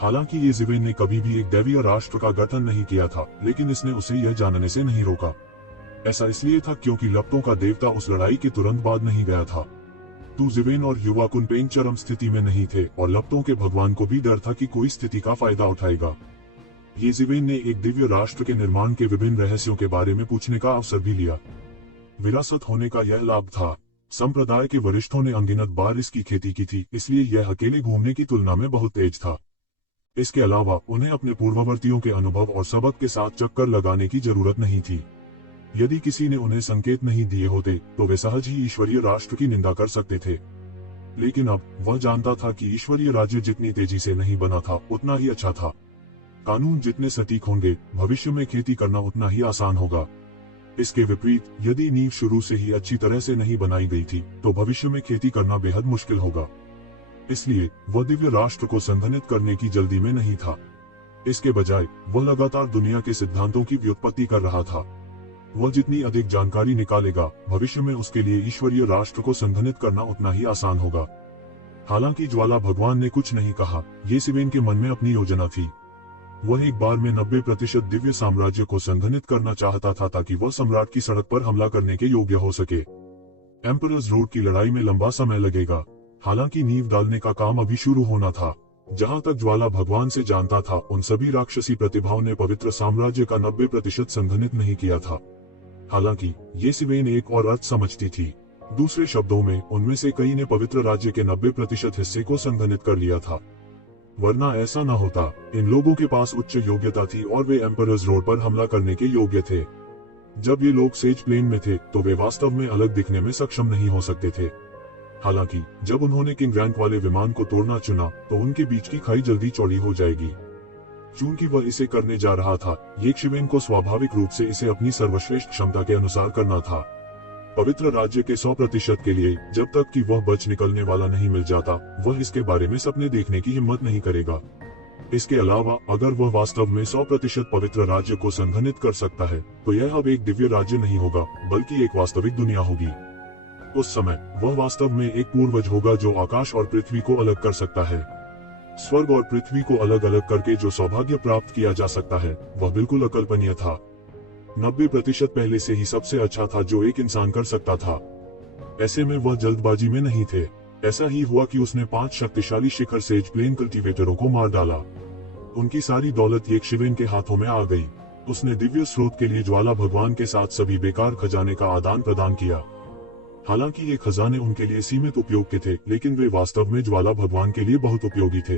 हालांकि येज़ेवेन ने कभी भी एक दैवीय राष्ट्र का गठन नहीं किया था, लेकिन इसने उसे यह जानने से नहीं रोका। ऐसा इसलिए था क्योंकि लप्तों का देवता उस लड़ाई के तुरंत बाद नहीं गया था। येज़ेवेन और युवा कुनपेंग चरम स्थिति में नहीं थे और लप्तों के भगवान को भी डर था कि कोई स्थिति का फायदा उठाएगा। येज़ेवेन ने एक दिव्य राष्ट्र के निर्माण के विभिन्न रहस्यों के बारे में पूछने का अवसर भी लिया। विरासत होने का यह लाभ था। संप्रदाय के वरिष्ठों ने अनगिनत बार इसकी खेती की थी, इसलिए यह अकेले घूमने की तुलना में बहुत तेज था। इसके अलावा उन्हें अपने पूर्ववर्तियों के अनुभव और सबक के साथ चक्कर लगाने की जरूरत नहीं थी। यदि किसी ने उन्हें संकेत नहीं दिए होते तो वे सहज ही ईश्वरीय राष्ट्र की निंदा कर सकते थे। लेकिन अब वह जानता था कि ईश्वरीय राज्य जितनी तेजी से नहीं बना था उतना ही अच्छा था। कानून जितने सटीक होंगे, भविष्य में खेती करना उतना ही आसान होगा। इसके विपरीत, यदि नींव शुरू से ही अच्छी तरह से नहीं बनाई गई थी तो भविष्य में खेती करना बेहद मुश्किल होगा। इसलिए वह दिव्य राष्ट्र को संघनित करने की जल्दी में नहीं था। इसके बजाय वह लगातार दुनिया के सिद्धांतों की व्युत्पत्ति कर रहा था। वह जितनी अधिक जानकारी निकालेगा, भविष्य में उसके लिए ईश्वरीय राष्ट्र को संघनित करना उतना ही आसान होगा। हालांकि ज्वाला भगवान ने कुछ नहीं कहा। येज़ेवेन के मन में अपनी योजना थी। वह एक बार में 90% दिव्य साम्राज्य को संघनित करना चाहता था ताकि वह सम्राट की सड़क पर हमला करने के योग्य हो सके। एम्परर्स रोड की लड़ाई में लंबा समय लगेगा। हालांकि नींव डालने का काम अभी शुरू होना था। जहां तक ज्वाला भगवान से जानता था, उन सभी राक्षसी प्रतिभाओं ने पवित्र साम्राज्य का 90% संघनित नहीं किया था। हालांकि येज़ेवेन एक और अर्थ समझती थी। दूसरे शब्दों में, उनमें से कई ने पवित्र राज्य के 90% हिस्से को संघनित कर लिया था। वरना ऐसा न होता। इन लोगों के पास उच्च योग्यता थी और वे एम्परर्स रोड पर हमला करने के योग्य थे। जब ये लोग सेज प्लेन में थे तो वे वास्तव में अलग दिखने में सक्षम नहीं हो सकते थे। हालांकि जब उन्होंने किंग रैंक वाले विमान को तोड़ना चुना तो उनके बीच की खाई जल्दी चौड़ी हो जाएगी। चूंकि वह इसे करने जा रहा था, येज़ेवेन को स्वाभाविक रूप से इसे अपनी सर्वश्रेष्ठ क्षमता के अनुसार करना था। पवित्र राज्य के 100% के लिए जब तक कि वह बच निकलने वाला नहीं मिल जाता, वह इसके बारे में सपने देखने की हिम्मत नहीं करेगा। इसके अलावा अगर वह वास्तव में 100% पवित्र राज्य को संघनित कर सकता है, तो यह अब एक दिव्य राज्य नहीं होगा, बल्कि एक वास्तविक दुनिया होगी। उस समय वह वास्तव में एक पूर्वज होगा जो आकाश और पृथ्वी को अलग कर सकता है। स्वर्ग और पृथ्वी को अलग अलग करके जो सौभाग्य प्राप्त किया जा सकता है, वह बिल्कुल अकल्पनीय था। 90% पहले से ही सबसे अच्छा था जो एक इंसान कर सकता था। ऐसे में वह जल्दबाजी में नहीं थे। ऐसा ही हुआ कि उसने 5 शक्तिशाली शिखर सेज प्लेन कल्टीवेटरों को मार डाला। उनकी सारी दौलत यक्षविन के हाथों में आ गई। उसने दिव्य स्रोत के लिए ज्वाला भगवान के साथ सभी बेकार खजाने का आदान प्रदान किया। हालांकि ये खजाने उनके लिए सीमित उपयोग के थे, लेकिन वे वास्तव में ज्वाला भगवान के लिए बहुत उपयोगी थे।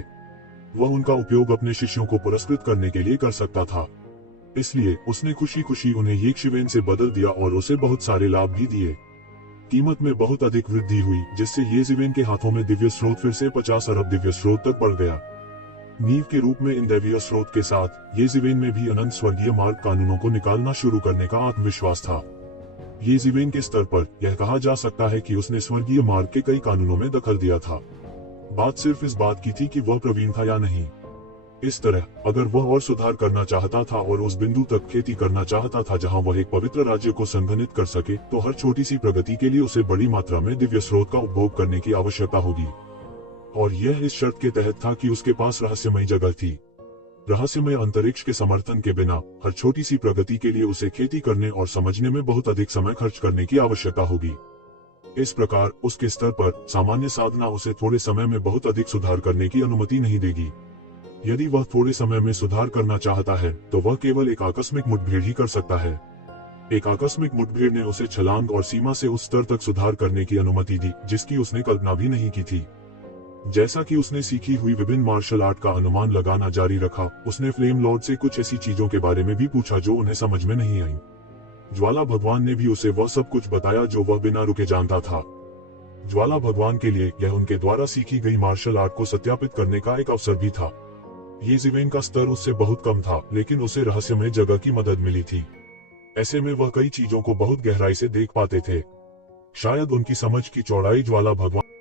वह उनका उपयोग अपने शिष्यों को पुरस्कृत करने के लिए कर सकता था। इसलिए उसने खुशी खुशी उन्हें यक्षविन से बदल दिया और उसे बहुत सारे लाभ भी दिए। कीमत में बहुत अधिक वृद्धि हुई, जिससे येजिवेन के हाथों में दिव्य स्रोत फिर से 50 अरब दिव्य स्रोत तक बढ़ गया। नींव के रूप में इन दैवीय स्रोत के साथ येजिवेन में भी अनंत स्वर्गीय मार्ग कानूनों को निकालना शुरू करने का आत्मविश्वास था। येजिवेन के स्तर पर यह कहा जा सकता है कि उसने स्वर्गीय मार्ग के कई कानूनों में दखल दिया था। बात सिर्फ इस बात की थी कि वह प्रवीण था या नहीं। इस तरह अगर वह और सुधार करना चाहता था और उस बिंदु तक खेती करना चाहता था जहां वह एक पवित्र राज्य को संघनित कर सके, तो हर छोटी सी प्रगति के लिए उसे बड़ी मात्रा में दिव्य स्रोत का उपभोग करने की आवश्यकता होगी। और यह इस शर्त के तहत था कि उसके पास रहस्यमयी जगह थी। रहस्यमय अंतरिक्ष के समर्थन के बिना हर छोटी सी प्रगति के लिए उसे खेती करने और समझने में बहुत अधिक समय खर्च करने की आवश्यकता होगी। इस प्रकार उसके स्तर पर सामान्य साधना उसे थोड़े समय में बहुत अधिक सुधार करने की अनुमति नहीं देगी। यदि वह थोड़े समय में सुधार करना चाहता है, तो वह केवल एक आकस्मिक मुठभेड़ ही कर सकता है। एक आकस्मिक मुठभेड़ ने उसे छलांग और सीमा से उस स्तर तक सुधार करने की अनुमति दी जिसकी उसने कल्पना भी नहीं की थी। जैसा कि उसने सीखी हुई विभिन्न मार्शल आर्ट का अनुमान लगाना जारी रखा, उसने फ्लेम लॉर्ड से कुछ ऐसी चीजों के बारे में भी पूछा जो उन्हें समझ में नहीं आई। ज्वाला भगवान ने भी उसे वह सब कुछ बताया जो वह बिना रुके जानता था। ज्वाला भगवान के लिए यह उनके द्वारा सीखी गई मार्शल आर्ट को सत्यापित करने का एक अवसर भी था। येजिवेन का स्तर उससे बहुत कम था, लेकिन उसे रहस्यमय जगह की मदद मिली थी। ऐसे में वह कई चीजों को बहुत गहराई से देख पाते थे। शायद उनकी समझ की चौड़ाई ज्वाला भगवान